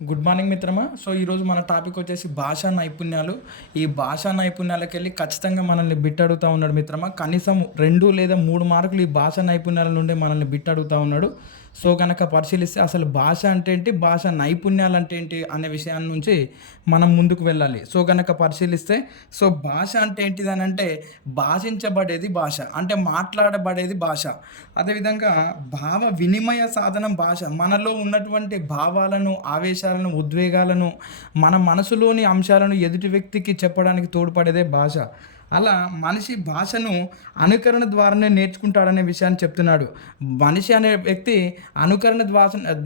Good morning మిత్రమా. So ఈరోజు మన టాపిక్ వచ్చేసి భాషా నైపుణ్యాలు. ఈ భాషా నైపుణ్యాలకెళ్ళి ఖచ్చితంగా మనల్ని బిట్ అడుగుతా ఉన్నాడు మిత్రమా. కనీసం 2 లేదా 3 మార్కులు ఈ భాషా నైపుణ్యాల నుండే మనల్ని బిట్ అడుగుతా ఉన్నాడు. సో గనక పరిశీలిస్తే అసలు భాష అంటే ఏంటి, భాష నైపుణ్యాలు అంటే ఏంటి అనే విషయాన్ని నుంచి మనం ముందుకు వెళ్ళాలి. సో గనక పరిశీలిస్తే భాష అంటే ఏంటిదనంటే భాషించబడేది భాష, అంటే మాట్లాడబడేది భాష. అదేవిధంగా భావ వినిమయ సాధనం భాష. మనలో ఉన్నటువంటి భావాలను, ఆవేశాలను, ఉద్వేగాలను, మన మనసులోని అంశాలను ఎదుటి వ్యక్తికి చెప్పడానికి తోడ్పడేదే భాష. అలా మనిషి భాషను అనుకరణ ద్వారానే నేర్చుకుంటాడనే విషయాన్ని చెప్తున్నాడు. మనిషి అనే వ్యక్తి అనుకరణ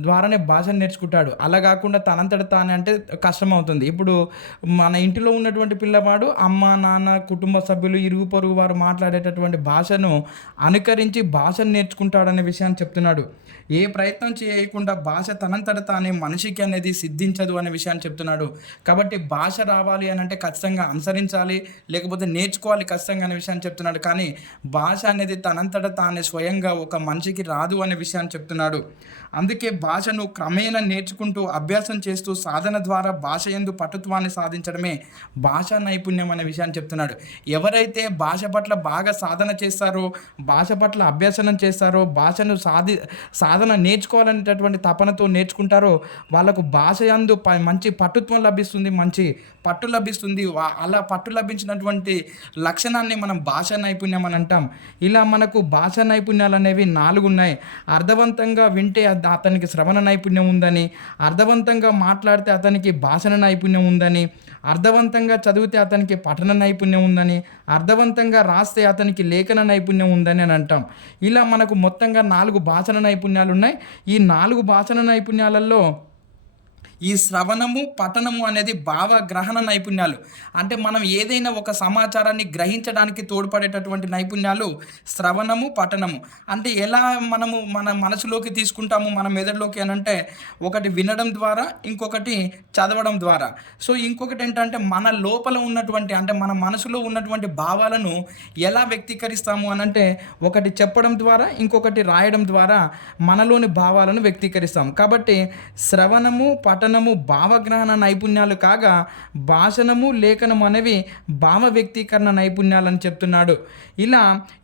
ద్వారానే భాషను నేర్చుకుంటాడు. అలా కాకుండా తనంతట తానే అంటే కష్టమవుతుంది. ఇప్పుడు మన ఇంటిలో ఉన్నటువంటి పిల్లవాడు అమ్మ, నాన్న, కుటుంబ సభ్యులు, ఇరుగు పొరుగు వారు మాట్లాడేటటువంటి భాషను అనుకరించి భాషను నేర్చుకుంటాడనే విషయాన్ని చెప్తున్నాడు. ఏ ప్రయత్నం చేయకుండా భాష తనంతట తానే మనిషికి అనేది సిద్ధించదు అనే విషయాన్ని చెప్తున్నాడు. కాబట్టి భాష రావాలి అని అంటే ఖచ్చితంగా అనుసరించాలి, లేకపోతే నేర్చుకోవాలి ఖచ్చితంగా అనే విషయాన్ని చెప్తున్నాడు. కానీ భాష అనేది తనంతట తానే స్వయంగా ఒక మనిషికి రాదు అనే విషయాన్ని చెప్తున్నాడు. అందుకే భాషను క్రమేణా నేర్చుకుంటూ, అభ్యాసం చేస్తూ, సాధన ద్వారా భాష యందు పటుత్వాన్ని సాధించడమే భాషా నైపుణ్యం అనే విషయాన్ని చెప్తున్నాడు. ఎవరైతే భాష పట్ల బాగా సాధన చేస్తారో, భాష పట్ల అభ్యసనం చేస్తారో, భాషను సాధన నేర్చుకోవాలనేటటువంటి తపనతో నేర్చుకుంటారో వాళ్ళకు భాష యందు మంచి పటుత్వం లభిస్తుంది, మంచి పట్టు లభిస్తుంది. అలా పట్టు లభించినటువంటి లక్షణాన్ని మనం భాషా నైపుణ్యం అని అంటాం. ఇలా మనకు భాషా నైపుణ్యాలు అనేవి 4 ఉన్నాయి. అర్థవంతంగా వింటే అతనికి శ్రవణ నైపుణ్యం ఉందని, అర్థవంతంగా మాట్లాడితే అతనికి భాషణ నైపుణ్యం ఉందని, అర్థవంతంగా చదివితే అతనికి పఠన నైపుణ్యం ఉందని, అర్థవంతంగా రాస్తే అతనికి లేఖన నైపుణ్యం ఉందని అని అంటాం. ఇలా మనకు మొత్తంగా 4 భాషణ నైపుణ్యాలు ఉన్నాయి. ఈ 4 భాషణ నైపుణ్యాలలో ఈ శ్రవణము, పఠనము అనేది భావగ్రహణ నైపుణ్యాలు. అంటే మనం ఏదైనా ఒక సమాచారాన్ని గ్రహించడానికి తోడ్పడేటటువంటి నైపుణ్యాలు శ్రవణము, పఠనము. అంటే ఎలా మనము మన మనసులోకి తీసుకుంటాము, మన మెదడులోకి అని అంటే, ఒకటి వినడం ద్వారా, ఇంకొకటి చదవడం ద్వారా. సో ఇంకొకటి ఏంటంటే మన లోపల ఉన్నటువంటి, అంటే మన మనసులో ఉన్నటువంటి భావాలను ఎలా వ్యక్తీకరిస్తాము అని అంటే, ఒకటి చెప్పడం ద్వారా, ఇంకొకటి రాయడం ద్వారా మనలోని భావాలను వ్యక్తీకరిస్తాం. కాబట్టి శ్రవణము, పఠనము భావగ్రహణ నైపుణ్యాలు కాగా, భాషణము, లేఖనము అనేవి భావ వ్యక్తీకరణ నైపుణ్యాలు అని చెప్తున్నాడు. ఇలా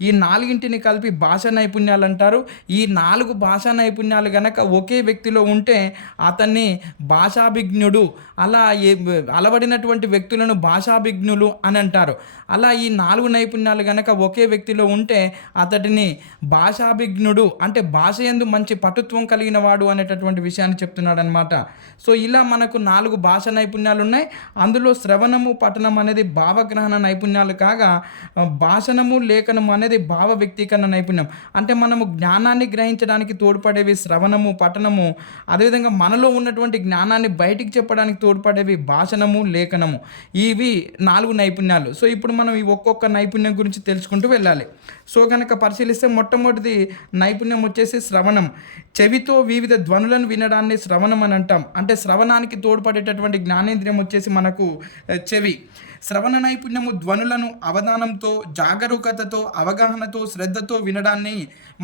ఈ 4ంటిని కలిపి భాషా నైపుణ్యాలు అంటారు. ఈ 4 భాషా నైపుణ్యాలు గనక ఒకే వ్యక్తిలో ఉంటే అతన్ని భాషాభిజ్ఞుడు, అలా అలవడినటువంటి వ్యక్తులను భాషాభిజ్ఞులు అని అంటారు. అలా ఈ 4 నైపుణ్యాలు గనక ఒకే వ్యక్తిలో ఉంటే అతడిని భాషాభిజ్ఞుడు, అంటే భాష యందు మంచి పటుత్వం కలిగిన వాడు అనేటటువంటి విషయాన్ని చెప్తున్నాడు అనమాట. సో ఇలా మనకు 4 భాష నైపుణ్యాలు ఉన్నాయి. అందులో శ్రవణము, పఠనం అనేది భావగ్రహణ నైపుణ్యాలు కాగా, భాషణము, లేఖనము అనేది భావ వ్యక్తీకరణ నైపుణ్యం. అంటే మనము జ్ఞానాన్ని గ్రహించడానికి తోడ్పడేవి శ్రవణము, పఠనము. అదేవిధంగా మనలో ఉన్నటువంటి జ్ఞానాన్ని బయటికి చెప్పడానికి తోడ్పడేవి భాషణము, లేఖనము. ఇవి 4 నైపుణ్యాలు. సో ఇప్పుడు మనం ఈ ఒక్కొక్క నైపుణ్యం గురించి తెలుసుకుంటూ వెళ్ళాలి. సో కనుక పరిశీలిస్తే మొట్టమొదటి నైపుణ్యం వచ్చేసి శ్రవణం. చెవితో వివిధ ధ్వనులను వినడాన్ని శ్రవణం అని అంటాం. అంటే శ్రవణానికి తోడ్పడేటటువంటి జ్ఞానేంద్రియం వచ్చేసి మనకు చెవి. శ్రవణ నైపుణ్యము ధ్వనులను అవధానంతో, జాగరూకతతో, అవగాహనతో, శ్రద్ధతో వినడాన్ని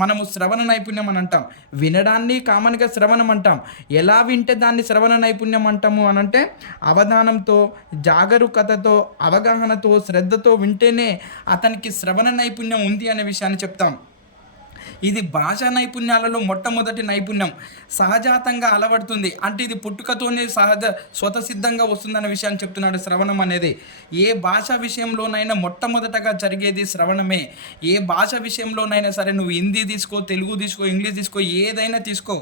మనము శ్రవణ నైపుణ్యం అని అంటాం. వినడాన్ని కామన్గా శ్రవణం అంటాం. ఎలా వింటే దాన్ని శ్రవణ నైపుణ్యం అంటాము అని అంటే, అవధానంతో, జాగరూకతతో, అవగాహనతో, శ్రద్ధతో వింటేనే అతనికి శ్రవణ నైపుణ్యం ఉంది అనే విషయాన్ని చెప్తాం. ఇది భాషా నైపుణ్యాలలో మొట్టమొదటి నైపుణ్యం. సహజాతంగా అలవడుతుంది, అంటే ఇది పుట్టుకతోనే స్వతసిద్ధంగా వస్తుందనే విషయాన్ని చెప్తున్నాడు శ్రవణం అనేది. ఏ భాష విషయంలోనైనా మొట్టమొదటగా జరిగేది శ్రవణమే. ఏ భాష విషయంలోనైనా సరే, నువ్వు హిందీ తీసుకో, తెలుగు తీసుకో, ఇంగ్లీష్ తీసుకో, ఏదైనా తీసుకో,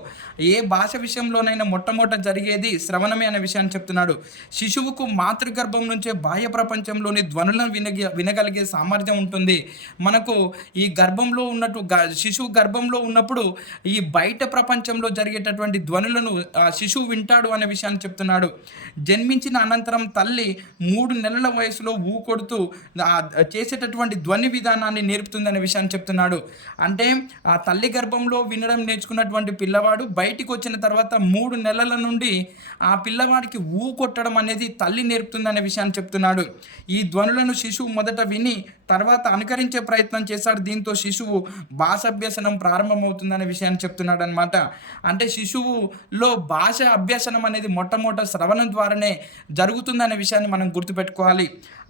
ఏ భాష విషయంలోనైనా మొట్టమొదట జరిగేది శ్రవణమే అనే విషయాన్ని చెప్తున్నాడు. శిశువుకు మాతృగర్భం నుంచే బాహ్య ప్రపంచంలోని ధ్వనులను వినగలిగే సామర్థ్యం ఉంటుంది. మనకు ఈ గర్భంలో ఉన్నట్టు శిశువు గర్భంలో ఉన్నప్పుడు ఈ బయట ప్రపంచంలో జరిగేటటువంటి ధ్వనులను శిశువు వింటాడు అనే విషయాన్ని చెప్తున్నాడు. జన్మించిన అనంతరం తల్లి 3 నెలల వయసులో కొడుతూ చేసేటటువంటి ధ్వని విధానాన్ని నేర్పుతుందనే విషయాన్ని చెప్తున్నాడు. అంటే ఆ తల్లి గర్భంలో వినడం నేర్చుకున్నటువంటి పిల్లవాడు బయటికి వచ్చిన తర్వాత 3 నెలల నుండి ఆ పిల్లవాడికి కొట్టడం అనేది తల్లి నేర్పుతుందనే విషయాన్ని చెప్తున్నాడు. ఈ ధ్వనులను శిశువు మొదట విని తర్వాత అనుకరించే ప్రయత్నం చేశాడు. దీంతో శిశువు భాషాభ్యాసం అభ్యసనం ప్రారంభమవుతుందనే విషయాన్ని చెప్తున్నాడు అనమాట. అంటే శిశువులో భాష అభ్యసనం అనేది మొట్టమొదట శ్రవణం ద్వారానే జరుగుతుందనే విషయాన్ని మనం గుర్తుపెట్టుకోవాలి.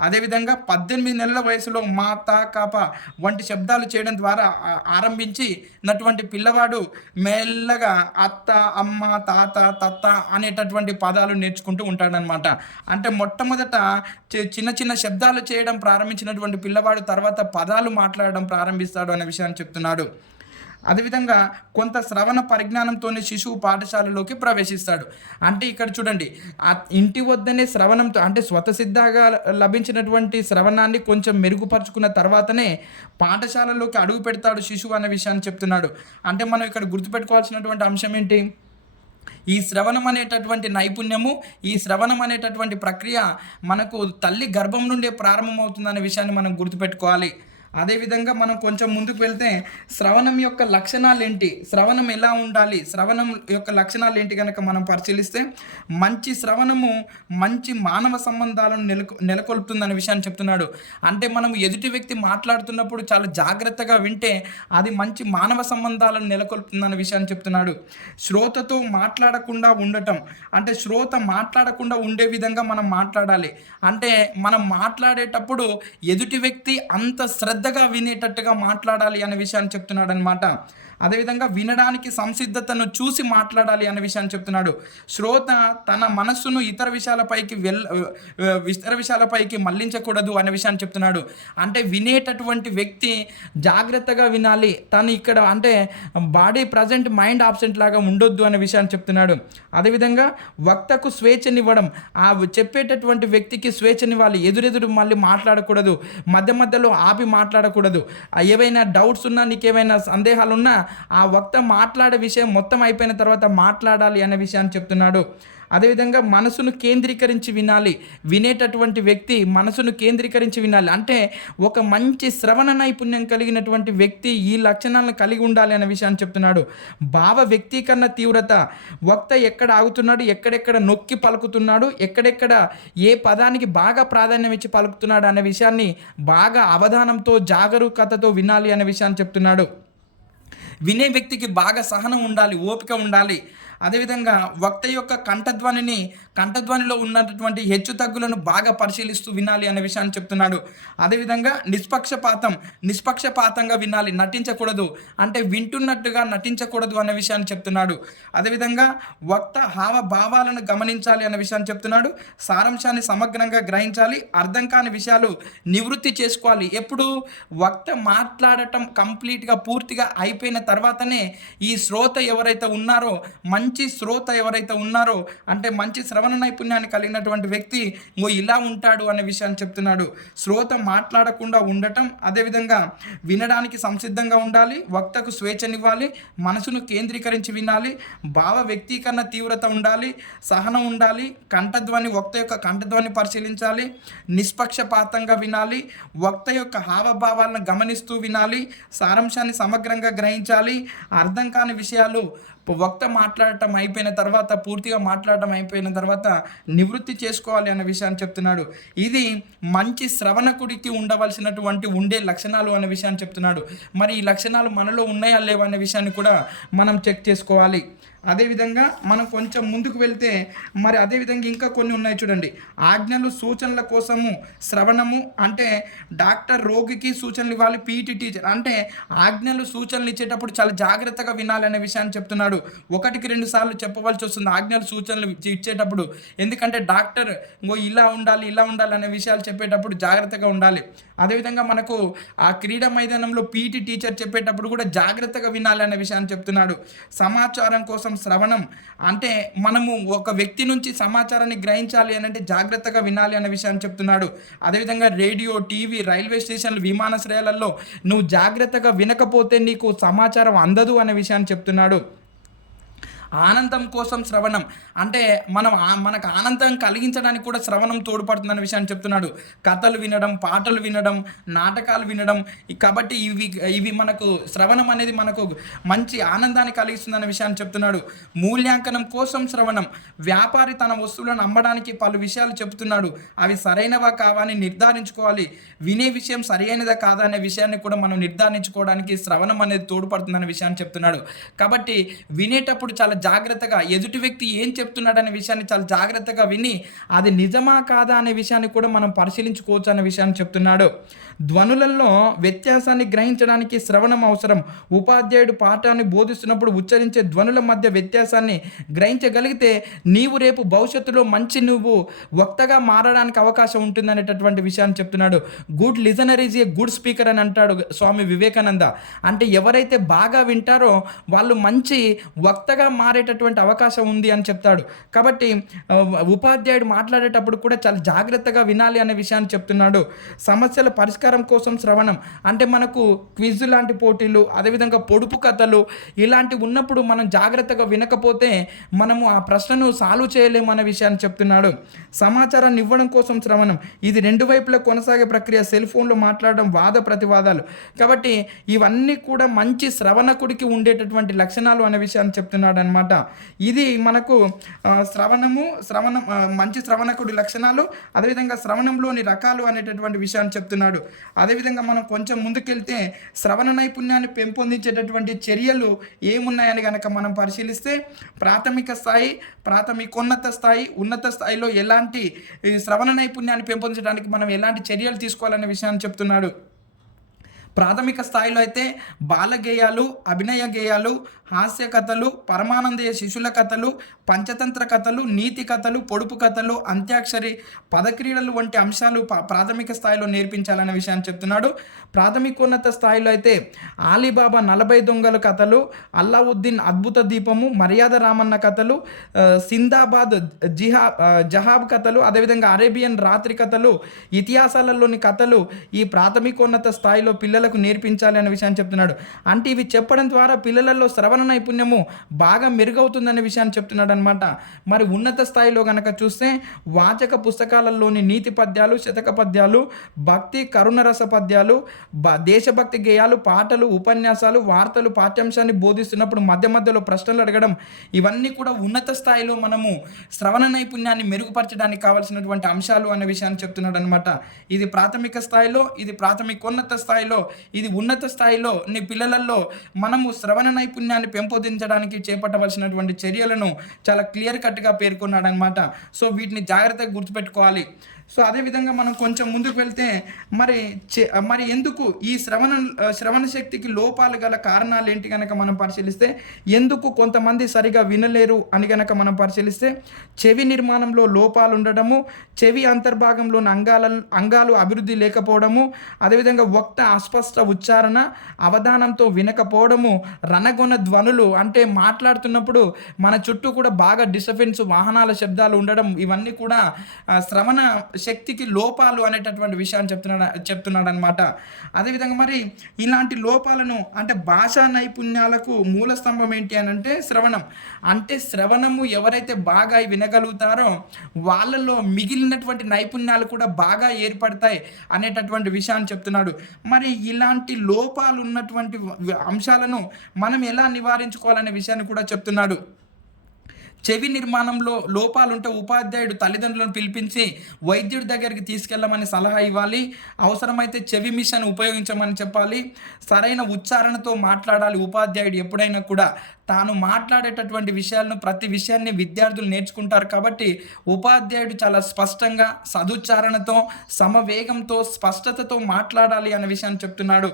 అదేవిధంగా 18 నెలల వయసులో మా తా కాప వంటి శబ్దాలు చేయడం ద్వారా ఆరంభించినటువంటి పిల్లవాడు మెల్లగా అత్త, అమ్మ, తాత, తత్త అనేటటువంటి పదాలు నేర్చుకుంటూ ఉంటాడనమాట. అంటే మొట్టమొదట చిన్న చిన్న శబ్దాలు చేయడం ప్రారంభించినటువంటి పిల్లవాడు తర్వాత పదాలు మాట్లాడడం ప్రారంభిస్తాడు అనే విషయాన్ని చెప్తున్నాడు. అదేవిధంగా కొంత శ్రవణ పరిజ్ఞానంతోనే శిశువు పాఠశాలలోకి ప్రవేశిస్తాడు. అంటే ఇక్కడ చూడండి, ఆ ఇంటి వద్దనే శ్రవణంతో అంటే స్వతసిద్ధంగా లభించినటువంటి శ్రవణాన్ని కొంచెం మెరుగుపరుచుకున్న తర్వాతనే పాఠశాలలోకి అడుగు పెడతాడు శిశువు అనే విషయాన్ని చెప్తున్నాడు. అంటే మనం ఇక్కడ గుర్తుపెట్టుకోవాల్సినటువంటి అంశం ఏంటి? ఈ శ్రవణం అనేటటువంటి నైపుణ్యము, ఈ శ్రవణం అనేటటువంటి ప్రక్రియ మనకు తల్లి గర్భం నుండే ప్రారంభమవుతుందనే విషయాన్ని మనం గుర్తుపెట్టుకోవాలి. అదేవిధంగా మనం కొంచెం ముందుకు వెళ్తే శ్రవణం యొక్క లక్షణాలు ఏంటి, శ్రవణం ఎలా ఉండాలి, శ్రవణం యొక్క లక్షణాలు ఏంటి కనుక మనం పరిశీలిస్తే మంచి శ్రవణము మంచి మానవ సంబంధాలను నెలకొల్పుతుందనే విషయాన్ని చెప్తున్నాడు. అంటే మనం ఎదుటి వ్యక్తి మాట్లాడుతున్నప్పుడు చాలా జాగ్రత్తగా వింటే అది మంచి మానవ సంబంధాలను నెలకొల్పుతుందనే విషయాన్ని చెప్తున్నాడు. శ్రోతతో మాట్లాడకుండా ఉండటం, అంటే శ్రోత మాట్లాడకుండా ఉండే విధంగా మనం మాట్లాడాలి. అంటే మనం మాట్లాడేటప్పుడు ఎదుటి వ్యక్తి అంత శ్రద్ధగా వినేటట్టుగా మాట్లాడాలి అనే విషయాన్ని చెప్తున్నాడు అనమాట. అదేవిధంగా వినడానికి సంసిద్ధతను చూసి మాట్లాడాలి అనే విషయాన్ని చెప్తున్నాడు. శ్రోత తన మనస్సును ఇతర విషయాలపైకి మళ్లించకూడదు అనే విషయాన్ని చెప్తున్నాడు. అంటే వినేటటువంటి వ్యక్తి జాగ్రత్తగా వినాలి. తను ఇక్కడ అంటే బాడీ ప్రజెంట్ మైండ్ ఆబ్సెంట్ లాగా ఉండొద్దు అనే విషయాన్ని చెప్తున్నాడు. అదేవిధంగా వక్తకు స్వేచ్ఛనివ్వడం, ఆ చెప్పేటటువంటి వ్యక్తికి స్వేచ్ఛనివ్వాలి. ఎదురెదురు మళ్ళీ మాట్లాడకూడదు, మధ్య మధ్యలో ఆపి మాట్లాడకూడదు. ఏవైనా డౌట్స్ ఉన్నా, నీకేమైనా సందేహాలు ఉన్నా ఆ వక్త మాట్లాడే విషయం మొత్తం అయిపోయిన తర్వాత మాట్లాడాలి అనే విషయాన్ని చెప్తున్నాడు. అదేవిధంగా మనసును కేంద్రీకరించి వినాలి. వినేటటువంటి వ్యక్తి మనసును కేంద్రీకరించి వినాలి. అంటే ఒక మంచి శ్రవణ నైపుణ్యం కలిగినటువంటి వ్యక్తి ఈ లక్షణాలను కలిగి ఉండాలి అనే విషయాన్ని చెప్తున్నాడు. భావ వ్యక్తీకరణ తీవ్రత, వక్త ఎక్కడ ఆగుతున్నాడు, ఎక్కడెక్కడ నొక్కి పలుకుతున్నాడు, ఎక్కడెక్కడ ఏ పదానికి బాగా ప్రాధాన్యం ఇచ్చి పలుకుతున్నాడు అనే విషయాన్ని బాగా అవధానంతో జాగరూకతతో వినాలి అనే విషయాన్ని చెప్తున్నాడు. వినే వ్యక్తికి బాగా సహనం ఉండాలి, ఓపిక ఉండాలి. అదేవిధంగా వక్త యొక్క కంఠధ్వనిలో ఉన్నటువంటి హెచ్చు తగ్గులను బాగా పరిశీలిస్తూ వినాలి అనే విషయాన్ని చెప్తున్నాడు. అదేవిధంగా నిష్పక్షపాతంగా వినాలి, నటించకూడదు. అంటే వింటున్నట్టుగా నటించకూడదు అనే విషయాన్ని చెప్తున్నాడు. అదేవిధంగా వక్త హావభావాలను గమనించాలి అనే విషయాన్ని చెప్తున్నాడు. సారాంశాన్ని సమగ్రంగా గ్రహించాలి, అర్థం కాని విషయాలు నివృత్తి చేసుకోవాలి. ఎప్పుడు వక్త మాట్లాడటం కంప్లీట్గా పూర్తిగా అయిపోయిన తర్వాతనే ఈ శ్రోత ఎవరైతే ఉన్నారో, మంచి శ్రోత ఎవరైతే ఉన్నారో, అంటే మంచి శ్రవణ నైపుణ్యాన్ని కలిగినటువంటి వ్యక్తి ఇలా ఉంటాడు అనే విషయాన్ని చెప్తున్నాడు. శ్రోత మాట్లాడకుండా ఉండటం, అదేవిధంగా వినడానికి సంసిద్ధంగా ఉండాలి, వక్తకు స్వేచ్ఛనివ్వాలి, మనసును కేంద్రీకరించి వినాలి, భావ వ్యక్తీకరణ తీవ్రత ఉండాలి, సహనం ఉండాలి, వక్త యొక్క కంఠధ్వని పరిశీలించాలి, నిష్పక్షపాతంగా వినాలి, వక్త యొక్క హావభావాలను గమనిస్తూ వినాలి, సారాంశాన్ని సమగ్రంగా గ్రహించాలి, అర్థం కాని విషయాలు వక్త మాట్లాడటం అయిపోయిన తర్వాత, పూర్తిగా మాట్లాడటం అయిపోయిన తర్వాత నివృత్తి చేసుకోవాలి అనే విషయాన్ని చెప్తున్నాడు. ఇది మంచి శ్రవణకుడికి ఉండే లక్షణాలు అనే విషయాన్ని చెప్తున్నాడు. మరి ఈ లక్షణాలు మనలో ఉన్నాయా లేవా అనే విషయాన్ని కూడా మనం చెక్ చేసుకోవాలి. అదేవిధంగా మనం కొంచెం ముందుకు వెళ్తే మరి అదేవిధంగా ఇంకా కొన్ని ఉన్నాయి చూడండి. ఆజ్ఞలు సూచనల కోసము శ్రవణము, అంటే డాక్టర్ రోగికి సూచనలు ఇవ్వాలి, పీటీ టీచర్ అంటే ఆజ్ఞలు సూచనలు ఇచ్చేటప్పుడు చాలా జాగ్రత్తగా వినాలనే విషయాన్ని చెప్తున్నాడు. 1-2 సార్లు చెప్పవలసి వస్తుంది ఆజ్ఞలు సూచనలు ఇచ్చేటప్పుడు. ఎందుకంటే డాక్టర్ ఇలా ఉండాలి అనే విషయాలు చెప్పేటప్పుడు జాగ్రత్తగా ఉండాలి. అదేవిధంగా మనకు ఆ క్రీడా మైదానంలో పీటీ టీచర్ చెప్పేటప్పుడు కూడా జాగ్రత్తగా వినాలనే విషయాన్ని చెప్తున్నాడు. సమాచారం కోసం శ్రవణం, అంటే మనము ఒక వ్యక్తి నుంచి సమాచారాన్ని గ్రహించాలి అని అంటే జాగ్రత్తగా వినాలి అనే విషయాన్ని చెప్తున్నాడు. అదేవిధంగా రేడియో, టీవీ, రైల్వే స్టేషన్లు, విమానాశ్రయాలలో నువ్వు జాగ్రత్తగా వినకపోతే నీకు సమాచారం అందదు అనే విషయాన్ని చెప్తున్నాడు. ఆనందం కోసం శ్రవణం అంటే మనకు ఆనందం కలిగించడానికి కూడా శ్రవణం తోడ్పడుతుందన్న విషయాన్ని చెప్తున్నాడు. కథలు వినడం, పాటలు వినడం, నాటకాలు వినడం, కాబట్టి ఇవి మనకు శ్రవణం అనేది మనకు మంచి ఆనందాన్ని కలిగిస్తుందన్న విషయాన్ని చెప్తున్నాడు. మూల్యాంకనం కోసం శ్రవణం, వ్యాపారి తన వస్తువులను అమ్మడానికి పలు విషయాలు చెప్తున్నాడు. అవి సరైనవా కావా అని నిర్ధారించుకోవాలి. వినే విషయం సరైనదా కాదా అనే విషయాన్ని కూడా మనం నిర్ధారించుకోవడానికి శ్రవణం అనేది తోడ్పడుతుందనే విషయాన్ని చెప్తున్నాడు. కాబట్టి వినేటప్పుడు చాలా జాగ్రత్తగా ఎదుటి వ్యక్తి ఏం చెప్తున్నాడు అనే విషయాన్ని చాలా జాగ్రత్తగా విని అది నిజమా కాదా అనే విషయాన్ని కూడా మనం పరిశీలించుకోవచ్చు అనే విషయాన్ని చెప్తున్నాడు. ధ్వనులలో వ్యత్యాసాన్ని గ్రహించడానికి శ్రవణం అవసరం. ఉపాధ్యాయుడు పాఠాన్ని బోధిస్తున్నప్పుడు ఉచ్చరించే ధ్వనుల మధ్య వ్యత్యాసాన్ని గ్రహించగలిగితే నీవు రేపు భవిష్యత్తులో నువ్వు వక్తగా మారడానికి అవకాశం ఉంటుందనేటటువంటి విషయాన్ని చెప్తున్నాడు. Good listener is a good speaker అని అంటాడు స్వామి వివేకానంద. అంటే ఎవరైతే బాగా వింటారో వాళ్ళు మంచి వక్తగా మారేటటువంటి అవకాశం ఉంది అని చెప్తాడు. కాబట్టి ఉపాధ్యాయుడు మాట్లాడేటప్పుడు కూడా చాలా జాగ్రత్తగా వినాలి అనే విషయాన్ని చెప్తున్నాడు. సమస్యల పరిష్కారం కోసం శ్రవణం అంటే మనకు క్విజ్ లాంటి పోటీలు, అదేవిధంగా పొడుపు కథలు ఇలాంటివి ఉన్నప్పుడు మనం జాగ్రత్తగా వినకపోతే మనము ఆ ప్రశ్నను సాల్వ్ చేయలేము అనే విషయాన్ని చెప్తున్నాడు. సమాచారాన్ని ఇవ్వడం కోసం శ్రవణం, ఇది రెండు వైపులా కొనసాగే ప్రక్రియ. సెల్ ఫోన్లో మాట్లాడడం, వాద ప్రతివాదాలు, కాబట్టి ఇవన్నీ కూడా మంచి శ్రవణకుడికి ఉండేటటువంటి లక్షణాలు అనే విషయాన్ని చెప్తున్నాడు అనమాట. ఇది మనకు శ్రవణం మంచి శ్రవణకుడి లక్షణాలు, అదేవిధంగా శ్రవణంలోని రకాలు అనేటటువంటి విషయాన్ని చెప్తున్నాడు. అదేవిధంగా మనం కొంచెం ముందుకెళ్తే శ్రవణ నైపుణ్యాన్ని పెంపొందించేటటువంటి చర్యలు ఏమున్నాయని కనుక మనం పరిశీలిస్తే ప్రాథమిక స్థాయి, ప్రాథమికోన్నత స్థాయి, ఉన్నత స్థాయిలో ఎలాంటి శ్రవణ నైపుణ్యాన్ని పెంపొందించడానికి మనం ఎలాంటి చర్యలు తీసుకోవాలనే విషయాన్ని చెప్తున్నాడు. ప్రాథమిక స్థాయిలో అయితే బాలగేయాలు, అభినయ గేయాలు, హాస్య కథలు, పరమానందీయ శిశుల కథలు, పంచతంత్ర కథలు, నీతి కథలు, పొడుపు కథలు, అంత్యాక్షరి, పదక్రీడలు వంటి అంశాలు ప్రాథమిక స్థాయిలో నేర్పించాలనే విషయాన్ని చెప్తున్నాడు. ప్రాథమికోన్నత స్థాయిలో అయితే ఆలీబాబా 40 దొంగల కథలు, అల్లావుద్దీన్ అద్భుత దీపము, మర్యాద రామన్న కథలు, సిందాబాద్ జహాబ్ కథలు, అదేవిధంగా అరేబియన్ రాత్రి కథలు, ఇతిహాసాలలోని కథలు ఈ ప్రాథమికోన్నత స్థాయిలో పిల్లలకు నేర్పించాలి అనే విషయాన్ని చెప్తున్నాడు. అంటే ఇవి చెప్పడం ద్వారా పిల్లలలో శ్రవణ నైపుణ్యము బాగా మెరుగవుతుందనే విషయాన్ని చెప్తున్నాడు అనమాట. మరి ఉన్నత స్థాయిలో కనుక చూస్తే వాచక పుస్తకాలలోని నీతి పద్యాలు, శతక పద్యాలు, భక్తి కరుణరస పద్యాలు, దేశభక్తి గేయాలు, పాటలు, ఉపన్యాసాలు, వార్తలు, పాఠ్యాంశాన్ని బోధిస్తున్నప్పుడు మధ్య మధ్యలో ప్రశ్నలు అడగడం, ఇవన్నీ కూడా ఉన్నత స్థాయిలో మనము శ్రవణ నైపుణ్యాన్ని మెరుగుపరచడానికి కావాల్సినటువంటి అంశాలు అనే విషయాన్ని చెప్తున్నాడు అనమాట. ఇది ప్రాథమిక స్థాయిలో, ఇది ప్రాథమికోన్నత స్థాయిలో, ఇది ఉన్నత స్థాయిలో నీ పిల్లలలో మనము శ్రవణ నైపుణ్యాన్ని పెంపొందించడానికి చేపట్టవలసినటువంటి చర్యలను చాలా క్లియర్ కట్గా పేర్కొన్నాడు అనమాట. సో వీటిని జాగ్రత్తగా గుర్తుపెట్టుకోవాలి. సో అదేవిధంగా మనం కొంచెం ముందుకు వెళ్తే మరి ఎందుకు ఈ శ్రవణ శక్తికి లోపాలు గల కారణాలు ఏంటి కనుక మనం పరిశీలిస్తే, ఎందుకు కొంతమంది సరిగా వినలేరు అని కనుక మనం పరిశీలిస్తే, చెవి నిర్మాణంలో లోపాలు ఉండడము, చెవి అంతర్భాగంలోని అంగాలు అభివృద్ధి లేకపోవడము, అదేవిధంగా వక్త అస్పష్ట ఉచ్చారణ, అవధానంతో వినకపోవడము, రణగొన ధ్వనులు అంటే మాట్లాడుతున్నప్పుడు మన చుట్టూ కూడా బాగా డిస్టర్బెన్స్, వాహనాల శబ్దాలు ఉండడం, ఇవన్నీ కూడా శ్రవణ శక్తికి లోపాలు అనేటటువంటి విషయాన్ని చెప్తున్నాడు అనమాట. అదేవిధంగా మరి ఇలాంటి లోపాలను అంటే భాషా నైపుణ్యాలకు మూల స్తంభం ఏంటి అని అంటే శ్రవణం. అంటే శ్రవణము ఎవరైతే బాగా వినగలుగుతారో వాళ్ళలో మిగిలినటువంటి నైపుణ్యాలు కూడా బాగా ఏర్పడతాయి అనేటటువంటి విషయాన్ని చెప్తున్నాడు. మరి ఇలాంటి లోపాలు ఉన్నటువంటి అంశాలను మనం ఎలా నివారించుకోవాలనే విషయాన్ని కూడా చెప్తున్నాడు. చెవి నిర్మాణంలో లోపాలుంటే ఉపాధ్యాయుడు తల్లిదండ్రులను పిలిపించి వైద్యుడి దగ్గరికి తీసుకెళ్ళమని సలహా ఇవ్వాలి. అవసరమైతే చెవి మిషన్ ఉపయోగించమని చెప్పాలి. సరైన ఉచ్చారణతో మాట్లాడాలి ఉపాధ్యాయుడు ఎప్పుడైనా కూడా. తాను మాట్లాడేటటువంటి విషయాలను, ప్రతి విషయాన్ని విద్యార్థులు నేర్చుకుంటారు కాబట్టి ఉపాధ్యాయుడు చాలా స్పష్టంగా, సదుచ్చారణతో, సమవేగంతో, స్పష్టతతో మాట్లాడాలి అనే విషయాన్ని చెప్తున్నాడు.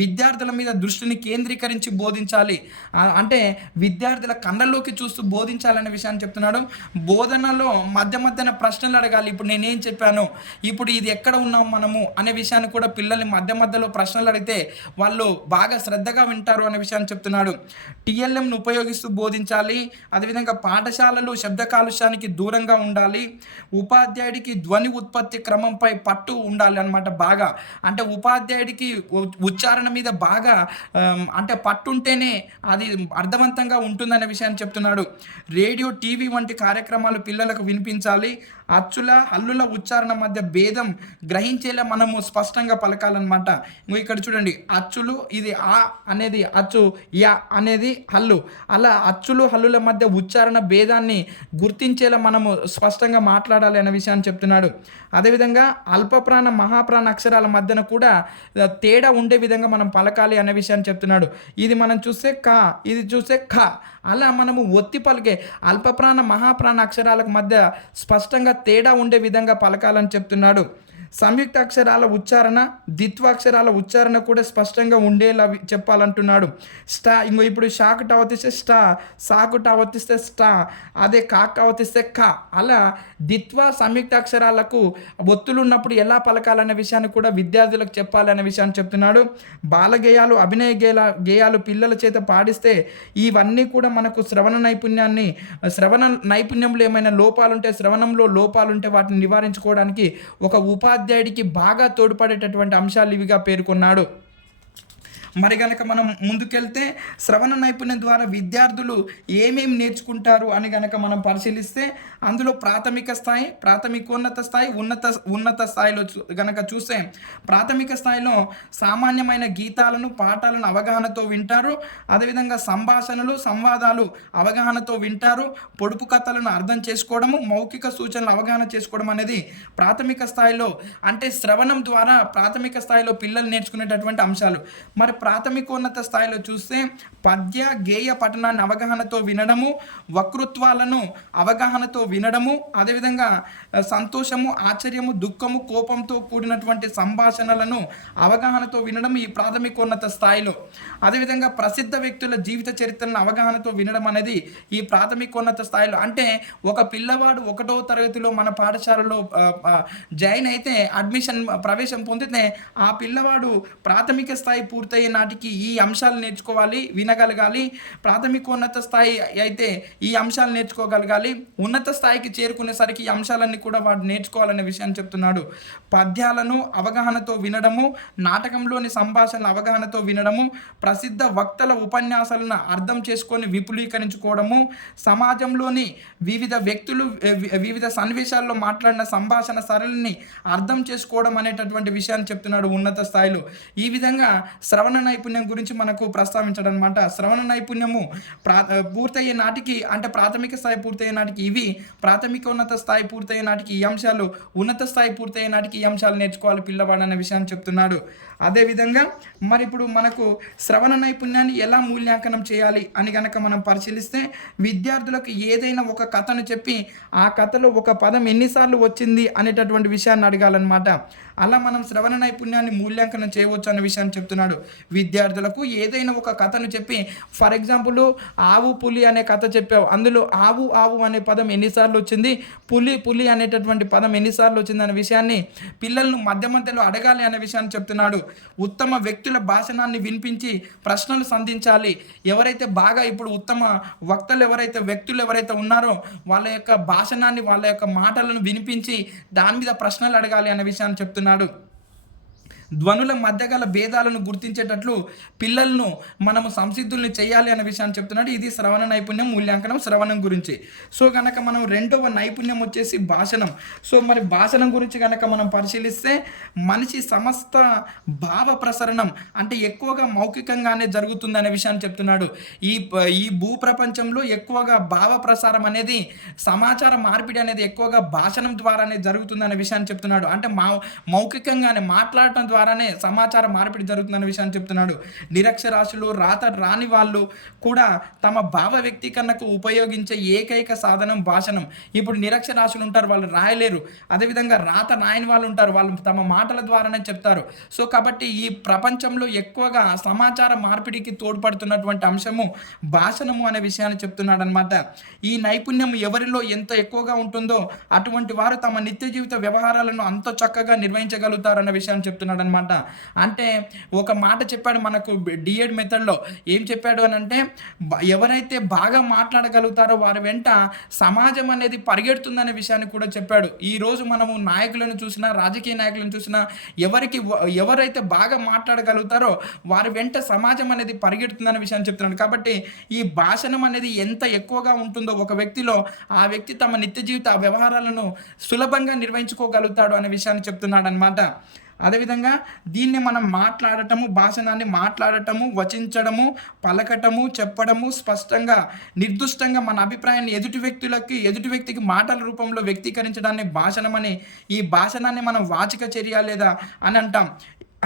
విద్యార్థుల మీద దృష్టిని కేంద్రీకరించి బోధించాలి. అంటే విద్యార్థుల కళ్ళలోకి చూస్తూ బోధించాలని విషయాన్ని చెప్తున్నాడు. బోధనలో మధ్యన ప్రశ్నలు అడగాలి. ఇప్పుడు నేనేం చెప్పాను, ఇప్పుడు ఇది ఎక్కడ ఉన్నాం మనము అనే విషయాన్ని కూడా పిల్లల్ని మధ్యలో ప్రశ్నలు అడిగితే వాళ్ళు బాగా శ్రద్ధగా వింటారు అనే విషయాన్ని చెప్తున్నాడు. టిఎల్ఎం సాహిత్యంను ఉపయోగిస్తూ బోధించాలి. అదేవిధంగా పాఠశాలలు శబ్ద కాలుష్యానికి దూరంగా ఉండాలి. ఉపాధ్యాయుడికి ధ్వని ఉత్పత్తి క్రమంపై పట్టు ఉండాలి అనమాట బాగా. అంటే ఉపాధ్యాయుడికి ఉచ్చారణ మీద బాగా అంటే పట్టుంటేనే అది అర్థవంతంగా ఉంటుందనే విషయాన్ని చెప్తున్నాడు. రేడియో, టీవీ వంటి కార్యక్రమాలు పిల్లలకు వినిపించాలి. అచ్చుల, హల్లుల ఉచ్చారణ మధ్య భేదం గ్రహించేలా మనము స్పష్టంగా పలకాలన్నమాట. ఇక్కడ చూడండి, అచ్చులు, ఇది ఆ అనేది అచ్చు, యా అనేది హల్లు. అలా అచ్చులు, హల్లుల మధ్య ఉచ్చారణ భేదాన్ని గుర్తించేలా మనము స్పష్టంగా మాట్లాడాలి అనే విషయాన్ని చెప్తున్నాడు. అదేవిధంగా అల్పప్రాణ, మహాప్రాణ అక్షరాల మధ్యన కూడా తేడా ఉండే విధంగా మనం పలకాలి అనే విషయాన్ని చెప్తున్నాడు. ఇది మనం చూస్తే కా, ఇది చూస్తే ఖ. అలా మనము ఒత్తి పలికే అల్పప్రాణ, మహాప్రాణ అక్షరాలకు మధ్య స్పష్టంగా తేడా ఉండే విధంగా పలకాలని చెప్తున్నాడు. సంయుక్త అక్షరాల ఉచ్చారణ, ద్విత్వాక్షరాల ఉచ్చారణ కూడా స్పష్టంగా ఉండేలా చెప్పాలంటున్నాడు. స్టా, ఇప్పుడు షాకు టవతిస్తే స్టా, సాకు టవతిస్తే స్టా, అదే కాకు అవతిస్తే కా. అలా ద్విత్వ, సంయుక్త అక్షరాలకు ఒత్తులు ఉన్నప్పుడు ఎలా పలకాలనే విషయాన్ని కూడా విద్యార్థులకు చెప్పాలనే విషయాన్ని చెప్తున్నాడు. బాలగేయాలు, అభినయ గేయాలు పిల్లల చేత పాడిస్తే ఇవన్నీ కూడా మనకు శ్రవణ నైపుణ్యంలో ఏమైనా లోపాలుంటే, శ్రవణంలో లోపాలుంటే వాటిని నివారించుకోవడానికి ఒక ఉపాధ్యాయుడికి బాగా తోడ్పడేటటువంటి అంశాలు ఇవిగా పేర్కొన్నాడు. మరి గనక మనం ముందుకెళ్తే శ్రవణ నైపుణ్యం ద్వారా విద్యార్థులు ఏమేమి నేర్చుకుంటారు అని గనక మనం పరిశీలిస్తే, అందులో ప్రాథమిక స్థాయి, ప్రాథమికోన్నత స్థాయి, ఉన్నత స్థాయిలో గనక చూస్తే, ప్రాథమిక స్థాయిలో సామాన్యమైన గీతాలను, పాఠాలను అవగాహనతో వింటారు. అదేవిధంగా సంభాషణలు, సంవాదాలు అవగాహనతో వింటారు. పొడుపు కథలను అర్థం చేసుకోవడము, మౌఖిక సూచనలు అవగాహన చేసుకోవడం అనేది ప్రాథమిక స్థాయిలో, అంటే శ్రవణం ద్వారా ప్రాథమిక స్థాయిలో పిల్లలు నేర్చుకునేటటువంటి అంశాలు. మరి ప్రాథమికోన్నత స్థాయిలో చూస్తే పద్య, గేయ పఠనాన్ని అవగాహనతో వినడము, వక్తృత్వాలను అవగాహనతో వినడము, అదేవిధంగా సంతోషము, ఆశ్చర్యము, దుఃఖము, కోపంతో కూడినటువంటి సంభాషణలను అవగాహనతో వినడం ఈ ప్రాథమికోన్నత స్థాయిలో. అదేవిధంగా ప్రసిద్ధ వ్యక్తుల జీవిత చరిత్రను అవగాహనతో వినడం అనేది ఈ ప్రాథమికోన్నత స్థాయిలో. అంటే ఒక పిల్లవాడు 1వ తరగతిలో మన పాఠశాలలో జాయిన్ అయితే, ప్రవేశం పొందితే, ఆ పిల్లవాడు ప్రాథమిక స్థాయి పూర్తయ్యే నాటికి ఈ అంశాలు నేర్చుకోవాలి, వినగలగాలి. ప్రాథమికోన్నత స్థాయి అయితే ఈ అంశాలు నేర్చుకోగలగాలి. ఉన్నత స్థాయికి చేరుకునేసరికి ఈ అంశాలన్నీ కూడా వాడు నేర్చుకోవాలనే విషయాన్ని చెప్తున్నాడు. పద్యాలను అవగాహనతో వినడము, నాటకంలోని సంభాషణలు అవగాహనతో వినడము, ప్రసిద్ధ వక్తల ఉపన్యాసాలను అర్థం చేసుకొని విపులీకరించుకోవడము, సమాజంలోని వివిధ వ్యక్తులు వివిధ సన్నివేశాల్లో మాట్లాడిన సంభాషణ సరళిని అర్థం చేసుకోవడం అనేటటువంటి విషయాన్ని చెప్తున్నాడు ఉన్నత స్థాయిలో. ఈ విధంగా శ్రవణ నైపుణ్యం గురించి మనకు ప్రస్తావించడం అనమాట. శ్రవణ నైపుణ్యము పూర్తయ్యే నాటికి, అంటే ప్రాథమిక స్థాయి పూర్తయ్యే నాటికి ఇవి, ప్రాథమికోన్నత స్థాయి పూర్తయ్యే నాటికి ఈ అంశాలు, ఉన్నత స్థాయి పూర్తయ్యే నాటికి ఈ అంశాలు నేర్చుకోవాలి పిల్లవాడు అనే విషయాన్ని చెప్తున్నాడు. అదేవిధంగా మరి ఇప్పుడు మనకు శ్రవణ నైపుణ్యాన్ని ఎలా మూల్యాంకనం చేయాలి అని కనుక మనం పరిశీలిస్తే, విద్యార్థులకు ఏదైనా ఒక కథను చెప్పి ఆ కథలో ఒక పదం ఎన్నిసార్లు వచ్చింది అనేటటువంటి విషయాన్ని అడగాలన్నమాట. అలా మనం శ్రవణ నైపుణ్యాన్ని మూల్యాంకనం చేయవచ్చు అనే విషయాన్ని చెప్తున్నాడు. విద్యార్థులకు ఏదైనా ఒక కథను చెప్పి, ఫర్ ఎగ్జాంపుల్ ఆవు పులి అనే కథ చెప్పావు, అందులో ఆవు ఆవు అనే పదం ఎన్నిసార్లు వచ్చింది, పులి పులి అనేటటువంటి పదం ఎన్నిసార్లు వచ్చింది అనే విషయాన్ని పిల్లలను మధ్యలో అడగాలి అనే విషయాన్ని చెప్తున్నాడు. ఉత్తమ వ్యక్తుల భాషణాన్ని వినిపించి ప్రశ్నలు సంధించాలి. ఎవరైతే బాగా ఇప్పుడు ఉత్తమ వ్యక్తులు ఎవరైతే ఉన్నారో వాళ్ళ యొక్క భాషణాన్ని, వాళ్ళ యొక్క మాటలను వినిపించి దాని మీద ప్రశ్నలు అడగాలి అనే విషయాన్ని చెప్తున్నాడు. ధ్వనుల మధ్య గల భేదాలను గుర్తించేటట్లు పిల్లలను మనము సంసిద్ధుల్ని చేయాలి అనే విషయాన్ని చెప్తున్నాడు. ఇది శ్రవణ నైపుణ్యం మూల్యాంకనం, శ్రవణం గురించి. సో కనుక మనం రెండవ నైపుణ్యం వచ్చేసి భాషణం. సో మరి భాషణం గురించి కనుక మనం పరిశీలిస్తే, మనిషి సమస్త భావ ప్రసరణం అంటే ఎక్కువగా మౌఖికంగానే జరుగుతుంది అనే విషయాన్ని చెప్తున్నాడు. ఈ భూ ప్రపంచంలో ఎక్కువగా భావ ప్రసారం అనేది, సమాచార మార్పిడి అనేది ఎక్కువగా భాషణం ద్వారానే జరుగుతుంది అనే విషయాన్ని చెప్తున్నాడు. అంటే మౌఖికంగానే మాట్లాడటం ద్వారానే సమాచార మార్పిడి జరుగుతుందనే విషయాన్ని చెప్తున్నాడు. నిరక్షరాస్యులు, రాత రాని వాళ్ళు కూడా తమ భావ వ్యక్తీకరణకు ఉపయోగించే ఏకైక సాధనం భాషణం. ఇప్పుడు నిరక్షరాస్యులు ఉంటారు, వాళ్ళు రాయలేరు. అదేవిధంగా రాత రాయని వాళ్ళు ఉంటారు, వాళ్ళు తమ మాటల ద్వారానే చెప్తారు. సో కాబట్టి ఈ ప్రపంచంలో ఎక్కువగా సమాచార మార్పిడికి తోడ్పడుతున్నటువంటి అంశము భాషణము అనే విషయాన్ని చెప్తున్నాడు అనమాట. ఈ నైపుణ్యం ఎవరిలో ఎంత ఎక్కువగా ఉంటుందో అటువంటి వారు తమ నిత్య జీవిత వ్యవహారాలను అంత చక్కగా నిర్వహించగలుగుతారన్న విషయాన్ని చెప్తున్నాడు. చెప్తున్నాడనమాట. అంటే ఒక మాట చెప్పాడు మనకు డిఎడ్ మెథడ్‌లో. ఏం చెప్పాడు అనంటే, ఎవరైతే బాగా మాట్లాడగలుగుతారో వారి వెంట సమాజం అనేది పరిగెడుతుందనే విషయాన్ని కూడా చెప్పాడు. ఈరోజు మనము నాయకులను చూసినా, రాజకీయ నాయకులను చూసినా ఎవరైతే బాగా మాట్లాడగలుగుతారో వారి వెంట సమాజం అనేది పరిగెడుతుందనే విషయాన్ని చెప్తున్నాడు. కాబట్టి ఈ భాషణం అనేది ఎంత ఎక్కువగా ఉంటుందో ఒక వ్యక్తిలో, ఆ వ్యక్తి తమ నిత్య జీవిత వ్యవహారాలను సులభంగా నిర్వహించుకోగలుగుతాడు అనే విషయాన్ని చెప్తున్నాడనమాట. అదేవిధంగా దీన్ని మనం భాషణాన్ని మాట్లాడటము, వచించడము, పలకటము, చెప్పడము, స్పష్టంగా నిర్దుష్టంగా మన అభిప్రాయాన్ని ఎదుటి వ్యక్తికి మాటల రూపంలో వ్యక్తీకరించడాన్ని భాషణమని, ఈ భాషణాన్ని మనం వాచిక చర్య లేదా అని అంటాం.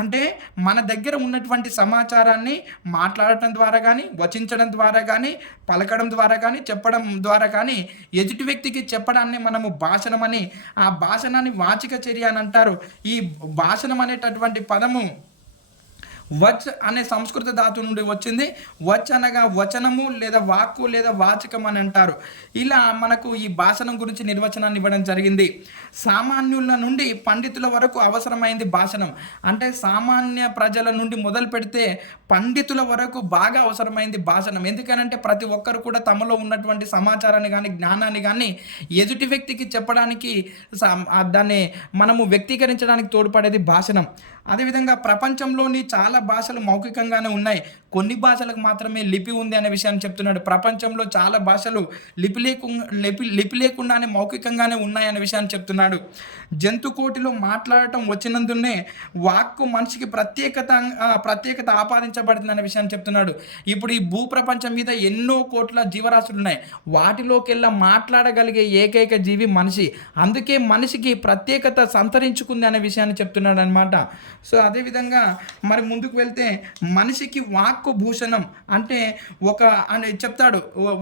అంటే మన దగ్గర ఉన్నటువంటి సమాచారాన్ని మాట్లాడటం ద్వారా కానీ, వచించడం ద్వారా కానీ, పలకడం ద్వారా కానీ, చెప్పడం ద్వారా కానీ ఎదుటి వ్యక్తికి చెప్పడాన్ని మనము భాషణమని, ఆ భాషణాన్ని వాచిక చర్య అని అంటారు. ఈ భాషణం అనేటటువంటి పదము వచ్ అనే సంస్కృత ధాతువు నుండి వచ్చింది. వచ్ అనగా వచనము లేదా వాక్కు లేదా వాచకం అని అంటారు. ఇలా మనకు ఈ భాషణం గురించి నిర్వచనాన్ని ఇవ్వడం జరిగింది. సామాన్యుల నుండి పండితుల వరకు అవసరమైంది భాషణం. అంటే సామాన్య ప్రజల నుండి మొదలు పెడితే పండితుల వరకు బాగా అవసరమైంది భాషణం. ఎందుకనంటే ప్రతి ఒక్కరు కూడా తమలో ఉన్నటువంటి సమాచారాన్ని కానీ, జ్ఞానాన్ని కానీ ఎదుటి వ్యక్తికి చెప్పడానికి, దాన్ని మనము వ్యక్తీకరించడానికి తోడ్పడేది భాషణం. అదేవిధంగా ప్రపంచంలోని చాలా భాషలు మౌఖికంగానే ఉన్నాయి. కొన్ని భాషలకు మాత్రమే లిపి ఉంది అనే విషయాన్ని చెప్తున్నాడు. ప్రపంచంలో చాలా భాషలు లిపి లేకుండానే మౌఖికంగానే ఉన్నాయనే విషయాన్ని చెప్తున్నాడు. జంతుకోటిలో మాట్లాడటం వచ్చినందునే వాక్కు మనిషికి ప్రత్యేకత ఆపాదించబడుతుంది అనే విషయాన్ని చెప్తున్నాడు. ఇప్పుడు ఈ భూప్రపంచం మీద ఎన్నో కోట్ల జీవరాశులు ఉన్నాయి. వాటిలోకెల్లా మాట్లాడగలిగే ఏకైక జీవి మనిషి. అందుకే మనిషికి ప్రత్యేకత సంతరించుకుంది అనే విషయాన్ని చెప్తున్నాడు అనమాట. సో అదేవిధంగా మరి ముందుకు వెళ్తే మనిషికి వాక్కు భూషణం అంటే అని చెప్తాడు.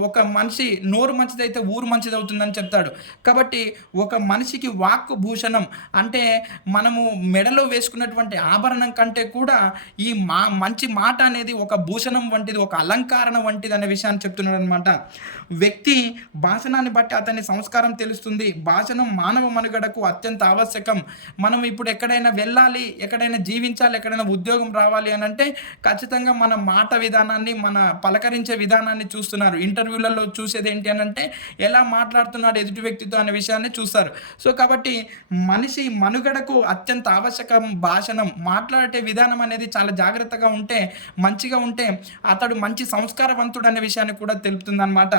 ఒక మనిషి నోరు మంచిదైతే ఊరు మంచిది అవుతుందని చెప్తాడు. కాబట్టి ఒక మనిషికి వాక్కు భూషణం అంటే మనము మెడలో వేసుకున్నటువంటి ఆభరణం కంటే కూడా ఈ మంచి మాట అనేది ఒక భూషణం వంటిది, ఒక అలంకారం వంటిది అనే విషయాన్ని చెప్తున్నాడు అనమాట. వ్యక్తి భాషణాన్ని బట్టి అతని సంస్కారం తెలుస్తుంది. భాషణం మానవ మనుగడకు అత్యంత ఆవశ్యకం. మనం ఇప్పుడు ఎక్కడైనా వెళ్ళాలి, ఎక్కడైనా జీవించాలి, ఎక్కడైనా ఉద్యోగం రావాలి అని అంటే ఖచ్చితంగా మన మాట విధానాన్ని, మన పలకరించే విధానాన్ని చూస్తున్నారు. ఇంటర్వ్యూలలో చూసేది ఏంటి అని అంటే ఎలా మాట్లాడుతున్నాడు ఎదుటి వ్యక్తితో అనే విషయాన్ని చూస్తారు. సో కాబట్టి మనిషి మనుగడకు అత్యంత ఆవశ్యకం భాషణం. మాట్లాడే విధానం అనేది చాలా జాగ్రత్తగా ఉంటే, మంచిగా ఉంటే అతడు మంచి సంస్కారవంతుడు అనే విషయాన్ని కూడా తెలుపుతుంది అన్నమాట.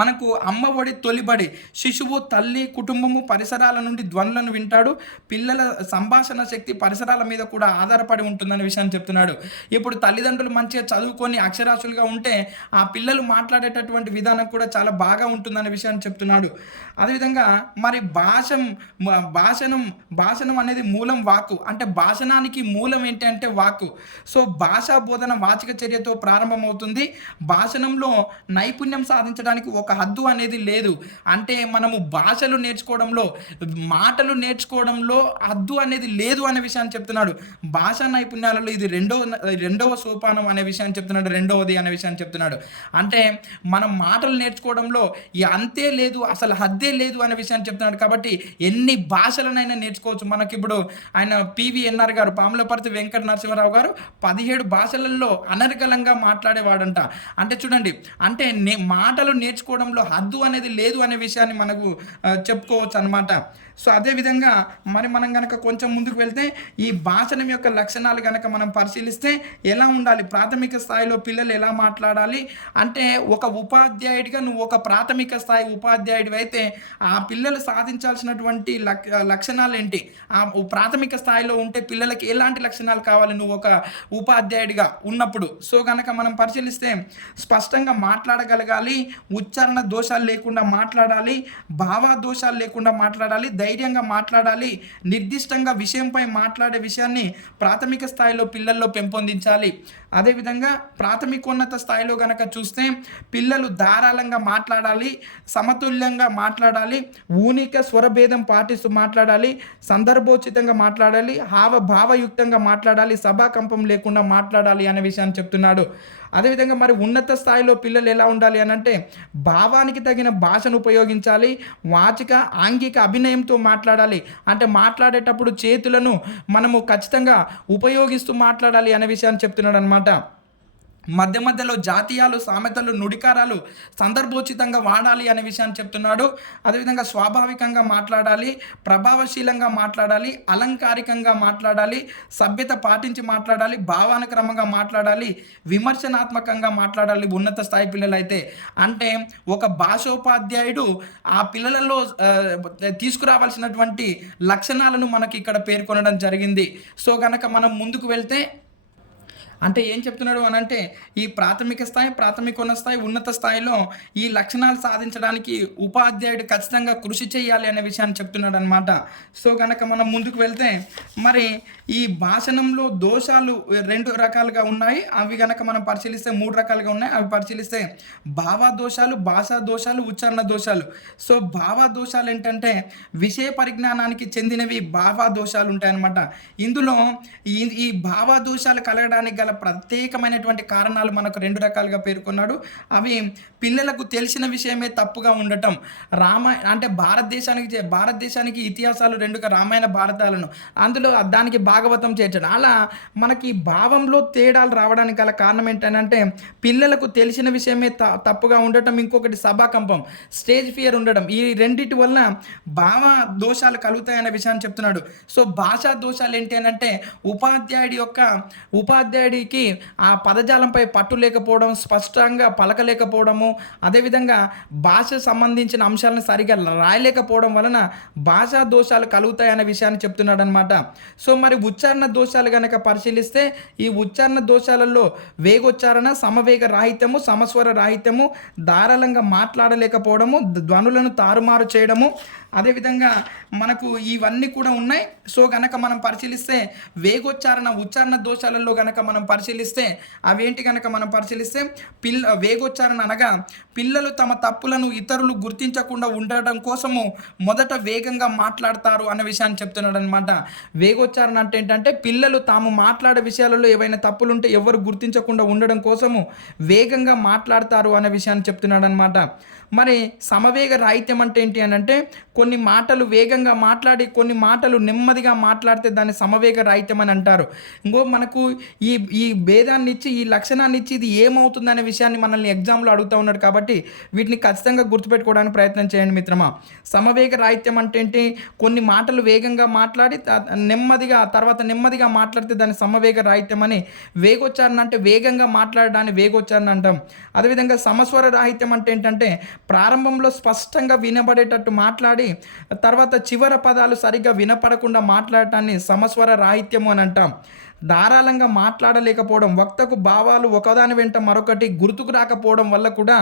మనకు అమ్మ ఒడి తొలిబడి. శిశువు తల్లి, కుటుంబము, పరిసరాల నుండి ధ్వనులను వింటాడు. పిల్లల సంభాషణ శక్తి పరిసరాల మీద కూడా ఆధారపడి ఉంటుందనే విషయాన్ని చెప్తున్నాడు. ఇప్పుడు తల్లిదండ్రులు మంచిగా చదువుకొని అక్షరాస్యులుగా ఉంటే ఆ పిల్లలు మాట్లాడేటటువంటి విధానం కూడా చాలా బాగా ఉంటుందనే విషయాన్ని చెప్తున్నాడు. అదేవిధంగా మరి భాషణం అనేది మూలం వాక్కు. అంటే భాషణానికి మూలం ఏంటి అంటే వాక్కు. సో భాషా బోధన వాచిక చర్యతో ప్రారంభమవుతుంది. భాషణంలో నైపుణ్యం సాధించడానికి ఒక హద్దు అనేది లేదు. అంటే మనము భాషలు నేర్చుకోవడంలో, మాటలు నేర్చుకోవడంలో హద్దు అనేది లేదు అనే విషయాన్ని చెప్తున్నాడు. భాషా నైపుణ్యాలలో ఇది రెండవ సోపానం అనే విషయాన్ని చెప్తున్నాడు. రెండవది అనే విషయాన్ని చెప్తున్నాడు. అంటే మనం మాటలు నేర్చుకోవడంలో అంతే లేదు, అసలు హద్దే లేదు అనే విషయాన్ని చెప్తున్నాడు. కాబట్టి ఎన్ని భాషలనైనా నేర్చుకోవచ్చు. మనకిప్పుడు ఆయన పివిఎన్ఆర్ గారు, పాములపర్తి వెంకట నరసింహారావు గారు 17 భాషలలో అనర్గళంగా మాట్లాడేవాడంట. అంటే చూడండి, అంటే మాటలు నేర్చుకోవడంలో హద్దు అనేది లేదు అనే విషయాన్ని మనకు చెప్పుకోవచ్చు అనమాట. సో అదేవిధంగా మరి మనం కనుక కొంచెం ముందుకు వెళ్తే ఈ భాషణం యొక్క లక్షణాలు కనుక మనం పరిశీలిస్తే ఎలా ఉండాలి, ప్రాథమిక స్థాయిలో పిల్లలు ఎలా మాట్లాడాలి అంటే, ఒక ఉపాధ్యాయుడిగా నువ్వు ఒక ప్రాథమిక స్థాయి ఉపాధ్యాయుడివి అయితే ఆ పిల్లలు సాధించాల్సినటువంటి లక్షణాలు ఏంటి, ఆ ప్రాథమిక స్థాయిలో ఉంటే పిల్లలకి ఎలాంటి లక్షణాలు కావాలి నువ్వు ఒక ఉపాధ్యాయుడిగా ఉన్నప్పుడు. సో కనుక మనం పరిశీలిస్తే స్పష్టంగా మాట్లాడగలగాలి, ఉచ్చారణ దోషాలు లేకుండా మాట్లాడాలి, భావాదోషాలు లేకుండా మాట్లాడాలి, ధైర్యంగా మాట్లాడాలి, నిర్దిష్టంగా విషయంపై మాట్లాడే విషయాన్ని ప్రాథమిక స్థాయిలో పిల్లల్లో పెంపొందించాలి. అదేవిధంగా ప్రాథమికోన్నత స్థాయిలో గనక చూస్తే పిల్లలు ధారాళంగా మాట్లాడాలి, సమతుల్యంగా మాట్లాడాలి, ఊనిక స్వరభేదం పాటిస్తూ మాట్లాడాలి, సందర్భోచితంగా మాట్లాడాలి, హావభావయుక్తంగా మాట్లాడాలి, సభాకంపం లేకుండా మాట్లాడాలి అనే విషయాన్ని చెప్తున్నాడు. అదేవిధంగా మరి ఉన్నత స్థాయిలో పిల్లలు ఎలా ఉండాలి అని అంటే భావానికి తగిన భాషను ఉపయోగించాలి, వాచిక ఆంగిక అభినయంతో మాట్లాడాలి. అంటే మాట్లాడేటప్పుడు చేతులను మనము ఖచ్చితంగా ఉపయోగిస్తూ మాట్లాడాలి అనే విషయాన్ని చెప్తున్నాడు అనమాట. మధ్య మధ్యలో జాతీయాలు, సామెతలు, నుడికారాలు సందర్భోచితంగా వాడాలి అనే విషయాన్ని చెప్తున్నాడు. అదేవిధంగా స్వాభావికంగా మాట్లాడాలి, ప్రభావశీలంగా మాట్లాడాలి, అలంకారికంగా మాట్లాడాలి, సభ్యత పాటించి మాట్లాడాలి, భావానుక్రమంగా మాట్లాడాలి, విమర్శనాత్మకంగా మాట్లాడాలి ఉన్నత స్థాయి పిల్లలైతే. అంటే ఒక భాషోపాధ్యాయుడు ఆ పిల్లలలో తీసుకురావాల్సినటువంటి లక్షణాలను మనకి ఇక్కడ పేర్కొనడం జరిగింది. సో కనుక మనం ముందుకు వెళ్తే అంటే ఏం చెప్తున్నాడు అని అంటే ఈ ప్రాథమిక స్థాయి, ప్రాథమికోన్నత స్థాయి, ఉన్నత స్థాయిలో ఈ లక్షణాలు సాధించడానికి ఉపాధ్యాయుడు ఖచ్చితంగా కృషి చేయాలి అనే విషయాన్ని చెప్తున్నాడు అనమాట. సో కనుక మనం ముందుకు వెళ్తే మరి ఈ భాషణంలో దోషాలు 2 రకాలుగా ఉన్నాయి. అవి కనుక మనం పరిశీలిస్తే 3 రకాలుగా ఉన్నాయి. అవి పరిశీలిస్తే భావ దోషాలు, భాషా దోషాలు, ఉచ్చారణ దోషాలు. సో భావ దోషాలు ఏంటంటే విషయ పరిజ్ఞానానికి చెందినవి భావ దోషాలు ఉంటాయన్నమాట. ఇందులో ఈ భావ దోషాలు కలగడానికి గల ప్రత్యేకమైనటువంటి కారణాలు మనకు 2 రకాలుగా పేర్కొన్నాడు. అవి పిల్లలకు తెలిసిన విషయమే తప్పుగా ఉండటం, అంటే భారతదేశానికి ఇతిహాసాలు 2 రామాయణ భారతాలను, అందులో దానికి భాగవతం చేర్చడం. అలా మనకి భావంలో తేడాలు రావడానికి గల కారణం ఏంటంటే పిల్లలకు తెలిసిన విషయమే తప్పుగా ఉండటం, ఇంకొకటి సభాకంపం, స్టేజ్ ఫియర్ ఉండడం. ఈ రెండిటి వల్ల భావ దోషాలు కలుగుతాయనే విషయాన్ని చెప్తున్నాడు. సో భాషా దోషాలు ఏంటి అని అంటే ఉపాధ్యాయుడికి ఆ పదజాలంపై పట్టు లేకపోవడం, స్పష్టంగా పలకలేకపోవడము, అదేవిధంగా భాష సంబంధించిన అంశాలను సరిగా రాయలేకపోవడం వలన భాషా దోషాలు కలుగుతాయనే విషయాన్ని చెప్తున్నాడు అనమాట. సో మరి ఉచ్చారణ దోషాలు కనుక పరిశీలిస్తే ఈ ఉచ్చారణ దోషాలలో వేగోచ్చారణ, సమవేగ రాహిత్యము, సమస్వర రాహిత్యము, ధారాళంగా మాట్లాడలేకపోవడము, ధ్వనులను తారుమారు చేయడము, అదేవిధంగా మనకు ఇవన్నీ కూడా ఉన్నాయి. సో కనుక మనం పరిశీలిస్తే ఉచ్చారణ దోషాలలో కనుక మనం పరిశీలిస్తే అవేంటి కనుక మనం పరిశీలిస్తే వేగోచ్చారణ అనగా పిల్లలు తమ తప్పులను ఇతరులు గుర్తించకుండా ఉండటం కోసము మొదట వేగంగా మాట్లాడతారు అనే విషయాన్ని చెప్తున్నాడు అనమాట. వేగోచ్చారణ అంటే ఏంటంటే పిల్లలు తాము మాట్లాడే విషయాలలో ఏవైనా తప్పులుంటే ఎవరు గుర్తించకుండా ఉండడం కోసము వేగంగా మాట్లాడతారు అనే విషయాన్ని చెప్తున్నాడు అనమాట. మరి సమవేగ రాహిత్యం అంటే ఏంటి అని అంటే కొన్ని మాటలు వేగంగా మాట్లాడి కొన్ని మాటలు నెమ్మదిగా మాట్లాడితే దాన్ని సమవేగ రాహిత్యం అని అంటారు. మనకు ఈ భేదాన్ని ఇచ్చి, ఈ లక్షణాన్ని ఇచ్చి ఇది ఏమవుతుందనే విషయాన్ని మనల్ని ఎగ్జామ్లో అడుగుతూ ఉన్నాడు. కాబట్టి వీటిని ఖచ్చితంగా గుర్తుపెట్టుకోవడానికి ప్రయత్నం చేయండి మిత్రమా. సమవేగ రాహిత్యం అంటే ఏంటి? కొన్ని మాటలు వేగంగా మాట్లాడి నెమ్మదిగా మాట్లాడితే దాన్ని సమవేగ రాహిత్యం అని. వేగోచ్చారణ అంటే వేగంగా మాట్లాడడాన్ని వేగోచ్చారణ అంటాం. అదేవిధంగా సమస్వర రాహిత్యం అంటే ఏంటంటే ప్రారంభంలో స్పష్టంగా వినబడేటట్టు మాట్లాడి తర్వాత చివరి పదాలు సరిగ్గా వినపడకుండా మాట్లాడటాన్ని సమస్వర రాహిత్యము అని అంటాం. ధారాళంగా మాట్లాడలేకపోవడం, వక్తకు భావాలు ఒకదాని వెంట మరొకటి గుర్తుకు రాకపోవడం వల్ల కూడా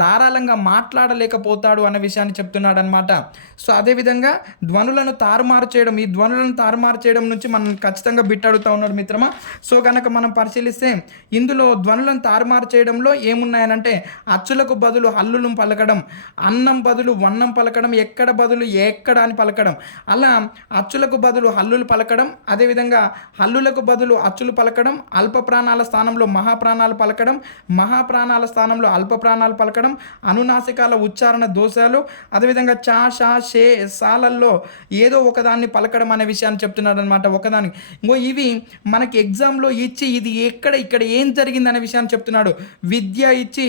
ధారాళంగా మాట్లాడలేకపోతాడు అనే విషయాన్ని చెప్తున్నాడు అనమాట. సో అదేవిధంగా ధ్వనులను తారుమారు చేయడం, ఈ ధ్వనులను తారుమారు చేయడం నుంచి మనం ఖచ్చితంగా బిట్ అడుగుతూ ఉన్నాడు మిత్రమా. సో కనుక మనం పరిశీలిస్తే ఇందులో ధ్వనులను తారుమారు చేయడంలో ఏమున్నాయనంటే అచ్చులకు బదులు హల్లులు పలకడం, అన్నం బదులు వన్నం పలకడం, ఎక్కడ బదులు ఎక్కడ అని పలకడం. అలా అచ్చులకు బదులు హల్లులు పలకడం, అదేవిధంగా హల్లులకు బదులు అచ్చులు పలకడం, అల్ప ప్రాణాల స్థానంలో మహాప్రాణాలు పలకడం, మహాప్రాణాల స్థానంలో అల్ప ప్రాణాలు పలకడం, అనునాసికాల ఉచ్చారణ దోషాలు, అదేవిధంగా చా షా షే సాలల్లో ఏదో ఒకదాన్ని పలకడం అనే విషయాన్ని చెప్తున్నాడు అనమాట. ఒకదానికి ఇవి మనకి ఎగ్జామ్లో ఇచ్చి ఇది ఇక్కడ ఏం జరిగింది అనే విషయాన్ని చెప్తున్నాడు. విద్య ఇచ్చి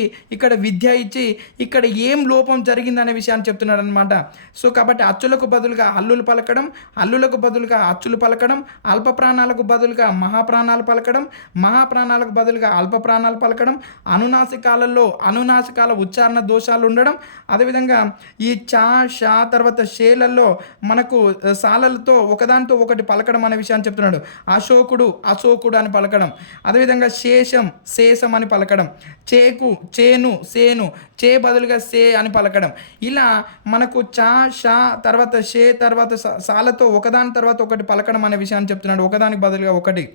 ఇక్కడ ఏం లోపం జరిగిందనే విషయాన్ని చెప్తున్నాడు అనమాట. సో కాబట్టి అచ్చులకు బదులుగా హల్లులు పలకడం, హల్లులకు బదులుగా అచ్చులు పలకడం, అల్ప ప్రాణాలకు బదులుగా మహాప్రాణాలు పలకడం, మహాప్రాణాలకు బదులుగా అల్ప ప్రాణాలు పలకడం, అనునాసికాల ఉచ్చారణ దోషాలు ఉండడం, అదేవిధంగా ఈ చా షా తర్వాత షేలలో మనకు సాలలతో ఒకదానితో ఒకటి పలకడం అనే విషయాన్ని చెప్తున్నాడు. అశోకుడు అని పలకడం, అదేవిధంగా శేషం అని పలకడం, చేను చే బదులుగా సే అని పలకడం. ఇలా మనకు చా షా తర్వాత షే తర్వాత సాలతో ఒకదాని తర్వాత ఒకటి పలకడం అనే విషయాన్ని చెప్తున్నాడు, ఒకదానికి బదులుగా ఒకటి.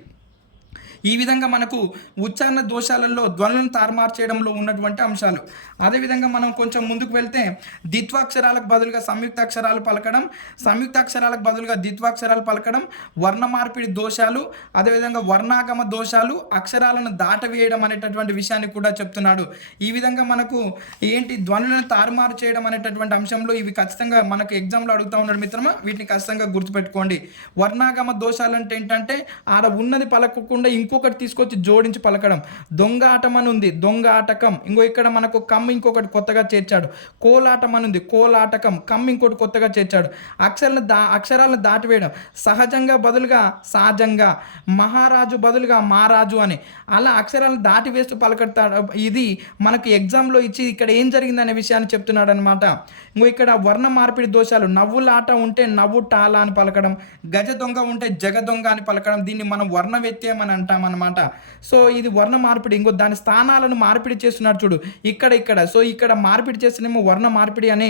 ఈ విధంగా మనకు ఉచ్చారణ దోషాలలో ధ్వనులను తారుమారు చేయడంలో ఉన్నటువంటి అంశాలు. అదేవిధంగా మనం కొంచెం ముందుకు వెళ్తే ద్విత్వాక్షరాలకు బదులుగా సంయుక్త అక్షరాలు పలకడం, సంయుక్త అక్షరాలకు బదులుగా ద్విత్వాక్షరాలు పలకడం, వర్ణ మార్పిడి దోషాలు, అదేవిధంగా వర్ణాగమ దోషాలు, అక్షరాలను దాటవేయడం అనేటటువంటి విషయాన్ని కూడా చెప్తున్నాడు. ఈ విధంగా మనకు ఏంటి ధ్వనులను తారుమారు చేయడం అనేటటువంటి అంశంలో ఇవి ఖచ్చితంగా మనకు ఎగ్జామ్లో అడుగుతూ ఉన్నాడు మిత్రమా, వీటిని ఖచ్చితంగా గుర్తుపెట్టుకోండి. వర్ణాగమ దోషాలు అంటే ఏంటంటే ఆడ ఉన్నది పలకకుండా ఇంకొకటి తీసుకొచ్చి జోడించి పలకడం. దొంగ ఆటం అని ఉంది, దొంగ ఆటకం. ఇక్కడ మనకు కమ్ ఇంకొకటి కొత్తగా చేర్చాడు. కోలాటం అని ఉంది, కోలాటకం. కమ్ ఇంకోటి కొత్తగా చేర్చాడు. అక్షరాలను దాటివేయడం. సహజంగా బదులుగా సహజంగా, మహారాజు బదులుగా మహారాజు అని అలా అక్షరాలను దాటివేస్తూ పలకడతాడు. ఇది మనకు ఎగ్జామ్లో ఇచ్చి ఇక్కడ ఏం జరిగిందనే విషయాన్ని చెప్తున్నాడు అనమాట. ఇక్కడ వర్ణ మార్పిడి దోషాలు. నవ్వులాట ఉంటే నవ్వు టాల అని పలకడం, గజ దొంగ ఉంటే జగ దొంగ అని పలకడం. దీన్ని మనం వర్ణ వ్యత్యయం అని అంటాం అనమాట. సో ఇది వర్ణ మార్పిడి. దాని స్థానాలను మార్పిడి చేస్తున్నాడు చూడు, ఇక్కడ. సో ఇక్కడ మార్పిడి చేస్తేనేమో వర్ణ మార్పిడి అని,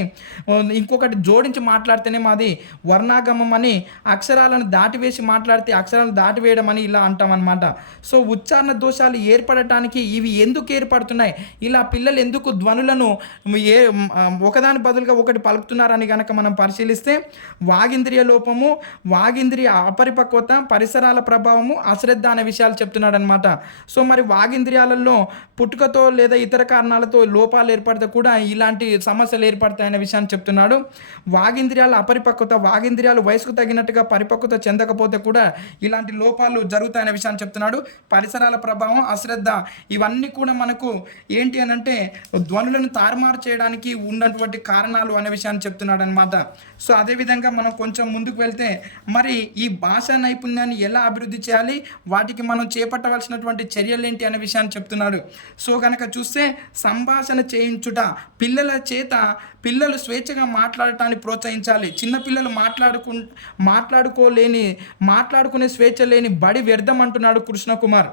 ఇంకొకటి జోడించి మాట్లాడితేనేమో అది వర్ణాగమం అని, అక్షరాలను దాటివేసి మాట్లాడితే అక్షరాలను దాటివేయడం అని ఇలా అంటాం అనమాట. సో ఉచ్చారణ దోషాలు ఏర్పడటానికి ఇవి ఎందుకు ఏర్పడుతున్నాయి, ఇలా పిల్లలు ఎందుకు ధ్వనులను ఒకదాని బదులుగా ఒకటి పలుకుతున్నారని కనుక మనం పరిశీలిస్తే వాగింద్రియ లోపము, వాగింద్రియ అపరిపక్వత, పరిసరాల ప్రభావము, అశ్రద్ధ అనే విషయాలు చెప్తున్నాడు అనమాట. సో మరి వాగింద్రియాలలో పుట్టుకతో లేదా ఇతర కారణాలతో లోపాలు ఏర్పడితే కూడా ఇలాంటి సమస్యలు ఏర్పడతాయనే విషయాన్ని చెప్తున్నాడు. వాగింద్రియాల అపరిపక్వత, వాగింద్రియాలు వయసుకు తగినట్టుగా పరిపక్వత చెందకపోతే కూడా ఇలాంటి లోపాలు జరుగుతాయనే విషయాన్ని చెప్తున్నాడు. పరిసరాల ప్రభావం, అశ్రద్ధ ఇవన్నీ కూడా మనకు ఏంటి అని అంటే ధ్వనులను తారుమారు చేయడానికి ఉన్నటువంటి కారణాలు అనే విషయాన్ని చెప్తున్నాడు అనమాట. సో అదేవిధంగా మనం కొంచెం ముందుకు వెళ్తే మరి ఈ భాషా నైపుణ్యాన్ని ఎలా అభివృద్ధి చేయాలి, వాటికి మనం చేపట్టవలసినటువంటి చర్యలు ఏంటి అనే విషయాన్ని చెప్తున్నాడు. సో కనుక చూస్తే సంభాషణ చేయించుట, పిల్లల చేత పిల్లలు స్వేచ్ఛగా మాట్లాడటానికి ప్రోత్సహించాలి. చిన్నపిల్లలు మాట్లాడుకునే స్వేచ్ఛ లేని బడి వ్యర్థం అంటున్నాడు కృష్ణకుమార్.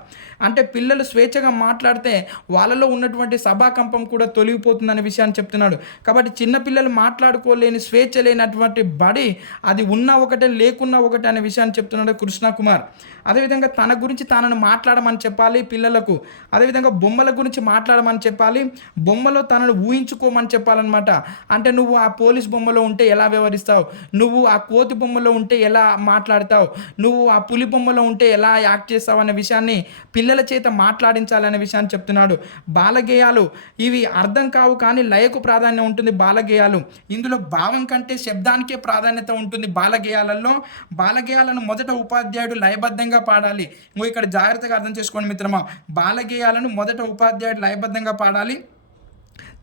అంటే పిల్లలు స్వేచ్ఛగా మాట్లాడితే వాళ్ళలో ఉన్నటువంటి సభాకంపం కూడా తొలగిపోతుందనే విషయాన్ని చెప్తున్నాడు. కాబట్టి చిన్నపిల్లలు మాట్లాడుకోలేని స్వేచ్ఛ లేనటువంటి బడి అది ఉన్నా ఒకటే లేకున్నా ఒకటే అనే విషయాన్ని చెప్తున్నాడు కృష్ణకుమార్. అదేవిధంగా తన గురించి తనను మాట్లాడమని చెప్పాలి పిల్లలకు. అదేవిధంగా బొమ్మల గురించి మాట్లాడమని చెప్పాలి, బొమ్మలో తనను ఊహించుకోమని చెప్పాలన్నమాట. అంటే నువ్వు ఆ పోలీస్ బొమ్మలో ఉంటే ఎలా వ్యవహరిస్తావు, నువ్వు ఆ కోతి బొమ్మలో ఉంటే ఎలా మాట్లాడతావు, నువ్వు ఆ పులి బొమ్మలో ఉంటే ఎలా యాక్ట్ చేస్తావు అనే విషయాన్ని పిల్లల చేత మాట్లాడించాలనే విషయాన్ని చెప్తున్నాడు. బాలగేయాలు ఇవి అర్థం కావు కానీ లయకు ప్రాధాన్యం ఉంటుంది బాలగేయాలు. ఇందులో భావం కంటే శబ్దానికే ప్రాధాన్యత ఉంటుంది బాలగేయాలలో. బాలగేయాలను మొదట ఉపాధ్యాయుడు లయబద్ధంగా పాడాలి. ఇక్కడ జాగ్రత్తగా అర్థం చేసుకోండి మిత్రమా. బాలగేయాలను మొదట ఉపాధ్యాయుడు లయబద్ధంగా పాడాలి,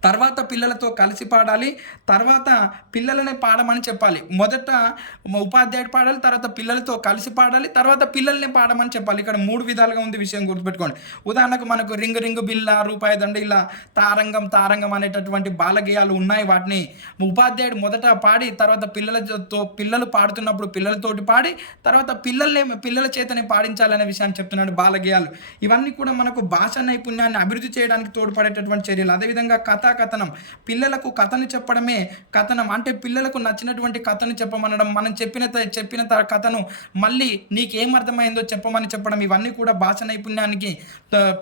తర్వాత పిల్లలతో కలిసి పాడాలి, తర్వాత పిల్లలనే పాడమని చెప్పాలి. మొదట ఉపాధ్యాయుడు పాడాలి, తర్వాత పిల్లలతో కలిసి పాడాలి, తర్వాత పిల్లల్ని పాడమని చెప్పాలి. ఇక్కడ 3 విధాలుగా ఉంది, విషయం గుర్తుపెట్టుకోండి. ఉదాహరణకు మనకు రింగు రింగు బిల్ల, రూపాయి దండ, ఇలా తారంగం అనేటటువంటి బాలగేయాలు ఉన్నాయి. వాటిని ఉపాధ్యాయుడు మొదట పాడి తర్వాత పిల్లలు పాడుతున్నప్పుడు పిల్లలతోటి పాడి తర్వాత పిల్లల చేతనే పాడించాలనే విషయాన్ని చెప్తున్నాడు బాలగేయాలు. ఇవన్నీ కూడా మనకు భాషా నైపుణ్యాన్ని అభివృద్ధి చేయడానికి తోడ్పడేటటువంటి చర్యలు. అదేవిధంగా కథనం, పిల్లలకు కథను చెప్పడమే కథనం. అంటే పిల్లలకు నచ్చినటువంటి కథను చెప్పమనడం, మనం చెప్పిన కథను మళ్ళీ నీకేం అర్థమైందో చెప్పమని చెప్పడం, ఇవన్నీ కూడా భాష నైపుణ్యానికి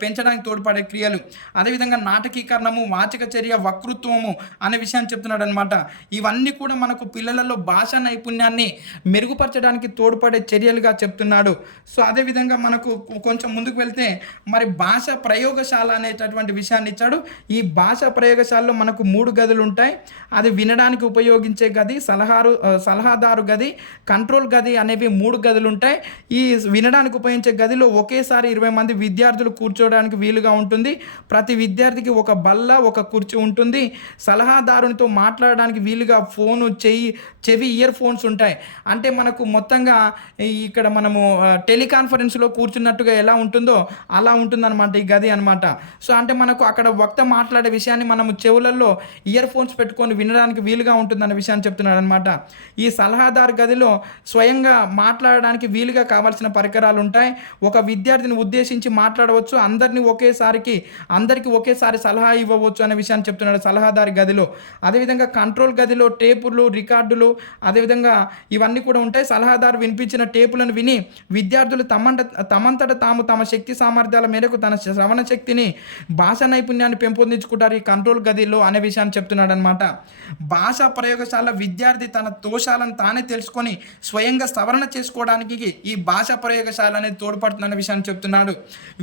పెంచడానికి తోడ్పడే క్రియలు. అదేవిధంగా నాటకీకరణము, వాచక చర్య, వక్తృత్వము అనే విషయాన్ని చెప్తున్నాడు అనమాట. ఇవన్నీ కూడా మనకు పిల్లలలో భాషా నైపుణ్యాన్ని మెరుగుపరచడానికి తోడ్పడే చర్యలుగా చెప్తున్నాడు. సో అదేవిధంగా మనకు కొంచెం ముందుకు వెళ్తే మరి భాష ప్రయోగశాల అనేటటువంటి విషయాన్ని ఇచ్చాడు. ఈ భాష ప్రయోగశాలలో మనకు 3 గదులు ఉంటాయి. అది వినడానికి ఉపయోగించే గది, సలహాదారు గది, కంట్రోల్ గది అనేవి 3 గదులు ఉంటాయి. ఈ వినడానికి ఉపయోగించే గదిలో ఒకేసారి 20 మంది విద్యార్థులు కూర్చోవడానికి వీలుగా ఉంటుంది. ప్రతి విద్యార్థికి ఒక బల్ల, ఒక కుర్చీ ఉంటుంది. సలహాదారునితో మాట్లాడడానికి వీలుగా ఫోను, చెవి ఇయర్ ఫోన్స్ ఉంటాయి. అంటే మనకు మొత్తంగా ఇక్కడ మనము టెలికాన్ఫరెన్స్లో కూర్చున్నట్టుగా ఎలా ఉంటుందో అలా ఉంటుందన్నమాట ఈ గది అనమాట. సో అంటే మనకు అక్కడ వక్త మాట్లాడే విషయాన్ని మనం మనము చెవులలో ఇయర్ ఫోన్స్ పెట్టుకొని వినడానికి వీలుగా ఉంటుందన్న విషయాన్ని చెప్తున్నాడు అనమాట. ఈ సలహాదారు గదిలో స్వయంగా మాట్లాడడానికి వీలుగా కావాల్సిన పరికరాలు ఉంటాయి. ఒక విద్యార్థిని ఉద్దేశించి మాట్లాడవచ్చు, అందరికీ ఒకేసారి సలహా ఇవ్వవచ్చు అనే విషయాన్ని చెప్తున్నాడు సలహాదారు గదిలో. అదేవిధంగా కంట్రోల్ గదిలో టేపులు, రికార్డులు అదేవిధంగా ఇవన్నీ కూడా ఉంటాయి. సలహాదారు వినిపించిన టేపులను విని విద్యార్థులు తమంతట తాము తమ శక్తి సామర్థ్యాల మేరకు తన శ్రవణ శక్తిని, భాషా నైపుణ్యాన్ని పెంపొందించుకుంటారు ఈ కంట్రోల్ గదిలో అనే విషయాన్ని చెప్తున్నాడు అనమాట. భాషా ప్రయోగశాల విద్యార్థి తన దోషాలను తానే తెలుసుకొని స్వయంగా సవరణ చేసుకోవడానికి ఈ భాషా ప్రయోగశాల అనేది తోడ్పడుతుందన్న విషయాన్ని చెప్తున్నాడు.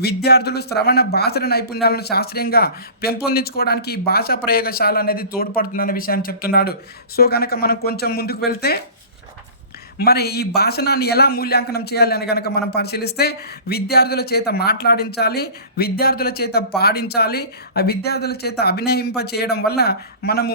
విద్యార్థులు శ్రవణ భాషల నైపుణ్యాలను శాస్త్రీయంగా పెంపొందించుకోవడానికి ఈ భాషా ప్రయోగశాల అనేది తోడ్పడుతుందన్న విషయాన్ని చెప్తున్నాడు. సో కనుక మనం కొంచెం ముందుకు వెళ్తే మరి ఈ భాషణాన్ని ఎలా మూల్యాంకనం చేయాలి అని కనుక మనం పరిశీలిస్తే విద్యార్థుల చేత మాట్లాడించాలి, విద్యార్థుల చేత పాడించాలి, ఆ విద్యార్థుల చేత అభినయింప చేయడం వల్ల మనము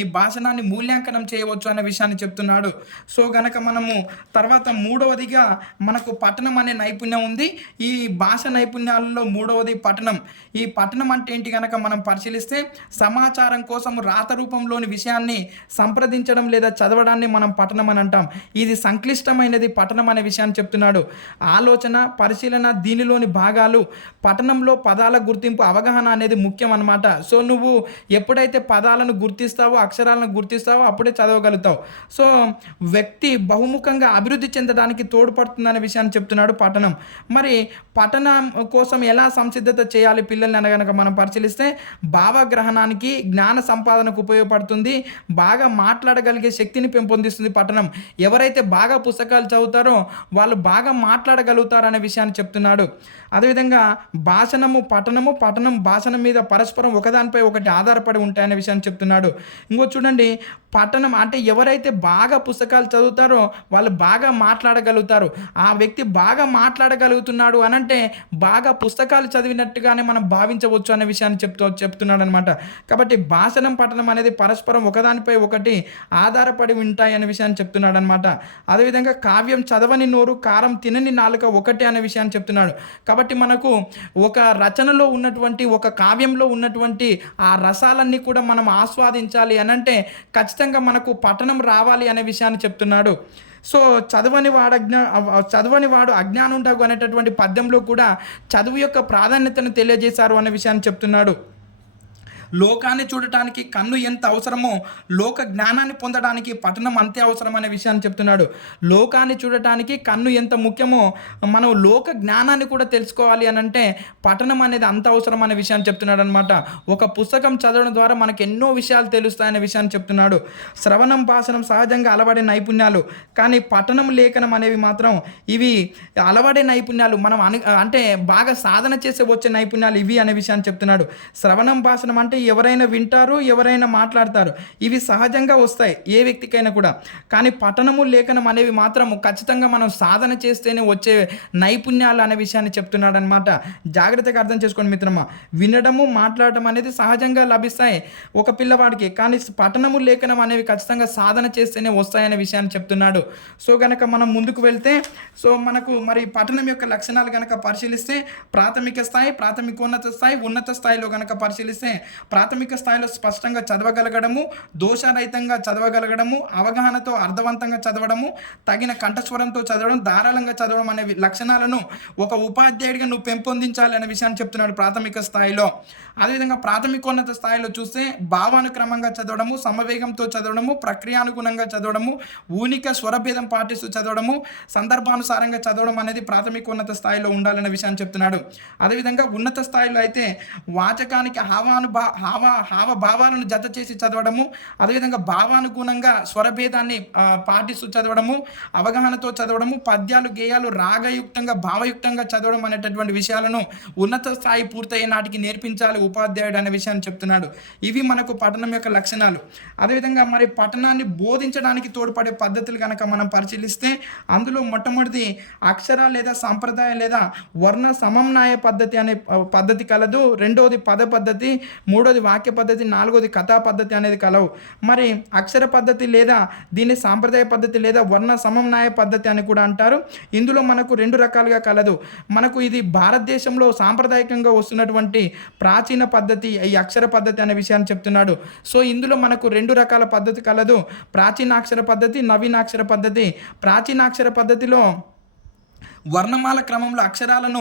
ఈ భాషణాన్ని మూల్యాంకనం చేయవచ్చు అనే విషయాన్ని చెప్తున్నాడు. సో కనుక మనము తర్వాత మూడవదిగా మనకు పఠనం అనే నైపుణ్యం ఉంది. ఈ భాష నైపుణ్యాలలో మూడవది పఠనం. ఈ పఠనం అంటే ఏంటి కనుక మనం పరిశీలిస్తే సమాచారం కోసం రాత రూపంలోని విషయాన్ని సంప్రదించడం లేదా చదవడాన్ని మనం పఠనం అని అంటాం. ఇది సంక్లిష్టమైనది పఠనం అనే విషయాన్ని చెప్తున్నాడు. ఆలోచన, పరిశీలన దీనిలోని భాగాలు. పఠనంలో పదాల గుర్తింపు, అవగాహన అనేది ముఖ్యం అన్నమాట. సో నువ్వు ఎప్పుడైతే పదాలను గుర్తిస్తావో, అక్షరాలను గుర్తిస్తావో అప్పుడే చదవగలుగుతావు. సో వ్యక్తి బహుముఖంగా అభివృద్ధి చెందడానికి తోడ్పడుతుందనే విషయాన్ని చెప్తున్నాడు పఠనం. మరి పఠనం కోసం ఎలా సంసిద్ధత చేయాలి పిల్లల్ని అనగనక మనం పరిశీలిస్తే భావగ్రహణానికి, జ్ఞాన సంపాదనకు ఉపయోగపడుతుంది. బాగా మాట్లాడగలిగే శక్తిని పెంపొందిస్తుంది పఠనం. ఎవరైతే బాగా పుస్తకాలు చదువుతారో వాళ్ళు బాగా మాట్లాడగలుగుతారు అనే విషయాన్ని చెప్తున్నాడు. అదేవిధంగా పఠనం భాషణం మీద పరస్పరం ఒకదానిపై ఒకటి ఆధారపడి ఉంటాయనే విషయాన్ని చెప్తున్నాడు. ఇంకో చూడండి, పఠనం అంటే ఎవరైతే బాగా పుస్తకాలు చదువుతారో వాళ్ళు బాగా మాట్లాడగలుగుతారు. ఆ వ్యక్తి బాగా మాట్లాడగలుగుతున్నాడు అనంటే బాగా పుస్తకాలు చదివినట్టుగానే మనం భావించవచ్చు అనే విషయాన్ని చెప్తున్నాడు అనమాట. కాబట్టి భాషణం, పఠనం అనేది పరస్పరం ఒకదానిపై ఒకటి ఆధారపడి ఉంటాయి అనే విషయాన్ని చెప్తున్నాడు అనమాట. అదేవిధంగా కావ్యం చదవని నోరు, కారం తినని నాలుక ఒకటే అనే విషయాన్ని చెప్తున్నాడు. కాబట్టి మనకు ఒక రచనలో ఉన్నటువంటి, ఒక కావ్యంలో ఉన్నటువంటి ఆ రసాలన్నీ కూడా మనం ఆస్వాదించాలి అనంటే ఖచ్చితంగా మనకు పఠనం రావాలి అనే విషయాన్ని చెప్తున్నాడు. సో చదవని వాడు అజ్ఞానుండగు అనేటటువంటి పద్యంలో కూడా చదువు యొక్క ప్రాధాన్యతను తెలియజేశారు అనే విషయాన్ని చెప్తున్నాడు. లోకాన్ని చూడటానికి కన్ను ఎంత అవసరమో లోక జ్ఞానాన్ని పొందడానికి పఠనం అంతే అవసరం అనే విషయాన్ని చెప్తున్నాడు. లోకాన్ని చూడటానికి కన్ను ఎంత ముఖ్యమో మనం లోక జ్ఞానాన్ని కూడా తెలుసుకోవాలి అని అంటే పఠనం అనేది అంత అవసరం అనే విషయాన్ని చెప్తున్నాడు అనమాట. ఒక పుస్తకం చదవడం ద్వారా మనకు ఎన్నో విషయాలు తెలుస్తాయనే విషయాన్ని చెప్తున్నాడు. శ్రవణం, భాషణం సహజంగా అలవడే నైపుణ్యాలు, కానీ పఠనం, లేఖనం అనేవి మాత్రం ఇవి అలవడే నైపుణ్యాలు. మనం అంటే బాగా సాధన చేసే వచ్చే నైపుణ్యాలు ఇవి అనే విషయాన్ని చెప్తున్నాడు. శ్రవణం, భాషణం అంటే ఎవరైనా వింటారు, ఎవరైనా మాట్లాడతారు. ఇవి సహజంగా వస్తాయి ఏ వ్యక్తికైనా కూడా. కానీ పఠనము, లేఖనం అనేవి మాత్రం ఖచ్చితంగా మనం సాధన చేస్తేనే వచ్చే నైపుణ్యాలు అనే విషయాన్ని చెప్తున్నాడు అనమాట. జాగ్రత్తగా అర్థం చేసుకోండి మిత్రమా. వినడము, మాట్లాడటం అనేది సహజంగా లభిస్తాయి ఒక పిల్లవాడికి, కానీ పఠనము, లేఖనం అనేవి ఖచ్చితంగా సాధన చేస్తేనే వస్తాయనే విషయాన్ని చెప్తున్నాడు. సో కనుక మనం ముందుకు వెళ్తే మనకు మరి పఠనం యొక్క లక్షణాలు కనుక పరిశీలిస్తే ప్రాథమిక స్థాయి, ప్రాథమికోన్నత స్థాయి, ఉన్నత స్థాయిలో కనుక పరిశీలిస్తే ప్రాథమిక స్థాయిలో స్పష్టంగా చదవగలగడము, దోషరహితంగా చదవగలగడము, అవగాహనతో అర్థవంతంగా చదవడము, తగిన కంఠస్వరంతో చదవడం, ధారాళంగా చదవడం అనే లక్షణాలను ఒక ఉపాధ్యాయుడిగా నువ్వు పెంపొందించాలి అనే విషయాన్ని చెప్తున్నాడు ప్రాథమిక స్థాయిలో. అదేవిధంగా ప్రాథమికోన్నత స్థాయిలో చూస్తే భావానుక్రమంగా చదవడము, సమవేగంతో చదవడము, ప్రక్రియానుగుణంగా చదవడము, ఊనిక స్వరభేదం పాటిస్తూ చదవడము, సందర్భానుసారంగా చదవడం అనేది ప్రాథమికోన్నత స్థాయిలో ఉండాలనే విషయాన్ని చెప్తున్నాడు. అదేవిధంగా ఉన్నత స్థాయిలో అయితే వాచకానికి హావభావాలను జత చేసి చదవడము, అదేవిధంగా భావానుగుణంగా స్వరభేదాన్ని పాటిస్తూ చదవడము, అవగాహనతో చదవడము, పద్యాలు, గేయాలు రాగయుక్తంగా, భావయుక్తంగా చదవడం అనేటటువంటి విషయాలను ఉన్నత స్థాయి పూర్తయ్యే నాటికి నేర్పించాలి ఉపాధ్యాయుడు అనే విషయాన్ని చెప్తున్నాడు. ఇవి మనకు పఠనం యొక్క లక్షణాలు. అదేవిధంగా మరి పఠనాన్ని బోధించడానికి తోడ్పడే పద్ధతులు కనుక మనం పరిశీలిస్తే అందులో మొట్టమొదటిది అక్షర లేదా సంప్రదాయ లేదా వర్ణ సమన్వయ పద్ధతి అనే పద్ధతి కలదు. రెండవది పద పద్ధతి, మూడవది మూడోది వాక్య పద్ధతి, నాలుగోది కథా పద్ధతి అనేది కలవు. మరి అక్షర పద్ధతి లేదా దీన్ని సాంప్రదాయ పద్ధతి లేదా వర్ణ సమన్వయ పద్ధతి అని కూడా అంటారు. ఇందులో మనకు 2 రకాలుగా కలదు. మనకు ఇది భారతదేశంలో సాంప్రదాయకంగా వస్తున్నటువంటి ప్రాచీన పద్ధతి ఈ అక్షర పద్ధతి అనే విషయాన్ని చెప్తున్నాడు. సో ఇందులో మనకు 2 రకాల పద్ధతి కలదు. ప్రాచీనాక్షర పద్ధతి, నవీనాక్షర పద్ధతి. ప్రాచీనాక్షర పద్ధతిలో వర్ణమాల క్రమంలో అక్షరాలను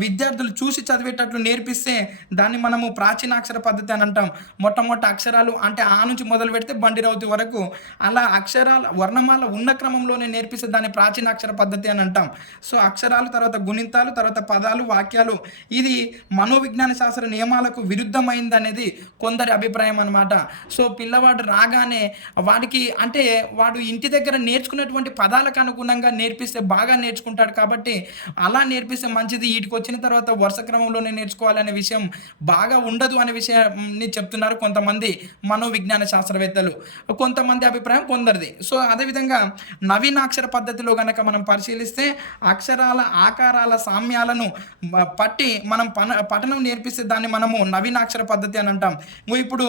విద్యార్థులు చూసి చదివేటట్లు నేర్పిస్తే దాన్ని మనము ప్రాచీనాక్షర పద్ధతి అని అంటాం. మొట్టమొదటి అక్షరాలు అంటే ఆ నుంచి మొదలు పెడితే బండిరౌతి వరకు అలా అక్షరాల వర్ణమాల ఉన్న క్రమంలోనే నేర్పిస్తే దాన్ని ప్రాచీనాక్షర పద్ధతి అని అంటాం. సో అక్షరాలు, తర్వాత గుణింతాలు, తర్వాత పదాలు, వాక్యాలు. ఇది మనోవిజ్ఞాన శాస్త్ర నియమాలకు విరుద్ధమైంది అనేది కొందరి అభిప్రాయం అన్నమాట. సో పిల్లవాడు రాగానే వాడికి అంటే వాడు ఇంటి దగ్గర నేర్చుకున్నటువంటి పదాలకు అనుగుణంగా నేర్పిస్తే బాగా నేర్చుకుంటాడు. కాబట్టి అలా నేర్పిస్తే మంచిది. వీటికి వచ్చిన తర్వాత వరుస క్రమంలోనే నేర్చుకోవాలనే విషయం బాగా ఉండదు అనే విషయాన్ని చెప్తున్నారు కొంతమంది మనోవిజ్ఞాన శాస్త్రవేత్తలు. కొంతమంది అభిప్రాయం కొందరిది. సో అదేవిధంగా నవీనాక్షర పద్ధతిలో కనుక మనం పరిశీలిస్తే అక్షరాల ఆకారాల సామ్యాలను పట్టి మనం పఠనం నేర్పిస్తే దాన్ని మనము నవీనాక్షర పద్ధతి అని అంటాం. ఇప్పుడు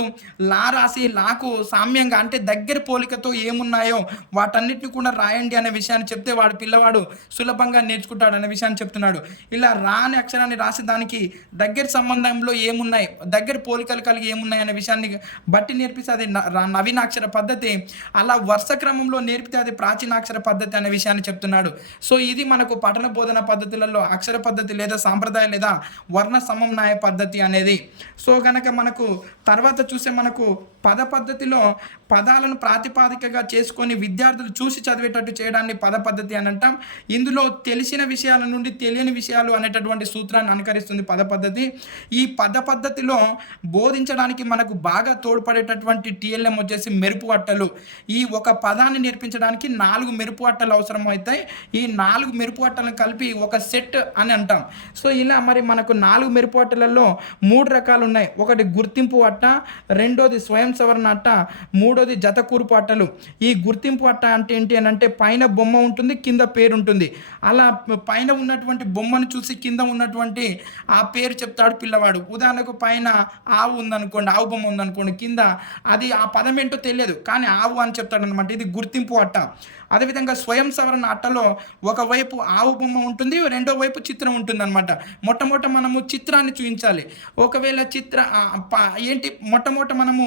లా రాసి లాకు సామ్యంగా అంటే దగ్గర పోలికతో ఏమున్నాయో వాటన్నిటిని కూడా రాయండి అనే విషయాన్ని చెప్తే పిల్లవాడు సులభంగా నేర్చుకుంటాడు అనే విషయాన్ని చెప్తున్నాడు. ఇలా రా అనే అక్షరాన్ని రాసి దానికి దగ్గర సంబంధంలో ఏమున్నాయి, దగ్గర పోలికలు కలిగి ఏమున్నాయి అనే విషయాన్ని బట్టి నేర్పిస్తే అది నవీనాక్షర పద్ధతి. అలా వరుస క్రమంలో నేర్పితే అది ప్రాచీనాక్షర పద్ధతి అనే విషయాన్ని చెప్తున్నాడు. సో ఇది మనకు పఠన బోధన పద్ధతులలో అక్షర పద్ధతి లేదా సాంప్రదాయ లేదా వర్ణ సమన్వయ పద్ధతి అనేది. సో కనుక మనకు తర్వాత చూసే మనకు పద పద్ధతిలో పదాలను ప్రాతిపాదికగా చేసుకొని విద్యార్థులు చూసి చదివేటట్టు చేయడాన్ని పద పద్ధతి అని అంటాం. ఇందులో తెలిసిన విషయాల నుండి తెలియని విషయాలు అనేటటువంటి సూత్రాన్ని అనుకరిస్తుంది పద పద్ధతి. ఈ పద పద్ధతిలో బోధించడానికి మనకు బాగా తోడ్పడేటటువంటి టీఎల్ఎం వచ్చేసి మెరుపు అట్టలు. ఈ ఒక పదాన్ని నేర్పించడానికి 4 మెరుపు అట్టలు అవసరం అవుతాయి. ఈ 4 మెరుపు అట్టలను కలిపి ఒక సెట్ అని అంటాం. సో ఇలా మరి మనకు 4 మెరుపు అట్టలలో 3 రకాలు ఉన్నాయి. ఒకటి గుర్తింపు అట్ట, రెండోది స్వయం సవరణ అట్ట, మూడోది జతకూర్పు అట్టలు. ఈ గుర్తింపు అట్ట అంటే ఏంటి అని అంటే పైన బొమ్మ ఉంటుంది, కింద పేరు ఉంటుంది. అలా పైన ఉన్నటువంటి బొమ్మను చూసి కింద ఉన్నటువంటి ఆ పేరు చెప్తాడు పిల్లవాడు. ఉదాహరణకు పైన ఆవు ఉందనుకోండి, ఆవు బొమ్మ ఉందనుకోండి, కింద అది ఆ పదం ఏంటో తెలియదు కానీ ఆవు అని చెప్తాడు అనమాట. ఇది గుర్తింపు అట్ట. అదేవిధంగా స్వయం సవరణ అట్టలో ఒకవైపు ఆవు బొమ్మ ఉంటుంది, రెండో వైపు చిత్రం ఉంటుంది అనమాట. మొట్టమొదట మనము చిత్రాన్ని చూపించాలి. ఒకవేళ మొట్టమొదట మనము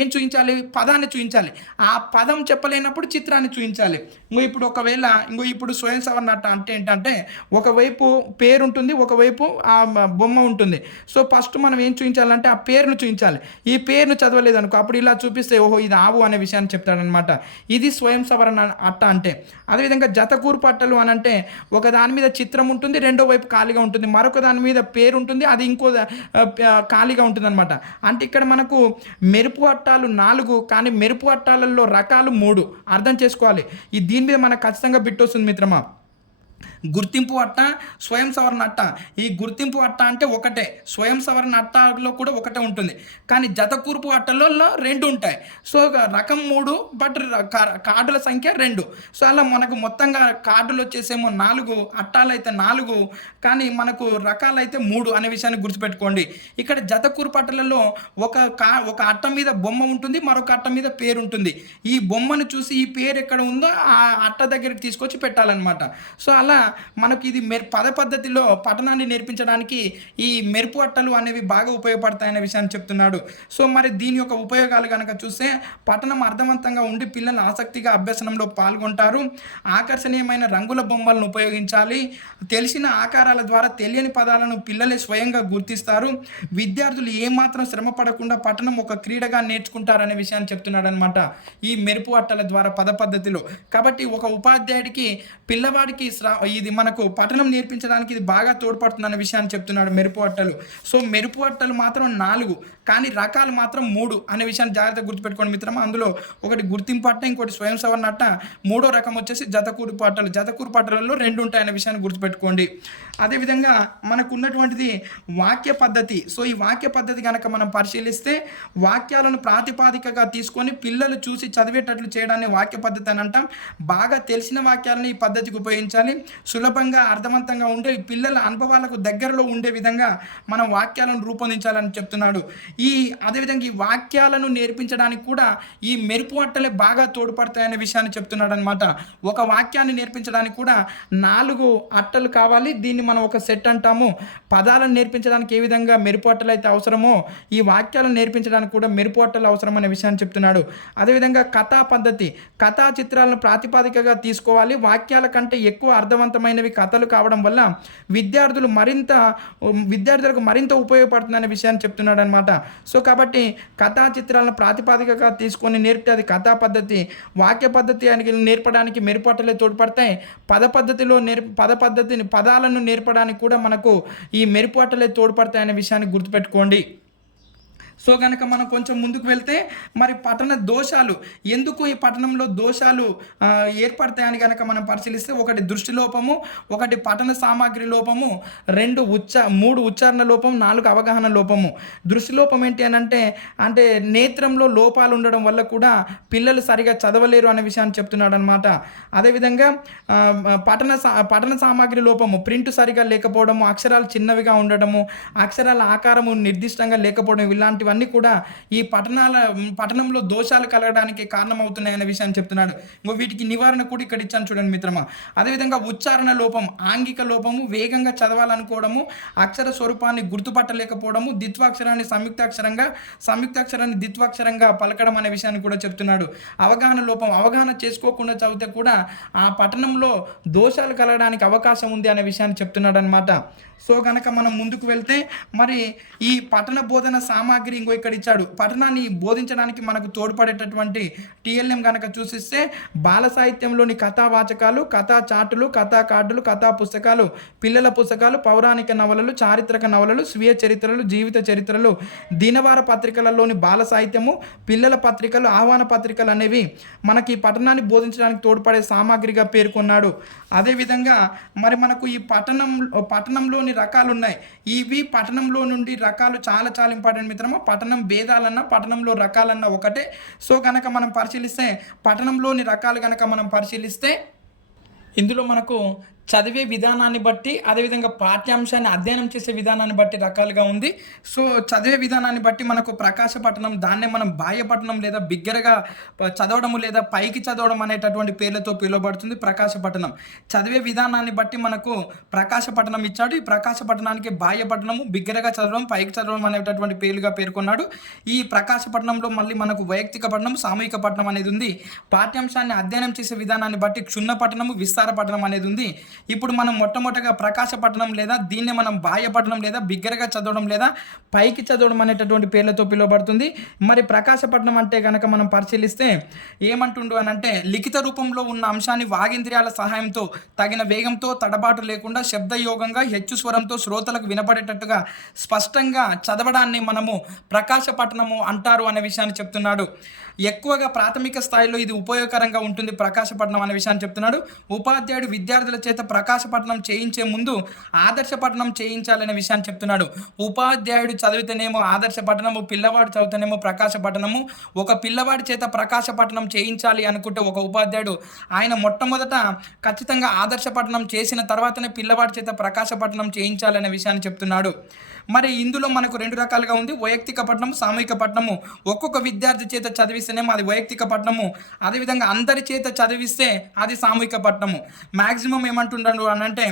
ఏం చూపించాలి, పదాన్ని చూపించాలి. ఆ పదం చెప్పలేనప్పుడు చిత్రాన్ని చూపించాలి. ఇప్పుడు ఒకవేళ ఇప్పుడు స్వయం సవరణ అట్ట అంటే ఏంటంటే ఒకవైపు పేరు ఉంటుంది, ఒకవైపు ఆ బొమ్మ ఉంటుంది. సో ఫస్ట్ మనం ఏం చూపించాలంటే ఆ పేరును చూపించాలి. ఈ పేరును చదవలేదు అనుకో, అప్పుడు ఇలా చూపిస్తే ఓహో ఇది ఆవు అనే విషయాన్ని చెప్తాడనమాట. ఇది స్వయం సవరణ అట్ట అంటే. అదేవిధంగా జతకూర్పు అట్టలు అని అంటే ఒక దాని మీద చిత్రం ఉంటుంది, రెండో వైపు ఖాళీగా ఉంటుంది, మరొక దాని మీద పేరు ఉంటుంది, అది ఇంకో ఖాళీగా ఉంటుంది అనమాట. అంటే ఇక్కడ మనకు మెరుపు అట్టాలు 4 కానీ మెరుపు అట్టాలలో రకాలు 3. అర్థం చేసుకోవాలి. దీని మీద మనకు ఖచ్చితంగా బిట్ వస్తుంది మిత్రమా. గుర్తింపు అట్ట, స్వయం సవరణ అట్ట. ఈ గుర్తింపు అట్ట అంటే ఒకటే, స్వయం సవరణ అట్టలో కూడా ఒకటే ఉంటుంది. కానీ జతకూర్పు అట్టలలో 2 ఉంటాయి. సో రకం 3 బట్ కార్డుల సంఖ్య 2. సో అలా మనకు మొత్తంగా కార్డులు వచ్చేసేమో 4, అట్టాలు అయితే 4 కానీ మనకు రకాలైతే 3 అనే విషయాన్ని గుర్తుపెట్టుకోండి. ఇక్కడ జతకూర్పు అట్టలలో ఒక అట్ట మీద బొమ్మ ఉంటుంది, మరొక అట్ట మీద పేరు ఉంటుంది. ఈ బొమ్మను చూసి ఈ పేరు ఎక్కడ ఉందో ఆ అట్ట దగ్గరికి తీసుకొచ్చి పెట్టాలన్నమాట. సో అలా మనకి ఇది పద పద్ధతిలో పఠనాన్ని నేర్పించడానికి ఈ మెరుపు అట్టలు అనేవి బాగా ఉపయోగపడతాయనే విషయాన్ని చెప్తున్నాడు. సో మరి దీని యొక్క ఉపయోగాలు కనుక చూస్తే పఠనం అర్థవంతంగా ఉండి పిల్లలు ఆసక్తిగా అభ్యసనంలో పాల్గొంటారు. ఆకర్షణీయమైన రంగుల బొమ్మలను ఉపయోగించాలి. తెలిసిన ఆకారాల ద్వారా తెలియని పదాలను పిల్లలే స్వయంగా గుర్తిస్తారు. విద్యార్థులు ఏమాత్రం శ్రమ పడకుండా పఠనం ఒక క్రీడగా నేర్చుకుంటారనే విషయాన్ని చెప్తున్నాడు అనమాట ఈ మెరుపు అట్టల ద్వారా పద పద్ధతిలో. కాబట్టి ఒక ఉపాధ్యాయుడికి పిల్లవాడికి ఇది మనకు పఠనం నేర్పించడానికి ఇది బాగా తోడ్పడుతుంది అనే విషయాన్ని చెప్తున్నాడు మెరుపు అట్టలు. సో మెరుపు అట్టలు మాత్రం 4 కానీ రకాలు మాత్రం 3 అనే విషయాన్ని జాగ్రత్తగా గుర్తుపెట్టుకోండి మిత్రమా. అందులో ఒకటి గుర్తింపు అట్ట, ఇంకోటి స్వయం సవరణ అట్ట, 3వ రకం వచ్చేసి జతకూర్పు అట్టలు. జతకూర్పు అట్టలలో 2 ఉంటాయనే విషయాన్ని గుర్తుపెట్టుకోండి. అదేవిధంగా మనకు ఉన్నటువంటిది వాక్య పద్ధతి. సో ఈ వాక్య పద్ధతి కనుక మనం పరిశీలిస్తే వాక్యాలను ప్రాతిపాదికగా తీసుకొని పిల్లలు చూసి చదివేటట్లు చేయడాన్ని వాక్య పద్ధతి అని అంటాం. బాగా తెలిసిన వాక్యాలను ఈ పద్ధతికి ఉపయోగించాలి. సులభంగా అర్థవంతంగా ఉండే పిల్లల అనుభవాలకు దగ్గరలో ఉండే విధంగా మనం వాక్యాలను రూపొందించాలని చెప్తున్నాడు. ఈ అదేవిధంగా ఈ వాక్యాలను నేర్పించడానికి కూడా ఈ మెరుపు అట్టలే బాగా తోడ్పడతాయనే విషయాన్ని చెప్తున్నాడు అనమాట. ఒక వాక్యాన్ని నేర్పించడానికి కూడా 4 అట్టలు కావాలి. దీన్ని మనం ఒక సెట్ అంటాము. పదాలను నేర్పించడానికి ఏ విధంగా మెరుపు అట్టలు అయితే అవసరమో ఈ వాక్యాలను నేర్పించడానికి కూడా మెరుపు అట్టలు అవసరం అనే విషయాన్ని చెప్తున్నాడు. అదేవిధంగా కథా పద్ధతి, కథా చిత్రాలను ప్రాతిపదికగా తీసుకోవాలి. వాక్యాల కంటే ఎక్కువ అర్థవంతమైనవి కథలు కావడం వల్ల విద్యార్థులకు మరింత ఉపయోగపడుతుందనే విషయాన్ని చెప్తున్నాడు అనమాట. సో కాబట్టి కథా చిత్రాలను ప్రాతిపదికగా తీసుకొని నేర్పితే అది కథా పద్ధతి. వాక్య పద్ధతి అని నేర్పడానికి మెరుపట్టలే తోడ్పడతాయి. పదాలను నేర్పడానికి కూడా మనకు ఈ మెరుపట్టలే తోడ్పడతాయనే విషయాన్ని గుర్తుపెట్టుకోండి. సో కనుక మనం కొంచెం ముందుకు వెళ్తే మరి పఠన దోషాలు, ఎందుకు ఈ పఠనంలో దోషాలు ఏర్పడతాయని కనుక మనం పరిశీలిస్తే, ఒకటి దృష్టి లోపము, ఒకటి పఠన సామాగ్రి లోపము, 3 ఉచ్చారణ లోపం, 4 అవగాహన లోపము. దృష్టి లోపం ఏంటి అని అంటే నేత్రంలో లోపాలు ఉండడం వల్ల కూడా పిల్లలు సరిగా చదవలేరు అనే విషయాన్ని చెప్తున్నాడు అనమాట. అదేవిధంగా పఠన సామాగ్రి లోపము, ప్రింట్ సరిగా లేకపోవడము, అక్షరాలు చిన్నవిగా ఉండడము, అక్షరాల ఆకారము నిర్దిష్టంగా లేకపోవడం, ఇలాంటివన్నీ కూడా ఈ పఠనంలో దోషాలు కలగడానికి కారణమవుతున్నాయనే విషయాన్ని చెప్తున్నాడు. వీటికి నివారణ కూడా ఇక్కడ ఇచ్చాను చూడండి మిత్రమా. అదేవిధంగా ఉచ్చారణ లోపం, ఆంగిక లోపము, వేగంగా చదవాలనుకోవడము, అక్షర స్వరూపాన్ని గుర్తుపట్టలేకపోవడము, ద్విత్వాక్షరాన్ని సంయుక్తాక్షరాన్ని ద్విత్వాక్షరంగా పలకడం అనే విషయాన్ని కూడా చెప్తున్నాడు. అవగాహన లోపం, అవగాహన చేసుకోకుండా చదివితే కూడా ఆ పఠనంలో దోషాలు కలగడానికి అవకాశం ఉంది అనే విషయాన్ని చెప్తున్నాడు అనమాట. సో కనుక మనం ముందుకు వెళ్తే మరి ఈ పఠన బోధన సామాగ్రి ఇక్కడ ఇచ్చాడు. పఠనాన్ని బోధించడానికి మనకు తోడ్పడేటటువంటి టీఎల్ఎం కనుక చూసిస్తే బాల సాహిత్యంలోని కథావాచకాలు, కథా చార్టులు, కథా కార్డులు, కథా పుస్తకాలు, పిల్లల పుస్తకాలు, పౌరాణిక నవలలు, చారిత్రక నవలలు, స్వీయ చరిత్రలు, జీవిత చరిత్రలు, దినవార పత్రికలలోని బాల సాహిత్యము, పిల్లల పత్రికలు, ఆహ్వాన పత్రికలు అనేవి మనకి పఠనాన్ని బోధించడానికి తోడ్పడే సామాగ్రిగా పేర్కొన్నాడు. అదేవిధంగా మరి మనకు ఈ పఠనంలోని రకాలు ఉన్నాయి. ఇవి పఠనంలో నుండి రకాలు చాలా చాలా ఇంపార్టెంట్ మిత్రమా. పఠనం భేదాలన్నా పఠనంలో రకాలన్నా ఒకటే. సో కనుక మనం పరిశీలిస్తే పఠనంలోని రకాలు కనుక మనం పరిశీలిస్తే ఇందులో మనకు చదివే విధానాన్ని బట్టి, అదేవిధంగా పాఠ్యాంశాన్ని అధ్యయనం చేసే విధానాన్ని బట్టి రకాలుగా ఉంది. సో చదివే విధానాన్ని బట్టి మనకు ప్రకాశ పఠనం, దాన్నే మనం బాహ్య పఠనం లేదా బిగ్గరగా చదవడము లేదా పైకి చదవడం అనేటటువంటి పేర్లతో పిలువబడుతుంది ప్రకాశ పఠనం. చదివే విధానాన్ని బట్టి మనకు ప్రకాశ పఠనం ఇచ్చాడు. ఈ ప్రకాశ పఠనానికి బాహ్య పఠనము, బిగ్గరగా చదవడం, పైకి చదవడం అనేటటువంటి పేర్లుగా పేర్కొన్నాడు. ఈ ప్రకాశ పఠనంలో మళ్ళీ మనకు వైయక్తిక పఠనం, సామూహిక పఠనం అనేది ఉంది. పాఠ్యాంశాన్ని అధ్యయనం చేసే విధానాన్ని బట్టి క్షుణ్ణ పఠనము, విస్తార పఠనం అనేది ఉంది. ఇప్పుడు మనం మొట్టమొదటిగా ప్రకాశ పఠనం లేదా దీన్నే మనం బాహ్య పఠనం లేదా బిగ్గరగా చదవడం లేదా పైకి చదవడం అనేటటువంటి పేర్లతో పిలువబడుతుంది. మరి ప్రకాశ పఠనం అంటే కనుక మనం పరిశీలిస్తే ఏమంటుండు అని అంటే, లిఖిత రూపంలో ఉన్న అంశాన్ని వాగేంద్రియాల సహాయంతో తగిన వేగంతో తడబాటు లేకుండా శబ్దయోగంగా హెచ్చు స్వరంతో శ్రోతలకు వినపడేటట్టుగా స్పష్టంగా చదవడాన్ని మనము ప్రకాశ పఠనము అంటారు అనే విషయాన్ని చెప్తున్నాడు. ఎక్కువగా ప్రాథమిక స్థాయిలో ఇది ఉపయోగకరంగా ఉంటుంది ప్రకాశ పఠనం అనే విషయాన్ని చెప్తున్నాడు. ఉపాధ్యాయుడు విద్యార్థుల చేత ప్రకాశ పఠనం చేయించే ముందు ఆదర్శ పఠనం చేయించాలనే విషయాన్ని చెప్తున్నాడు. ఉపాధ్యాయుడు చదివితేనేమో ఆదర్శ పఠనము, పిల్లవాడు చదివితేనేమో ప్రకాశ పఠనము. ఒక పిల్లవాడి చేత ప్రకాశ పఠనం చేయించాలి అనుకుంటే ఒక ఉపాధ్యాయుడు ఆయన మొట్టమొదట ఖచ్చితంగా ఆదర్శ పఠనం చేసిన తర్వాతనే పిల్లవాడి చేత ప్రకాశ పఠనం చేయించాలనే విషయాన్ని చెప్తున్నాడు. మరి ఇందులో మనకు 2 రకాలుగా ఉంది, వైయక్తిక పఠనము, సామూహిక పఠనము. ఒక్కొక్క విద్యార్థి చేత చదివిస్తేనేమో అది వైయక్తిక పఠనము, అదేవిధంగా అందరి చేత చదివిస్తే అది సామూహిక పఠనము. మ్యాక్సిమం ఏమంటున్నాడు అని అంటే,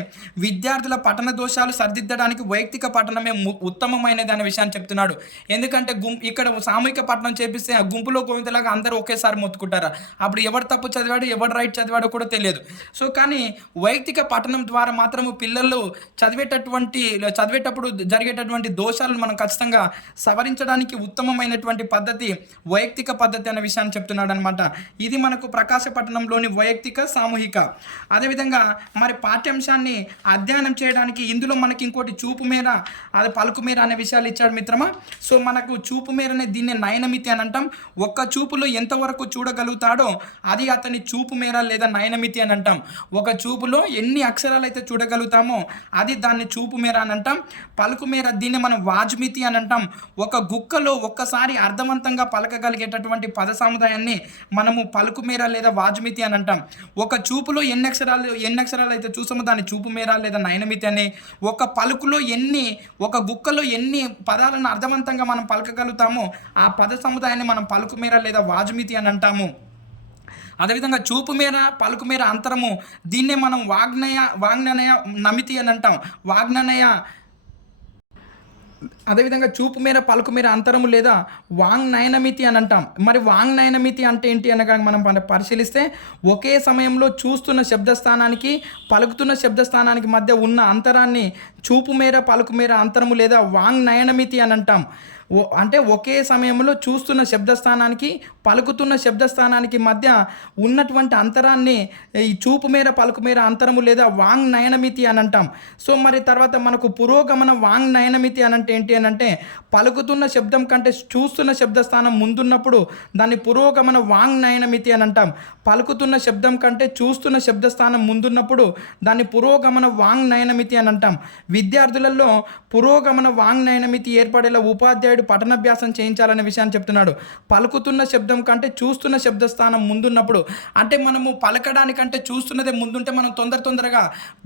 విద్యార్థుల పఠన దోషాలు సరిదిద్దడానికి వైయక్తిక పఠనమే ఉత్తమమైనది అనే విషయాన్ని చెప్తున్నాడు. ఎందుకంటే ఇక్కడ సామూహిక పఠనం చేపిస్తే ఆ గుంపులో గోవింతలాగా అందరూ ఒకేసారి మొత్తుకుంటారు. అప్పుడు ఎవరు తప్పు చదివాడు, ఎవరు రైట్ చదివాడో కూడా తెలియదు. సో కానీ వైయక్తిక పఠనం ద్వారా మాత్రము పిల్లలు చదివేటప్పుడు జరిగేటటువంటి దోషాలను మనం ఖచ్చితంగా సవరించడానికి ఉత్తమమైనటువంటి పద్ధతి వైయక్తిక పద్ధతి అనే విషయాన్ని చెప్తున్నాడు అనమాట. ఇది మనకు ప్రకాశ పఠనంలోని వైయక్తిక, సామూహిక. అదేవిధంగా మరి పాఠ్యాంశాన్ని అధ్యయనం చేయడానికి ఇందులో మనకి ఇంకోటి చూపు మేర, అది పలుకు మేర అనే విషయాలు ఇచ్చాడు మిత్రమా. సో మనకు చూపు మేరనే దీన్ని నయనమితి అని అంటాం. ఒక్క చూపులో ఎంతవరకు చూడగలుగుతాడో అది అతని చూపు మేర లేదా నయనమితి అని అంటాం. ఒక చూపులో ఎన్ని అక్షరాలు అయితే చూడగలుగుతామో అది దాన్ని చూపు మేర అని అంటాం. పలుకు మేర దీన్ని మనం వాజ్మితి అని అంటాం. ఒక గుక్కలో ఒక్కసారి అర్థవంతంగా పలకగలిగేటటువంటి పద సముదాయాన్ని మనము పలుకుమేర లేదా వాజ్మితి అని అంటాం. ఒక చూపులో ఎన్ని అక్షరాలు అయితే చూసామో దాన్ని చూపు మేర లేదా నయనమితి అని, ఒక గుక్కలో ఎన్ని పదాలను అర్థవంతంగా మనం పలకగలుగుతామో ఆ పద సముదాయాన్ని మనం పలుకుమేర లేదా వాజ్మితి అని అంటాము. అదేవిధంగా చూపు మేర పలుకు మేర అంతరము, దీన్నే మనం వాగ్ననయ నమితి అని అంటాం. అదేవిధంగా చూపు మేర పలుకు మేర అంతరము లేదా వాంగ్నయనమితి అని అంటాం. మరి వాంగ్నయనమితి అంటే ఏంటి అనగా మనం పరిశీలిస్తే ఒకే సమయంలో చూస్తున్న శబ్దస్థానానికి పలుకుతున్న శబ్దస్థానానికి మధ్య ఉన్న అంతరాన్ని చూపు మేర పలుకు మేర అంతరము లేదా వాంగ్నయనమితి అని అంటాం. అంటే ఒకే సమయంలో చూస్తున్న శబ్దస్థానానికి పలుకుతున్న శబ్దస్థానానికి మధ్య ఉన్నటువంటి అంతరాన్ని ఈ చూపు మేర పలుకు మేర అంతరము లేదా వాంగ్నయనమితి అని అంటాం. సో మరి తర్వాత మనకు పురోగమన వాంగ్నయనమితి అని అంటే ఏంటి అని అంటే పలుకుతున్న శబ్దం కంటే చూస్తున్న శబ్దస్థానం ముందున్నప్పుడు దాన్ని పురోగమన వాంగ్నయనమితి అని అంటాం. పలుకుతున్న శబ్దం కంటే చూస్తున్న శబ్దస్థానం ముందున్నప్పుడు దాన్ని పురోగమన వాంగ్నయనమితి అని అంటాం. విద్యార్థులలో పురోగమన వాంగ్నయనమితి ఏర్పడేలా ఉపాధ్యాయుడు పఠనాభ్యాసం చేయించాలనే విషయాన్ని చెప్తున్నాడు. పలుకుతున్న శబ్దం కంటే చూస్తున్న శబ్దస్థానం ముందున్నప్పుడు, అంటే మనము పలకడానికంటే చూస్తున్నదే ముందుంటే మనం తొందరగా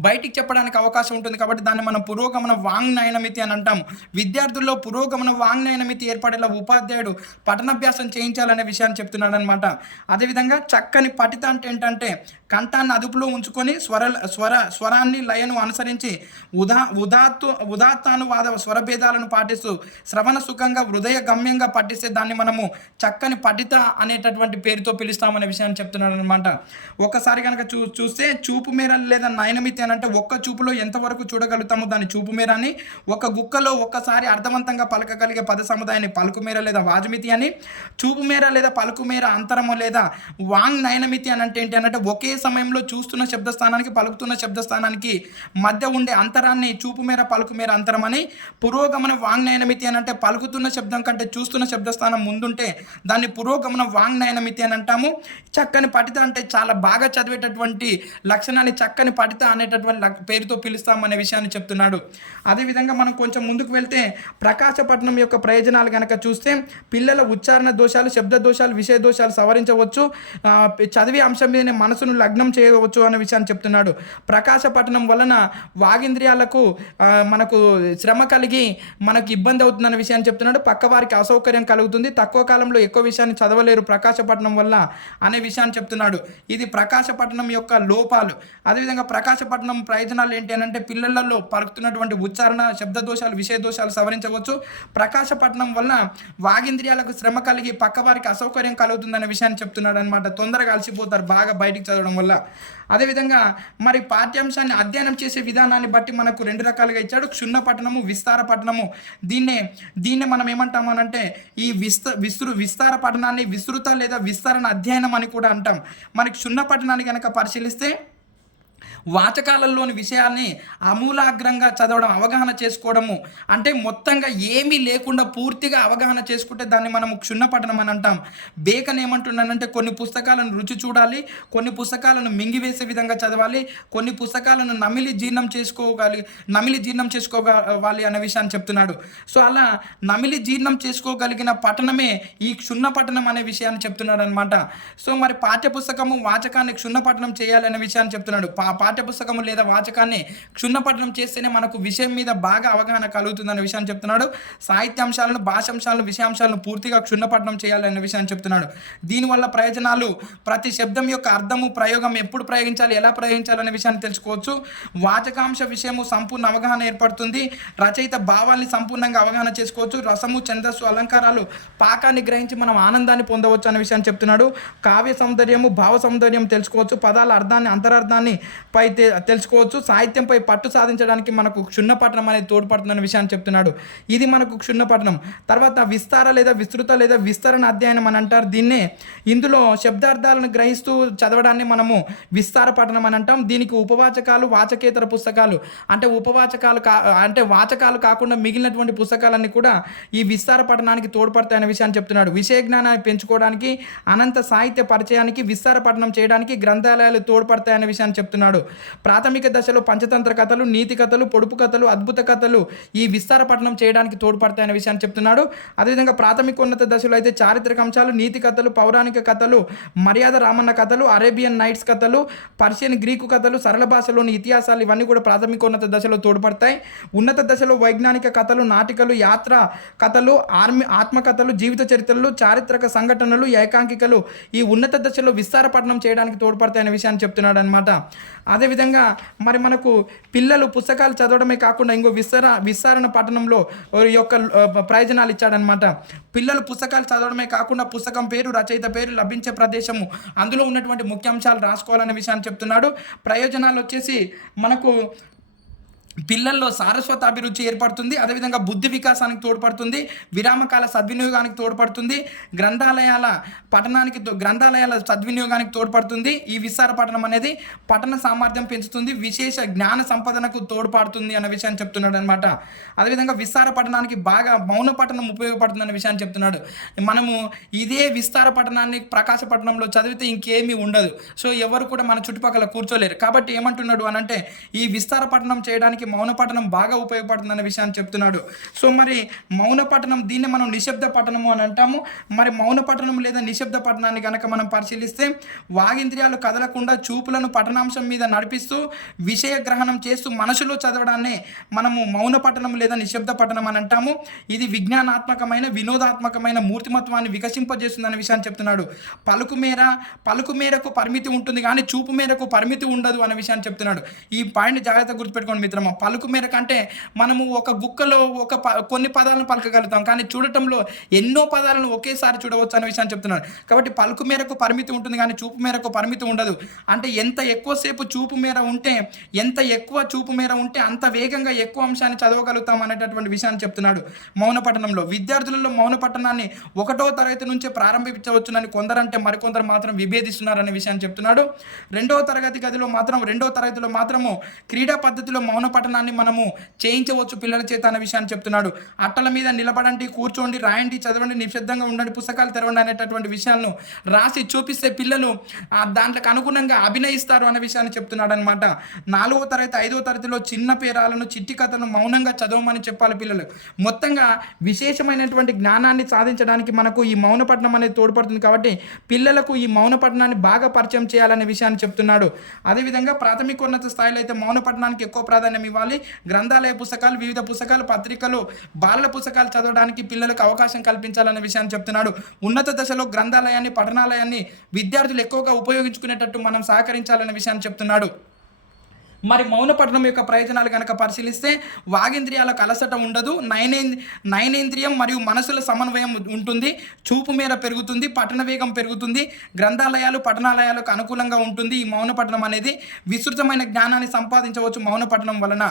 బయటికి చెప్పడానికి అవకాశం ఉంటుంది. కాబట్టి దాన్ని మనం పురోగమన వాంగ్నయనమితి అని అంటాం. విద్యార్థుల్లో పురోగమన వాంగ్నయనమితి ఏర్పడేలా ఉపాధ్యాయుడు పఠనాభ్యాసం చేయించాలనే విషయాన్ని చెప్తున్నాడు అనమాట. అదేవిధంగా చక్కని పఠిత అంటే ఏంటంటే కంఠాన్ని అదుపులో ఉంచుకొని స్వరాన్ని లయను అనుసరించి ఉదాత్తానువాద స్వరభేదాలను పాటిస్తూ శ్రవణ సుఖంగా హృదయ గమ్యంగా పఠిస్తే దాన్ని మనము చక్కని పఠిత అనేటటువంటి పేరుతో పిలుస్తామనే విషయాన్ని చెప్తున్నాడు అనమాట. ఒకసారి కనుక చూస్తే చూపు మేర లేదా నయనమితి అని అంటే ఒక్క చూపులో ఎంతవరకు చూడగలుగుతామో దాన్ని చూపు మేర అని, ఒక గుక్కలో ఒక్కసారి అర్థవంతంగా పలకగలిగే పద సముదాయాన్ని పలుకు మేర లేదా వాజ్మితి అని, చూపు మేర లేదా పలుకు మేర అంతరము లేదా వాంగ్ నయనమితి అని అంటే ఏంటి అంటే ఒకే సమయంలో చూస్తున్న శబ్దస్థానానికి పలుకుతున్న శబ్దస్థానానికి మధ్య ఉండే అంతరాన్ని చూపు మేర పలుకు మేర అంతరం అని, పురోగమన వాంగ్నయనమితి అని అంటే పలుకుతున్న శబ్దం కంటే చూస్తున్న శబ్దస్థానం ముందుంటే దాన్ని పురోగమన వాంగ్నయనమితి అని అంటాము. చక్కని పఠిత అంటే చాలా బాగా చదివేటటువంటి లక్షణాన్ని చక్కని పఠిత అనేటటువంటి పేరుతో పిలుస్తామనే విషయాన్ని చెప్తున్నాడు. అదేవిధంగా మనం కొంచెం ముందుకు వెళ్తే ప్రకాశపట్నం యొక్క ప్రయోజనాలు కనుక చూస్తే పిల్లల ఉచ్చారణ దోషాలు, శబ్ద దోషాలు, విషయ దోషాలు సవరించవచ్చు, చదివే అంశం మీదనే మనసును లగ్నం చేయవచ్చు అనే విషయాన్ని చెప్తున్నాడు. ప్రకాశపట్నం వలన వాగింద్రియాలకు మనకు శ్రమ కలిగి మనకు ఇబ్బంది అవుతుందన్న విషయాన్ని చెప్తున్నాడు. పక్క వారికి అసౌకర్యం కలుగుతుంది, తక్కువ కాలంలో ఎక్కువ విషయాన్ని చదవలేరు ప్రకాశపట్నం వల్ల అనే విషయాన్ని చెప్తున్నాడు. ఇది ప్రకాశపట్నం యొక్క లోపాలు. అదేవిధంగా ప్రకాశపట్నం ప్రయోజనాలు ఏంటి అని అంటే పిల్లలలో పలుకుతున్నటువంటి ఉచ్చారణ, శబ్ద దోషాలు, విషయ దోషాలు సవరించవచ్చు. ప్రకాశపట్నం వల్ల వాగింద్రియాలకు శ్రమ కలిగి పక్క వారికి అసౌకర్యం కలుగుతుందనే విషయాన్ని చెప్తున్నాడు అనమాట. తొందరగా అలసిపోతారు బాగా బయటికి చదవడం వల్ల. అదేవిధంగా మరి పాఠ్యాంశాన్ని అధ్యయనం చేసే విధానాన్ని బట్టి మనకు రెండు రకాలుగా ఇచ్చాడు, క్షుణ్ణ పఠనము, విస్తార పఠనము. దీన్నే మనం ఏమంటామనంటే ఈ విస్తార పఠనాన్ని విస్తృత లేదా విస్తరణ అధ్యయనం అని కూడా అంటాం. మనకి క్షుణ్ణ పఠనాన్ని కనుక పరిశీలిస్తే వాచకాలలోని విషయాల్ని అమూలాగ్రంగా చదవడం, అవగాహన చేసుకోవడము, అంటే మొత్తంగా ఏమీ లేకుండా పూర్తిగా అవగాహన చేసుకుంటే దాన్ని మనము క్షుణ్ణ పఠనం అని అంటాం. బేకన్ ఏమంటున్నానంటే కొన్ని పుస్తకాలను రుచి చూడాలి, కొన్ని పుస్తకాలను మింగివేసే విధంగా చదవాలి, కొన్ని పుస్తకాలను నమిలి జీర్ణం చేసుకోవాలి అనే విషయాన్ని చెప్తున్నాడు. సో అలా నమిలి జీర్ణం చేసుకోగలిగిన పఠనమే ఈ క్షుణ్ణ పఠనం అనే విషయాన్ని చెప్తున్నాడు అనమాట. సో మరి పాఠ్యపుస్తకము వాచకాన్ని క్షుణ్ణ పఠనం చేయాలనే విషయాన్ని చెప్తున్నాడు. పాఠ్యపుస్తకము లేదా వాచకాన్ని క్షుణ్ణపఠనం చేస్తేనే మనకు విషయం మీద బాగా అవగాహన కలుగుతుందనే విషయాన్ని చెప్తున్నాడు. సాహిత్యాంశాలను, భాషాంశాలను, విషయాంశాలను పూర్తిగా క్షుణ్ణపఠనం చేయాలనే విషయాన్ని చెప్తున్నాడు. దీనివల్ల ప్రయోజనాలు ప్రతి శబ్దం యొక్క అర్థము, ప్రయోగం ఎప్పుడు ప్రయోగించాలి, ఎలా ప్రయోగించాలనే విషయాన్ని తెలుసుకోవచ్చు. వాచకాంశ విషయము సంపూర్ణ అవగాహన ఏర్పడుతుంది. రచయిత భావాల్ని సంపూర్ణంగా అవగాహన చేసుకోవచ్చు. రసము, ఛందస్సు, అలంకారాలు, పాకాన్ని గ్రహించి మనం ఆనందాన్ని పొందవచ్చు అనే విషయాన్ని చెప్తున్నాడు. కావ్య సౌందర్యము, భావ సౌందర్యం తెలుసుకోవచ్చు. పదాల అర్థాన్ని, అంతరార్థాన్ని పై తెలుసుకోవచ్చు. సాహిత్యంపై పట్టు సాధించడానికి మనకు క్షుణ్ణపఠనం అనేది తోడ్పడుతుందనే విషయాన్ని చెప్తున్నాడు. ఇది మనకు క్షుణ్ణపఠనం. తర్వాత విస్తార లేదా విస్తృత లేదా విస్తరణ అధ్యయనం అని అంటారు. ఇందులో శబ్దార్థాలను గ్రహిస్తూ చదవడాన్ని మనము విస్తార పఠనం అని అంటాం. దీనికి ఉపవాచకాలు, వాచకేతర పుస్తకాలు అంటే వాచకాలు కాకుండా మిగిలినటువంటి పుస్తకాలన్నీ కూడా ఈ విస్తార పఠనానికి తోడ్పడతాయనే విషయాన్ని చెప్తున్నాడు. విషయ జ్ఞానాన్ని పెంచుకోవడానికి, అనంత సాహిత్య పరిచయానికి, విస్తార పఠనం చేయడానికి గ్రంథాలయాలు తోడ్పడతాయనే విషయాన్ని చెప్తున్నాడు. చెప్తున్నాడు. ప్రాథమిక దశలో పంచతంత్ర కథలు, నీతి కథలు, పొడుపు కథలు, అద్భుత కథలు ఈ విస్తార పఠనం చేయడానికి తోడ్పడతాయనే విషయాన్ని చెప్తున్నాడు. అదేవిధంగా ప్రాథమికోన్నత దశలో అయితే చారిత్రక అంశాలు, నీతి కథలు, పౌరాణిక కథలు, మర్యాద రామన్న కథలు, అరేబియన్ నైట్స్ కథలు, పర్షియన్ గ్రీకు కథలు, సరళ భాషలోని ఇతిహాసాలు ఇవన్నీ కూడా ప్రాథమికోన్నత దశలో తోడ్పడతాయి. ఉన్నత దశలో వైజ్ఞానిక కథలు, నాటికలు, యాత్ర కథలు, ఆత్మకథలు, జీవిత చరిత్రలు, చారిత్రక సంఘటనలు, ఏకాంకికలు ఈ ఉన్నత దశలో విస్తార పఠనం చేయడానికి తోడ్పడతాయనే విషయాన్ని చెప్తున్నాడు అనమాట. అదేవిధంగా మరి మనకు పిల్లలు పుస్తకాలు చదవడమే కాకుండా ఇంకో విస్తరణ పఠనంలో యొక్క ప్రయోజనాలు ఇచ్చాడనమాట. పిల్లలు పుస్తకాలు చదవడమే కాకుండా పుస్తకం పేరు, రచయిత పేరు, లభించే ప్రదేశము, అందులో ఉన్నటువంటి ముఖ్యాంశాలు రాసుకోవాలనే విషయాన్ని చెప్తున్నాడు. ప్రయోజనాలు వచ్చేసి మనకు పిల్లల్లో సారస్వత అభిరుచి ఏర్పడుతుంది. అదేవిధంగా బుద్ధి వికాసానికి తోడ్పడుతుంది, విరామకాల సద్వినియోగానికి తోడ్పడుతుంది, గ్రంథాలయాల సద్వినియోగానికి తోడ్పడుతుంది. ఈ విస్తార పఠనం అనేది పఠన సామర్థ్యం పెంచుతుంది, విశేష జ్ఞాన సంపదనకు తోడ్పడుతుంది అన్న విషయాన్ని చెప్తున్నాడు అనమాట. అదేవిధంగా విస్తార పఠనానికి బాగా మౌన పఠనం ఉపయోగపడుతుంది అన్న విషయాన్ని చెప్తున్నాడు. మనము ఇదే విస్తార పఠనాన్ని ప్రకాశ పఠనంలో చదివితే ఇంకేమీ ఉండదు. సో ఎవరు కూడా మన చుట్టుపక్కల కూర్చోలేరు. కాబట్టి ఏమంటున్నాడు అని అంటే ఈ విస్తార పఠనం చేయడానికి మౌన పఠనం బాగా ఉపయోగపడుతుందన్న విషయాన్ని చెప్తున్నాడు. సో మరి మౌన పఠనం దీన్ని మనం నిశ్శబ్ద పఠనము అని అంటాము. మరి మౌన పఠనం లేదా నిశ్శబ్ద పఠనాన్ని కనుక మనం పరిశీలిస్తే వాగింద్రియాలు కదలకుండా చూపులను పఠనాంశం మీద నడిపిస్తూ విషయ గ్రహణం చేస్తూ మనసులో చదవడాన్ని మనము మౌన పఠనం లేదా నిశ్శబ్ద పఠనం అని అంటాము. ఇది విజ్ఞానాత్మకమైన, వినోదాత్మకమైన మూర్తిమత్వాన్ని వికసింపజేస్తుందనే విషయాన్ని చెప్తున్నాడు. పలుకు మేరకు పరిమితి ఉంటుంది కానీ చూపు మేరకు పరిమితి ఉండదు అనే విషయాన్ని చెప్తున్నాడు. ఈ పాయింట్ జాగ్రత్తగా గుర్తుపెట్టుకోండి మిత్రమా. పలుకు మేరకు అంటే మనము ఒక గుక్కలో కొన్ని పదాలను పలకగలుగుతాం, కానీ చూడటంలో ఎన్నో పదాలను ఒకేసారి చూడవచ్చు అనే విషయాన్ని చెప్తున్నాడు. కాబట్టి పలుకు మేరకు పరిమితి ఉంటుంది కానీ చూపు మేరకు పరిమితి ఉండదు. అంటే ఎంత ఎక్కువసేపు చూపు మేర ఉంటే, ఎంత ఎక్కువ చూపు మేర ఉంటే అంత వేగంగా ఎక్కువ అంశాన్ని చదవగలుగుతాం అనేటటువంటి విషయాన్ని చెప్తున్నాడు. మౌన పఠనంలో విద్యార్థులలో మౌన పఠనాన్ని 1వ తరగతి నుంచే ప్రారంభించవచ్చునని కొందరంటే మరికొందరు మాత్రం విభేదిస్తున్నారనే విషయాన్ని చెప్తున్నాడు. 2వ తరగతిలో మాత్రము క్రీడా పద్ధతిలో మౌన పఠనాన్ని మనము చేయించవచ్చు పిల్లల చేత అనే విషయాన్ని చెప్తున్నాడు. అట్టల మీద నిలబడండి, కూర్చోండి, రాయండి, చదవండి, నిశ్శబ్దంగా ఉండండి, పుస్తకాలు తెరవండి అనేటటువంటి విషయాలను రాసి చూపిస్తే పిల్లలు దాంట్లోకి అనుగుణంగా అభినయిస్తారు అనే విషయాన్ని చెప్తున్నాడు అనమాట. 4వ తరగతి 5వ తరగతిలో చిన్న పేరాలను, చిట్టి కథలను మౌనంగా చదవమని చెప్పాలి పిల్లలు. మొత్తంగా విశేషమైనటువంటి జ్ఞానాన్ని సాధించడానికి మనకు ఈ మౌన పఠనం అనేది తోడ్పడుతుంది. కాబట్టి పిల్లలకు ఈ మౌన పఠనాన్ని బాగా పరిచయం చేయాలనే విషయాన్ని చెప్తున్నాడు. అదేవిధంగా ప్రాథమికోన్నత స్థాయిలో అయితే మౌన పఠనానికి ఎక్కువ ప్రాధాన్యం ఇవ్వాలి. గ్రంథాలయ పుస్తకాలు, వివిధ పుస్తకాలు, పత్రికలు, బాలల పుస్తకాలు చదవడానికి పిల్లలకు అవకాశం కల్పించాలనే విషయాన్ని చెప్తున్నాడు. ఉన్నత దశలో గ్రంథాలయాన్ని, పఠనాలయాన్ని విద్యార్థులు ఎక్కువగా ఉపయోగించుకునేటట్టు మనం సహకరించాలనే విషయాన్ని చెప్తున్నాడు. మరి మౌన పఠనం యొక్క ప్రయోజనాలు కనుక పరిశీలిస్తే వాగింద్రియాలకు అలసట ఉండదు, నయనేంద్రియం మరియు మనసుల సమన్వయం ఉంటుంది, చూపు మేర పెరుగుతుంది, పఠన వేగం పెరుగుతుంది, గ్రంథాలయాలు, పఠనాలయాలకు అనుకూలంగా ఉంటుంది. ఈ మౌన పఠనం అనేది విస్తృతమైన జ్ఞానాన్ని సంపాదించవచ్చు మౌన పఠనం వలన.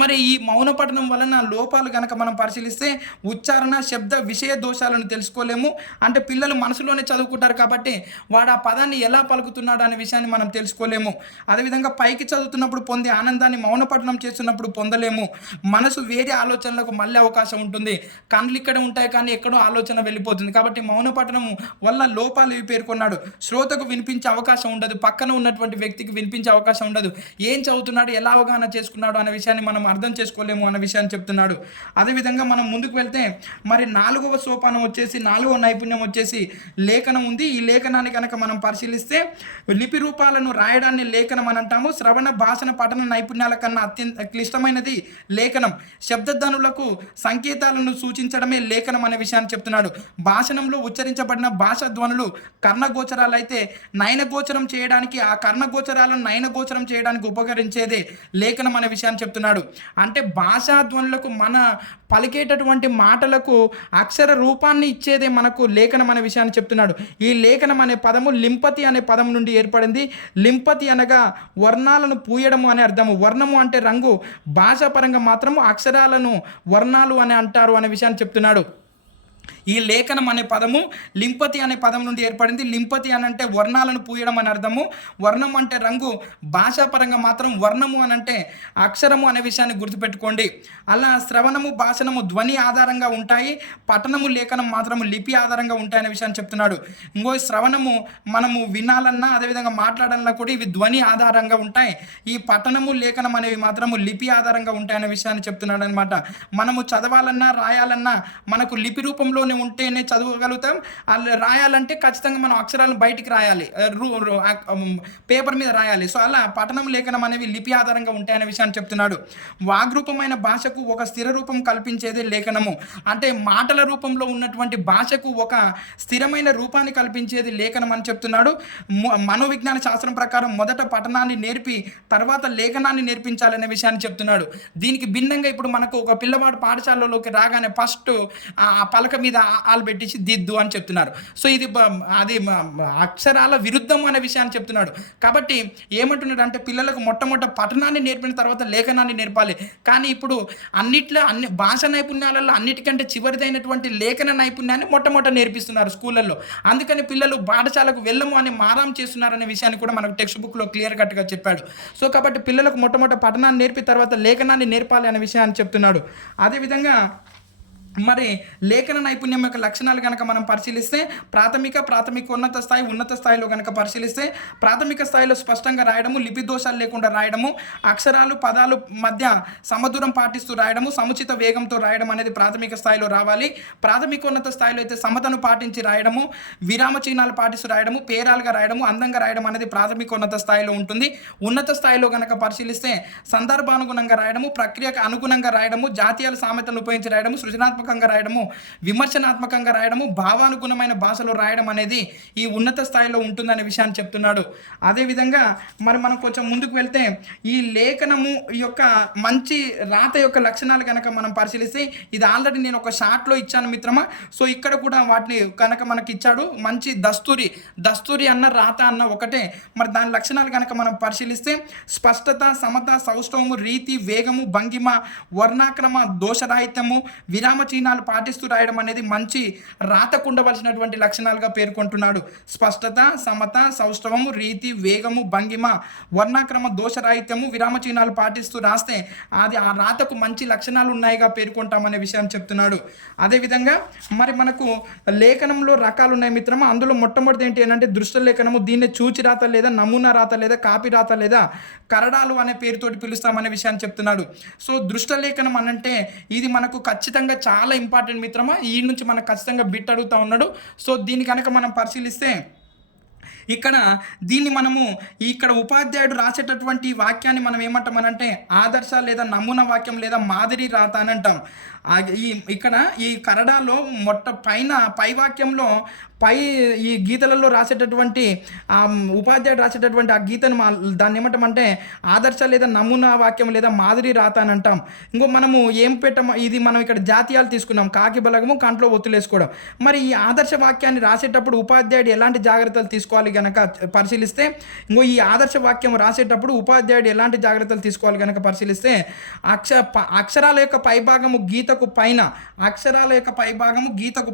మరి ఈ మౌన పఠనం వలన లోపాలు కనుక మనం పరిశీలిస్తే ఉచ్చారణ, శబ్ద, విషయ దోషాలను తెలుసుకోలేము. అంటే పిల్లలు మనసులోనే చదువుకుంటారు కాబట్టి వాడు ఆ పదాన్ని ఎలా పలుకుతున్నాడు అనే విషయాన్ని మనం తెలుసుకోలేము. అదేవిధంగా పైకి చదువుతున్నప్పుడు పొందే ఆనందాన్ని మౌన పఠనం చేస్తున్నప్పుడు పొందలేము. మనసు వేరే ఆలోచనలకు మళ్ళీ అవకాశం ఉంటుంది. కళ్ళు ఇక్కడ ఉంటాయి కానీ ఎక్కడో ఆలోచన వెళ్ళిపోతుంది. కాబట్టి మౌన పఠనం వల్ల లోపాలు ఇవి పేర్కొన్నాడు. శ్రోతకు వినిపించే అవకాశం ఉండదు, పక్కన ఉన్నటువంటి వ్యక్తికి వినిపించే అవకాశం ఉండదు. ఏం చదువుతున్నాడు, ఎలా అవగాహన చేసుకున్నాడు అనే విషయాన్ని మనం అర్థం చేసుకోలేము అనే విషయాన్ని చెప్తున్నాడు. అదేవిధంగా మనం ముందుకు వెళ్తే మరి 4వ సోపానం వచ్చేసి, 4వ నైపుణ్యం వచ్చేసి లేఖనం ఉంది. ఈ లేఖనాన్ని కనుక మనం పరిశీలిస్తే లిపి రూపాలను రాయడాన్ని లేఖనం అని అంటాము. శ్రవణ, భాషణ, పఠన నైపుణ్యాల కన్నా అత్యంత క్లిష్టమైనది లేఖనం. శబ్దధ్వనులకు సంకేతాలను సూచించడమే లేఖనం అనే విషయాన్ని చెప్తున్నాడు. భాషణంలో ఉచ్చరించబడిన భాష ధ్వనులు కర్ణగోచరాలు అయితే నయనగోచరం చేయడానికి, ఆ కర్ణగోచరాలను నయనగోచరం చేయడానికి ఉపకరించేదే లేఖనం అనే విషయాన్ని చెప్తున్నాడు. అంటే భాషా ధ్వనులకు, మన పలికేటటువంటి మాటలకు అక్షర రూపాన్ని ఇచ్చేదే మనకు లేఖనం అనే విషయాన్ని చెప్తున్నాడు. ఈ లేఖనం అనే పదము లింపతి అనే పదం నుండి ఏర్పడింది. లింపతి అనగా వర్ణాలను పూయడము అనే అర్థము. వర్ణము అంటే రంగు. భాషాపరంగా మాత్రము అక్షరాలను వర్ణాలు అని అంటారు అనే విషయాన్ని చెప్తున్నాడు. ఈ లేఖనం అనే పదము లింపతి అనే పదం నుండి ఏర్పడింది. లింపతి అని అంటే వర్ణాలను పూయడం అని అర్థము. వర్ణం అంటే రంగు. భాషాపరంగా మాత్రం వర్ణము అని అంటే అక్షరము అనే విషయాన్ని గుర్తుపెట్టుకోండి. అలా శ్రవణము భాషణము ధ్వని ఆధారంగా ఉంటాయి, పఠనము లేఖనం మాత్రము లిపి ఆధారంగా ఉంటాయి అనే విషయాన్ని చెప్తున్నాడు. ఇంకో శ్రవణము మనము వినాలన్నా అదేవిధంగా మాట్లాడాలన్నా కూడా ఇవి ధ్వని ఆధారంగా ఉంటాయి. ఈ పఠనము లేఖనం అనేవి మాత్రము లిపి ఆధారంగా ఉంటాయనే విషయాన్ని చెప్తున్నాడు అనమాట. మనము చదవాలన్నా రాయాలన్నా మనకు లిపి రూపంలోనే ఉంటేనే చదవగలుగుతాం. రాయాలంటే ఖచ్చితంగా మనం అక్షరాలను బయటికి రాయాలి, పేపర్ మీద రాయాలి. సో అలా పఠనం లేఖనం అనేవి లిపి ఆధారంగా ఉంటాయనే విషయాన్ని చెప్తున్నాడు. వాగ్రూపమైన భాషకు ఒక స్థిర రూపం కల్పించేదే లేఖనము. అంటే మాటల రూపంలో ఉన్నటువంటి భాషకు ఒక స్థిరమైన రూపాన్ని కల్పించేది లేఖనం అని చెప్తున్నాడు. మనోవిజ్ఞాన శాస్త్రం ప్రకారం మొదట పఠనాన్ని నేర్పి తర్వాత లేఖనాన్ని నేర్పించాలనే విషయాన్ని చెప్తున్నాడు. దీనికి భిన్నంగా ఇప్పుడు మనకు ఒక పిల్లవాడు పాఠశాలలోకి రాగానే ఫస్ట్ ఆ పలక మీద ఆలు పెట్టించి దిద్దు అని చెప్తున్నారు. సో ఇది అది అక్షరాల విరుద్ధం అనే విషయాన్ని చెప్తున్నాడు. కాబట్టి ఏమంటున్నాడు అంటే పిల్లలకు మొట్టమొదట పఠనాన్ని నేర్పిన తర్వాత లేఖనాన్ని నేర్పాలి. కానీ ఇప్పుడు అన్ని భాష నైపుణ్యాలలో అన్నిటికంటే చివరిదైనటువంటి లేఖన నైపుణ్యాన్ని మొట్టమొదట నేర్పిస్తున్నారు స్కూళ్ళల్లో. అందుకని పిల్లలు పాఠశాలకు వెళ్ళము అని మారం చేస్తున్నారనే విషయాన్ని కూడా మనకు టెక్స్ట్ బుక్లో క్లియర్ కట్గా చెప్పాడు. సో కాబట్టి పిల్లలకు మొట్టమొదట పఠనాన్ని నేర్పి తర్వాత లేఖనాన్ని నేర్పాలి అనే విషయాన్ని చెప్తున్నాడు. అదేవిధంగా మరి లేఖన నైపుణ్యం యొక్క లక్షణాలు కనుక మనం పరిశీలిస్తే ప్రాథమిక ఉన్నత స్థాయిలో కనుక పరిశీలిస్తే ప్రాథమిక స్థాయిలో స్పష్టంగా రాయడము, లిపి దోషాలు లేకుండా రాయడము, అక్షరాలు పదాలు మధ్య సమదూరం పాటిస్తూ రాయడము, సముచిత వేగంతో రాయడం అనేది ప్రాథమిక స్థాయిలో రావాలి. ఉన్నత స్థాయిలో అయితే సమతను పాటించి రాయడము, విరామ చిహ్నాలు పాటిస్తూ రాయడము, పేరాలుగా రాయడము, అందంగా రాయడం అనేది ఉన్నత స్థాయిలో ఉంటుంది. ఉన్నత స్థాయిలో కనుక పరిశీలిస్తే సందర్భానుగుణంగా రాయడము, ప్రక్రియకు అనుగుణంగా రాయడము, జాతీయాల సామెతలను ఉపయోగించి రాయడము, సృజనాత్మకంగా రాయడము, విమర్శనాత్మకంగా రాయడము, భావానుగుణమైన భాషలో రాయడం అనేది ఈ ఉన్నత స్థాయిలో ఉంటుందనే విషయాన్ని చెప్తున్నాడు. అదేవిధంగా మరి మనం కొంచెం ముందుకు వెళ్తే ఈ లేఖనము యొక్క మంచి రాత యొక్క లక్షణాలు కనుక మనం పరిశీలిస్తే ఇది ఆల్రెడీ నేను ఒక షార్ట్లో ఇచ్చాను మిత్రమా. సో ఇక్కడ కూడా వాటిని కనుక మనకి ఇచ్చాడు. మంచి దస్తూరి అన్న రాత అన్న ఒకటే. మరి దాని లక్షణాలు కనుక మనం పరిశీలిస్తే స్పష్టత, సమత, సౌష్ఠవము, రీతి, వేగము, భంగిమ, వర్ణాక్రమ, దోషరాహిత్యము, విరామ చిహ్నాలు పాటిస్తూ రాయడం అనేది మంచి రాతకు ఉండవలసినటువంటి లక్షణాలుగా పేర్కొంటున్నాడు. స్పష్టత, సమత, సౌష్ఠవము, రీతి, వేగము, భంగిమ, వర్ణాక్రమ, దోషరాహిత్యము, విరామ చిహ్నాలు పాటిస్తూ రాస్తే అది ఆ రాతకు మంచి లక్షణాలు ఉన్నాయిగా పేర్కొంటామనే విషయాన్ని చెప్తున్నాడు. అదేవిధంగా మరి మనకు లేఖనంలో రకాలు ఉన్నాయి మిత్రమా. అందులో మొట్టమొదటి ఏంటి అంటే దృష్ట లేఖనము. దీన్ని చూచి రాత లేదా నమూనా రాత లేదా కాపీ రాత లేదా కరడాలు అనే పేరుతోటి పిలుస్తామనే విషయాన్ని చెప్తున్నాడు. సో దృష్ట లేఖనం అనంటే ఇది మనకు ఖచ్చితంగా చాలా ఇంపార్టెంట్ మిత్రమా. ఈ నుంచి మనకు ఖచ్చితంగా బిట్ అడుగుతూ ఉన్నాడు. సో దీన్ని కనుక మనం పరిశీలిస్తే దీన్ని మనము ఇక్కడ ఉపాధ్యాయుడు రాసేటటువంటి వాక్యాన్ని మనం ఏమంటామనంటే ఆదర్శ లేదా నమూనా వాక్యం లేదా మాదిరి రాత అని అంటాం. ఈ కరడాలో పై వాక్యంలో ఈ గీతలలో రాసేటటువంటి ఉపాధ్యాయుడు రాసేటటువంటి ఆ గీతను దాన్ని ఏమంటామంటే ఆదర్శ లేదా నమూనా వాక్యం లేదా మాదిరి రాత అని అంటాం. ఇంకో మనము ఏం ఇది మనం ఇక్కడ జాతీయాలు తీసుకున్నాం, కాకి బలగము, కంట్లో ఒత్తులేసుకోవడం. మరి ఈ ఆదర్శ వాక్యాన్ని రాసేటప్పుడు ఉపాధ్యాయుడు ఎలాంటి జాగ్రత్తలు తీసుకోవాలి కనుక పరిశీలిస్తే ఈ ఆదర్శ వాక్యం రాసేటప్పుడు ఉపాధ్యాయుడు ఎలాంటి జాగ్రత్తలు తీసుకోవాలి కనుక పరిశీలిస్తే అక్షరాల యొక్క పైభాగము గీతకు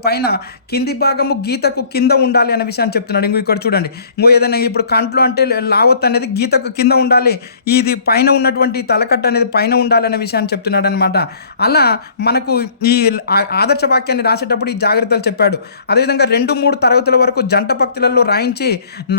పైన కింది భాగము గీతకు కింద ఉండాలి అనే విషయాన్ని చెప్తున్నాడు. ఇక్కడ చూడండి, ఏదైనా ఇప్పుడు కంట్లో అంటే లావత్ అనేది గీతకు కింద ఉండాలి, ఇది పైన ఉన్నటువంటి తలకట్ట అనేది పైన ఉండాలి అనే విషయాన్ని చెప్తున్నాడు అనమాట. అలా మనకు ఈ ఆదర్శ వాక్యాన్ని రాసేటప్పుడు ఈ జాగ్రత్తలు చెప్పాడు. అదేవిధంగా 2-3 తరగతుల వరకు జంట పక్తులలో రాయించి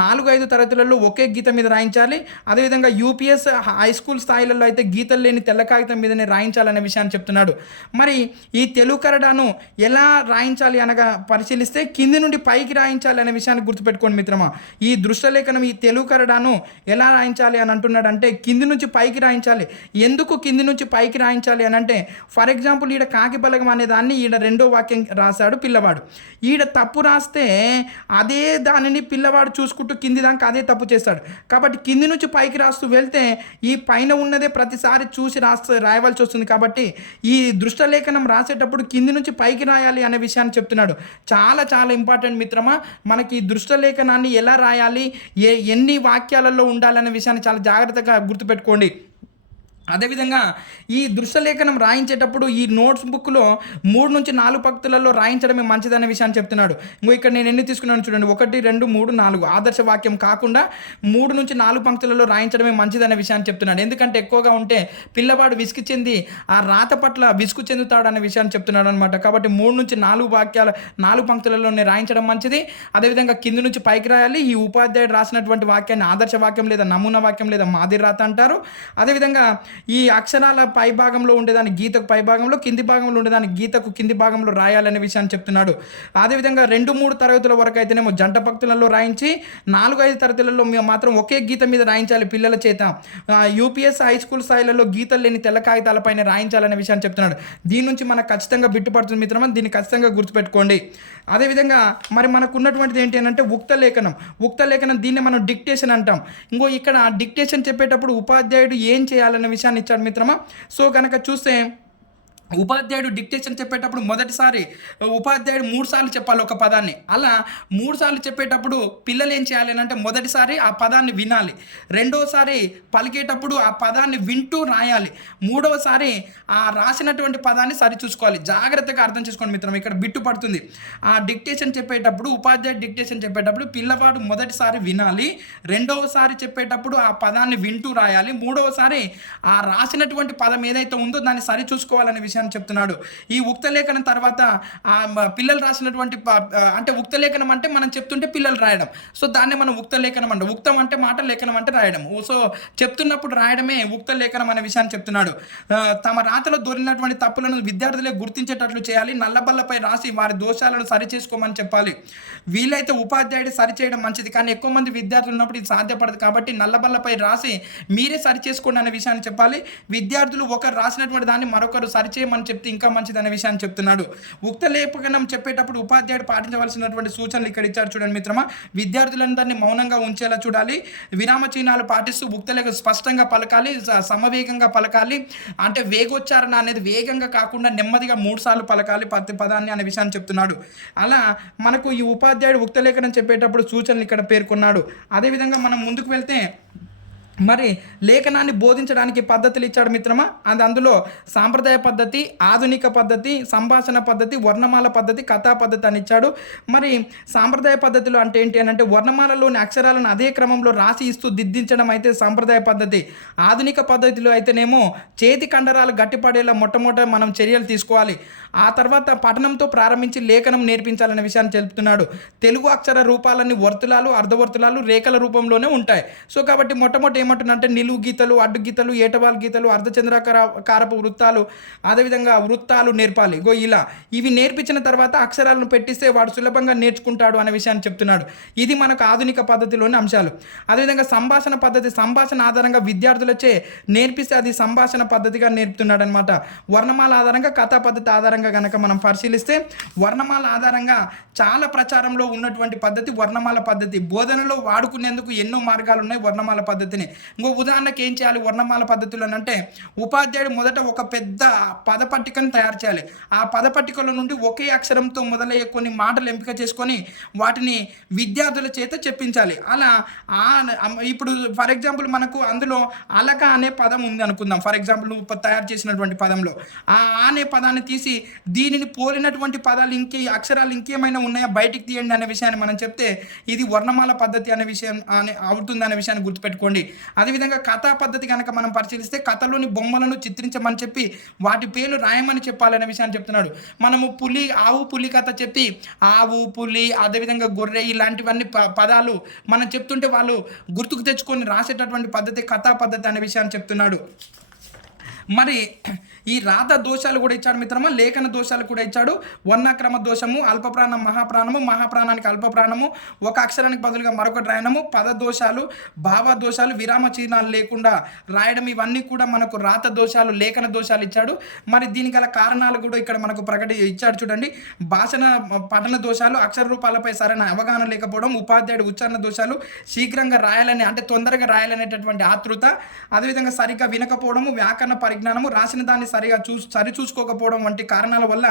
4-5 తరగతులలో ఒకే గీత మీద రాయించాలి. అదేవిధంగా యూపీఎస్ హై స్కూల్ స్థాయిలలో అయితే గీతలు లేని తెల్ల కాగితం మీదనే రాయించాలనే విషయాన్ని చెప్తున్నాడు. మరి ఈ తెలుగు కరడాను ఎలా రాయించాలి అనగా పరిశీలిస్తే కింది నుండి పైకి రాయించాలి అనే విషయాన్ని గుర్తుపెట్టుకోండి మిత్రమా. ఈ దృశ్యలేఖనం ఈ తెలుగు కరడాను ఎలా రాయించాలి అని అంటున్నాడంటే కింది నుంచి పైకి రాయించాలి. ఎందుకు కింది నుంచి పైకి రాయించాలి అని అంటే ఫర్ ఎగ్జాంపుల్ ఈడ కాకి బలగం అనే దాన్ని ఈడ 2వ వాక్యం రాశాడు పిల్లవాడు. ఈడ తప్పు రాస్తే అదే దానిని పిల్లవాడు చూసుకుంటూ కింది దాకా అదే తప్పు చేస్తాడు. కాబట్టి కింది నుంచి పైకి రాస్తూ వెళ్తే ఈ పైన ఉన్నదే ప్రతిసారి చూసి రాయవలసి వస్తుంది. కాబట్టి ఈ దృష్టలేఖనం రాసేటప్పుడు కింది నుంచి పైకి రాయాలి అనే విషయాన్ని చెప్తున్నాడు. చాలా చాలా ఇంపార్టెంట్ మిత్రమా. మనకి ఈ దృష్టలేఖనాన్ని ఎలా రాయాలి, ఎన్ని వాక్యాలలో ఉండాలనే విషయాన్ని చాలా జాగ్రత్తగా గుర్తుపెట్టుకోండి. అదేవిధంగా ఈ దృశ్యలేఖనం రాయించేటప్పుడు ఈ నోట్స్ బుక్లో 3 నుంచి 4 పంక్తులలో రాయించడమే మంచిదనే విషయాన్ని చెప్తున్నాడు. ఇంకో ఇక్కడ నేను ఎన్ని తీసుకున్నాను చూడండి, 1, 2, 3, 4 ఆదర్శ వాక్యం కాకుండా 3 నుంచి 4 పంక్తులలో రాయించడమే మంచిదనే విషయాన్ని చెప్తున్నాడు. ఎందుకంటే ఎక్కువగా ఉంటే పిల్లవాడు విసుగు చెంది ఆ రాత పట్ల విసుగు చెందుతాడు అనే విషయాన్ని చెప్తున్నాడు అనమాట. కాబట్టి 3 నుంచి 4 వాక్యాలు 4 పంక్తులలోనే రాయించడం మంచిది. అదేవిధంగా కింది నుంచి పైకి రాయాలి. ఈ ఉపాధ్యాయుడు రాసినటువంటి వాక్యాన్ని ఆదర్శ వాక్యం లేదా నమూనా వాక్యం లేదా మాదిరి రాత అంటారు. అదేవిధంగా ఈ అక్షరాల పై భాగంలో ఉండేదాన్ని గీతకు పై భాగంలో, కింది భాగంలో ఉండేదాన్ని గీతకు కింది భాగంలో రాయాలనే విషయాన్ని చెప్తున్నాడు. అదేవిధంగా 2-3 తరగతుల వరకు అయితేనేమో జంట పంక్తులలో రాయించి 4-5 తరగతులలో మాత్రం ఒకే గీత మీద రాయించాలి పిల్లల చేత. యూపీఎస్ హై స్కూల్ స్థాయిలలో గీతలు లేని తెల్ల కాగితాలపైన రాయించాలనే విషయాన్ని చెప్తున్నాడు. దీని నుంచి మనకు ఖచ్చితంగా బిట్టుపడుతుంది మిత్రమా, దీన్ని ఖచ్చితంగా గుర్తుపెట్టుకోండి. అదేవిధంగా మరి మనకు ఉన్నటువంటిది ఏంటి అని అంటే ఉక్త లేఖనం దీన్ని మనం డిక్టేషన్ అంటాం. ఇంకో ఇక్కడ డిక్టేషన్ చెప్పేటప్పుడు ఉపాధ్యాయుడు ఏం చేయాలనే విషయాన్ని ఇచ్చాడు మిత్రమా. సో కనుక చూస్తే ఉపాధ్యాయుడు డిక్టేషన్ చెప్పేటప్పుడు మొదటిసారి ఉపాధ్యాయుడు 3 సార్లు చెప్పాలి ఒక పదాన్ని. అలా 3 సార్లు చెప్పేటప్పుడు పిల్లలు ఏం చేయాలి అంటే మొదటిసారి ఆ పదాన్ని వినాలి, రెండోసారి పలికేటప్పుడు ఆ పదాన్ని వింటూ రాయాలి, మూడవసారి ఆ రాసినటువంటి పదాన్ని సరిచూసుకోవాలి. జాగ్రత్తగా అర్థం చేసుకోండి మిత్రం, ఇక్కడ బిట్టు పడుతుంది. ఆ డిక్టేషన్ చెప్పేటప్పుడు ఉపాధ్యాయుడు డిక్టేషన్ చెప్పేటప్పుడు పిల్లవాడు మొదటిసారి వినాలి, రెండవసారి చెప్పేటప్పుడు ఆ పదాన్ని వింటూ రాయాలి, మూడవసారి ఆ రాసినటువంటి పదం ఏదైతే ఉందో దాన్ని సరిచూసుకోవాలనే విషయాన్ని చెప్తున్నాడు. ఈ ఉక్త లేఖనం తర్వాత పిల్లలు రాసినటువంటి అంటే ఉక్త లేఖనం అంటే మనం చెప్తుంటే పిల్లలు రాయడం, సో దాన్ని మనం ఉక్త లేఖనం అంటాం. ఉక్తం అంటే మాట, లేఖనం అంటే రాయడం. సో చెప్తున్నప్పుడు రాయడమే ఉక్త లేఖనం అనే విషయాన్ని చెప్తున్నాడు. తమ రాతలో దొరికినటువంటి తప్పులను విద్యార్థులే గుర్తించేటట్లు చేయాలి, నల్లబల్లపై రాసి వారి దోషాలను సరిచేసుకోమని చెప్పాలి. వీలైతే ఉపాధ్యాయుడు సరిచేయడం మంచిది, కానీ ఎక్కువ మంది విద్యార్థులు ఉన్నప్పుడు ఇది సాధ్యపడదు. కాబట్టి నల్లబల్లపై రాసి మీరే సరిచేసుకోండి అనే విషయాన్ని చెప్పాలి. విద్యార్థులు ఒకరు రాసినటువంటి దాన్ని మరొకరు సరిచేయమని చెప్తే ఇంకా మంచిది అనే విషయాన్ని చెప్తున్నాడు. ఉక్త లేఖనం చెప్పేటప్పుడు ఉపాధ్యాయుడు పాటించవలసినటువంటి సూచనలు ఇక్కడ ఇచ్చారు చూడండి మిత్రమా. విద్యార్థులందరినీ మౌనంగా ఉంచేలా చూడాలి, విరామ చిహ్నాలు పాటిస్తూ ఉక్త లేఖ స్పష్టంగా పలకాలి, సమవేగంగా పలకాలి. అంటే వేగోచ్చారణ అనేది వేగంగా కాకుండా నెమ్మదిగా 3 సార్లు పలకాలి ప్రతి పదాన్ని అనే విషయాన్ని చెప్తున్నాడు. అలా మనకు ఈ ఉపాధ్యాయుడు ఉక్త లేఖనం చెప్పేటప్పుడు సూచనలు ఇక్కడ పేర్కొన్నాడు. అదేవిధంగా మనం ముందుకు వెళ్తే మరి లేఖనాన్ని బోధించడానికి పద్ధతులు ఇచ్చాడు మిత్రమా. అందులో సాంప్రదాయ పద్ధతి, ఆధునిక పద్ధతి, సంభాషణ పద్ధతి, వర్ణమాల పద్ధతి, కథా పద్ధతి అని ఇచ్చాడు. మరి సాంప్రదాయ పద్ధతులు అంటే ఏంటి అని అంటే వర్ణమాలలోని అక్షరాలను అదే క్రమంలో రాసి ఇస్తూ దిద్దించడం అయితే సాంప్రదాయ పద్ధతి. ఆధునిక పద్ధతిలో అయితేనేమో చేతి కండరాలు గట్టిపడేలా మొట్టమొదట మనం చర్యలు తీసుకోవాలి, ఆ తర్వాత పఠనంతో ప్రారంభించి లేఖనం నేర్పించాలనే విషయాన్ని తెలుపుతున్నాడు. తెలుగు అక్షర రూపాలన్నీ వర్తులాలు, అర్ధవర్తులాలు, రేఖల రూపంలోనే ఉంటాయి. సో కాబట్టి మొట్టమొదటి ఏమంటున్నంటే నిలువు గీతలు, అడ్డు గీతలు, ఏటవాల్ గీతలు, అర్ధచంద్రాకారపు వృత్తాలు, అదేవిధంగా వృత్తాలు నేర్పాలి. ఇలా ఇవి నేర్పించిన తర్వాత అక్షరాలను పెట్టిస్తే వాడు సులభంగా నేర్చుకుంటాడు అనే విషయాన్ని చెప్తున్నాడు. ఇది మనకు ఆధునిక పద్ధతిలోని అంశాలు. అదేవిధంగా సంభాషణ పద్ధతి, సంభాషణ ఆధారంగా విద్యార్థులచే నేర్పిస్తే అది సంభాషణ పద్ధతిగా నేర్పుతున్నాడు అనమాట. వర్ణమాల ఆధారంగా, కథా పద్ధతి ఆధారంగా కనుక మనం పరిశీలిస్తే వర్ణమాల ఆధారంగా చాలా ప్రచారంలో ఉన్నటువంటి పద్ధతి వర్ణమాల పద్ధతి. బోధనలో వాడుకునేందుకు ఎన్నో మార్గాలు ఉన్నాయి వర్ణమాల పద్ధతిని. ఇంకో ఉదాహరణకి ఏం చేయాలి వర్ణమాల పద్ధతులు అంటే ఉపాధ్యాయుడు మొదట ఒక పెద్ద పదపట్టికను తయారు చేయాలి. ఆ పదపట్టికల నుండి ఒకే అక్షరంతో మొదలయ్యే కొన్ని మాటలు ఎంపిక చేసుకొని వాటిని విద్యార్థుల చేత చెప్పించాలి. అలా ఇప్పుడు ఫర్ ఎగ్జాంపుల్ మనకు అందులో అలక అనే పదం ఉంది అనుకుందాం. ఫర్ ఎగ్జాంపుల్ నువ్వు తయారు చేసినటువంటి పదంలో ఆ అనే పదాన్ని తీసి దీనిని పోలినటువంటి పదాలు అక్షరాలు ఇంకేమైనా ఉన్నాయా బయటికి తీయండి అనే విషయాన్ని మనం చెప్తే ఇది వర్ణమాల పద్ధతి అనే విషయం అవుతుంది అనే విషయాన్ని గుర్తుపెట్టుకోండి. అదేవిధంగా కథా పద్ధతి కనుక మనం పరిశీలిస్తే కథలోని బొమ్మలను చిత్రించమని చెప్పి వాటి పేర్లు రాయమని చెప్పాలనే విషయాన్ని చెప్తున్నాడు. మనము ఆవు పులి కథ చెప్పి ఆవు, పులి, అదేవిధంగా గొర్రె ఇలాంటివన్నీ పదాలు మనం చెప్తుంటే వాళ్ళు గుర్తుకు తెచ్చుకొని రాసేటటువంటి పద్ధతి కథా పద్ధతి అనే విషయాన్ని చెప్తున్నాడు. మరి ఈ రాత దోషాలు కూడా ఇచ్చాడు మిత్రమా, లేఖన దోషాలు కూడా ఇచ్చాడు. వర్ణాక్రమ దోషము, అల్పప్రాణం మహాప్రాణము, మహాప్రాణానికి అల్పప్రాణము, ఒక అక్షరానికి బదులుగా మరొకటి రాయడము, పద దోషాలు, భావ దోషాలు, విరామ చిహ్నాలు లేకుండా రాయడం, ఇవన్నీ కూడా మనకు రాత దోషాలు, లేఖన దోషాలు ఇచ్చాడు. మరి దీనికి గల కారణాలు కూడా ఇక్కడ మనకు ఇచ్చాడు చూడండి. భాషణ పఠన దోషాలు, అక్షర రూపాలపై సరైన అవగాహన లేకపోవడం, ఉపాధ్యాయుడు ఉచ్చారణ దోషాలు, శీఘ్రంగా రాయాలని అంటే తొందరగా రాయాలనేటటువంటి ఆతృత, అదేవిధంగా సరిగ్గా వినకపోవడము, వ్యాకరణ పరిజ్ఞానము, రాసిన దాన్ని సరిచూసుకోకపోవడం వంటి కారణాల వల్ల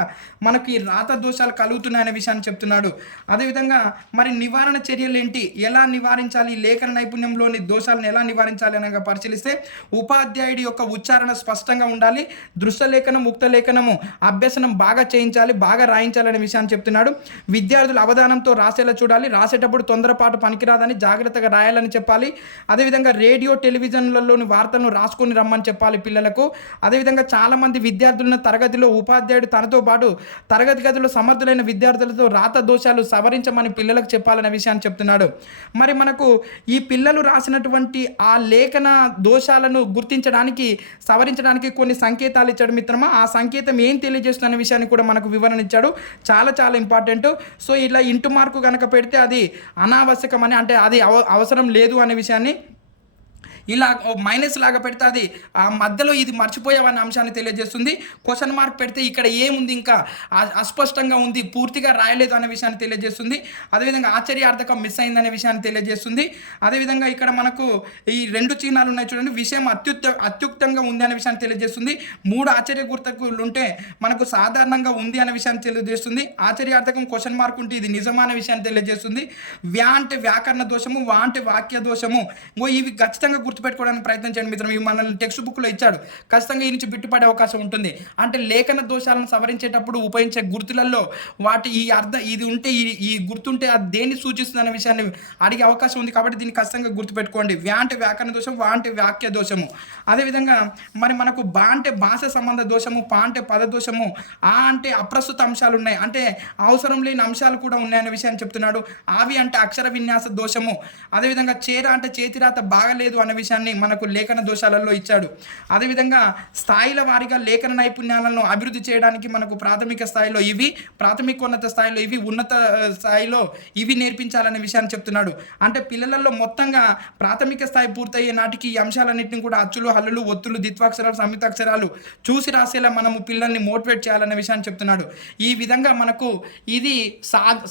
మనకి రాత దోషాలు కలుగుతున్నాయనే విషయాన్ని చెప్తున్నాడు. అదేవిధంగా మరి నివారణ చర్యలు ఏంటి, ఎలా నివారించాలి, లేఖన నైపుణ్యంలోని దోషాలను ఎలా నివారించాలి అనగా పరిశీలిస్తే ఉపాధ్యాయుడి యొక్క ఉచ్చారణ స్పష్టంగా ఉండాలి, దృశ్య లేఖనం, ముక్త లేఖనము అభ్యసనం బాగా చేయించాలి, బాగా రాయించాలనే విషయాన్ని చెప్తున్నాడు. విద్యార్థులు అవధానంతో రాసేలా చూడాలి, రాసేటప్పుడు తొందరపాటు పనికిరాదని జాగ్రత్తగా రాయాలని చెప్పాలి. అదేవిధంగా రేడియో టెలివిజన్లలోని వార్తలను రాసుకొని రమ్మని చెప్పాలి పిల్లలకు. అదేవిధంగా చాలామంది విద్యార్థులను తరగతిలో ఉపాధ్యాయుడు తనతో పాటు తరగతి గదిలో సమర్థులైన విద్యార్థులతో రాత దోషాలు సవరించమని పిల్లలకు చెప్పాలనే విషయాన్ని చెప్తున్నాడు. మరి మనకు ఈ పిల్లలు రాసినటువంటి ఆ లేఖన దోషాలను గుర్తించడానికి, సవరించడానికి కొన్ని సంకేతాలు ఇచ్చాడు మిత్రమా. ఆ సంకేతం ఏం తెలియజేస్తున్న విషయాన్ని కూడా మనకు వివరణ ఇచ్చాడు. చాలా చాలా ఇంపార్టెంట్. సో ఇలా ఇంటూ మార్కు కనుక పెడితే అది అనావశ్యకమని, అంటే అది అవసరం లేదు అనే విషయాన్ని, ఇలా మైనస్ లాగా పెడితే అది ఆ మధ్యలో ఇది మర్చిపోయావనే అంశాన్ని తెలియజేస్తుంది. క్వశ్చన్ మార్క్ పెడితే ఇక్కడ ఏముంది, ఇంకా అస్పష్టంగా ఉంది, పూర్తిగా రాయలేదు అనే విషయాన్ని తెలియజేస్తుంది. అదేవిధంగా ఆశ్చర్యార్థకం మిస్ అయిందనే విషయాన్ని తెలియజేస్తుంది. అదేవిధంగా ఇక్కడ మనకు ఈ 2 చిహ్నాలు ఉన్నాయి చూడండి, విషయం అత్యుక్తంగా ఉంది అనే విషయాన్ని తెలియజేస్తుంది. 3 ఆశ్చర్య గుర్తులు ఉంటే మనకు సాధారణంగా ఉంది అనే విషయాన్ని తెలియజేస్తుంది. ఆశ్చర్యార్థకం క్వశ్చన్ మార్క్ ఉంటే ఇది నిజమా అనే విషయాన్ని తెలియజేస్తుంది. వ్యా అంటే వ్యాకరణ దోషము, వా అంటే వాక్య దోషము. ఇవి ఖచ్చితంగా గుర్తుపెట్టుకోవడానికి ప్రయత్నం చేయండి మిత్రం. ఇవి మనల్ని టెక్స్ట్ బుక్లో ఇచ్చాడు, ఖచ్చితంగా ఈ నుంచి బిట్టుపడే అవకాశం ఉంటుంది. అంటే లేఖన దోషాలను సవరించేటప్పుడు ఉపయోగించే గుర్తులలో వాటి ఈ అర్థం ఇది ఉంటే, ఈ గుర్తుంటే అది దేన్ని సూచిస్తుంది అనే విషయాన్ని అడిగే అవకాశం ఉంది. కాబట్టి దీన్ని ఖచ్చితంగా గుర్తుపెట్టుకోండి. వ్యా అంటే వ్యాకరణ దోషం, వా అంటే వాక్య దోషము. అదేవిధంగా మరి మనకు బా అంటే భాష సంబంధ దోషము, పా అంటే పద దోషము, ఆ అంటే అప్రస్తుత అంశాలు ఉన్నాయి, అంటే అవసరం లేని అంశాలు కూడా ఉన్నాయనే విషయాన్ని చెప్తున్నాడు. ఆవి అంటే అక్షర విన్యాస దోషము. అదేవిధంగా చేర అంటే చేతిరాత బాగలేదు అనే విషయాన్ని మనకు లేఖన దోషాలలో ఇచ్చాడు. అదేవిధంగా స్థాయిల వారీగా లేఖన నైపుణ్యాలను అభివృద్ధి చేయడానికి మనకు ప్రాథమిక స్థాయిలో ఇవి, ప్రాథమికోన్నత స్థాయిలో ఇవి, ఉన్నత స్థాయిలో ఇవి నేర్పించాలనే విషయాన్ని చెప్తున్నాడు. అంటే పిల్లలలో మొత్తంగా ప్రాథమిక స్థాయి పూర్తయ్యే నాటికి ఈ అంశాలన్నింటినీ కూడా అచ్చులు, హల్లులు, ఒత్తులు, ద్విత్వాక్షరాలు, సంయుక్తాక్షరాలు చూసి రాసేలా మనము పిల్లల్ని మోటివేట్ చేయాలనే విషయాన్ని చెప్తున్నాడు. ఈ విధంగా మనకు ఇది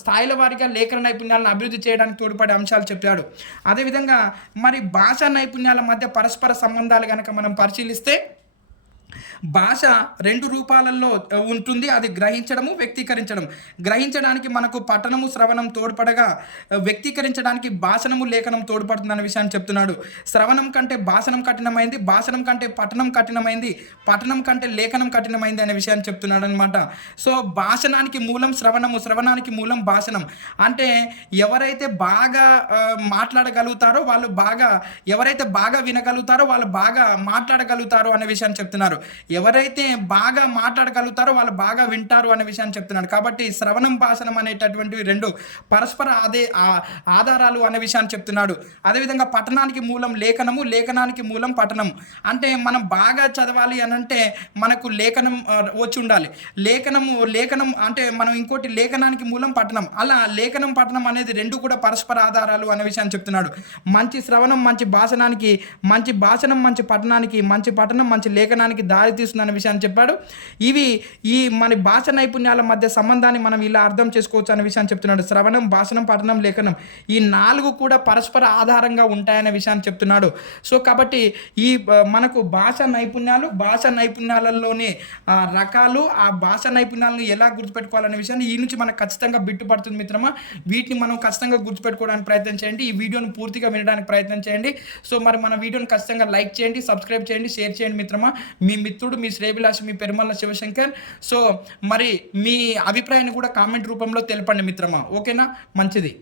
స్థాయిల వారీగా లేఖన నైపుణ్యాలను అభివృద్ధి చేయడానికి తోడ్పడే అంశాలు చెప్పాడు. అదేవిధంగా మరి భాషా నైపుణ్యాల మధ్య పరస్పర సంబంధాలు కనుక మనం పరిశీలిస్తే భాష 2 రూపాలలో ఉంటుంది. అది గ్రహించడము, వ్యక్తీకరించడం. గ్రహించడానికి మనకు పఠనము, శ్రవణం తోడ్పడగా, వ్యక్తీకరించడానికి భాషణము, లేఖనం తోడ్పడుతుందనే విషయాన్ని చెప్తున్నాడు. శ్రవణం కంటే భాషణం కఠినమైంది, భాషణం కంటే పఠనం కఠినమైంది, పఠనం కంటే లేఖనం కఠినమైంది అనే విషయాన్ని చెప్తున్నాడు అనమాట. సో భాషణానికి మూలం శ్రవణము, శ్రవణానికి మూలం భాషణం. అంటే ఎవరైతే బాగా మాట్లాడగలుగుతారో వాళ్ళు బాగా, ఎవరైతే బాగా వినగలుగుతారో వాళ్ళు బాగా మాట్లాడగలుగుతారు అనే విషయాన్ని చెప్తున్నారు. ఎవరైతే బాగా మాట్లాడగలుగుతారో వాళ్ళు బాగా వింటారు అనే విషయాన్ని చెప్తున్నాడు. కాబట్టి శ్రవణం, భాషణం అనేటటువంటివి 2 పరస్పర ఆధారాలు అనే విషయాన్ని చెప్తున్నాడు. అదేవిధంగా పఠనానికి మూలం లేఖనము, లేఖనానికి మూలం పఠనం. అంటే మనం బాగా చదవాలి అని అంటే మనకు లేఖనం వచ్చి ఉండాలి. లేఖనం అంటే మనం ఇంకోటి లేఖనానికి మూలం పఠనం. అలా లేఖనం, పఠనం అనేది 2 కూడా పరస్పర ఆధారాలు అనే విషయాన్ని చెప్తున్నాడు. మంచి శ్రవణం మంచి భాషణానికి, మంచి భాషణం మంచి పఠనానికి, మంచి పఠనం మంచి లేఖనానికి దారి తీస్తుందనే విషయాన్ని చెప్పాడు. ఇవి ఈ మన భాష నైపుణ్యాల మధ్య సంబంధాన్ని మనం ఇలా అర్థం చేసుకోవచ్చు అనే విషయాన్ని చెప్తున్నాడు. శ్రవణం, భాషణం, పఠనం, లేఖనం ఈ 4 కూడా పరస్పర ఆధారంగా ఉంటాయనే విషయాన్ని చెప్తున్నాడు. సో కాబట్టి ఈ మనకు భాషా నైపుణ్యాలలోని రకాలు, ఆ భాషా నైపుణ్యాలను ఎలా గుర్తుపెట్టుకోవాలనే విషయాన్ని ఈ నుంచి మనకు ఖచ్చితంగా బిట్టుపడుతుంది మిత్రమా. వీటిని మనం ఖచ్చితంగా గుర్తుపెట్టుకోవడానికి ప్రయత్నం చేయండి. ఈ వీడియోని పూర్తిగా వినడానికి ప్రయత్నం చేయండి. సో మరి మన వీడియోని ఖచ్చితంగా లైక్ చేయండి, సబ్స్క్రైబ్ చేయండి, షేర్ చేయండి మిత్రమా. మీ మిత్రుడు, మీ శ్రేభిలాషి, మీ పెరుమల్ల శివశంకర్. సో మరి మీ అభిప్రాయాన్ని కూడా కామెంట్ రూపంలో తెలపండి మిత్రమా. ఓకేనా, మంచిది.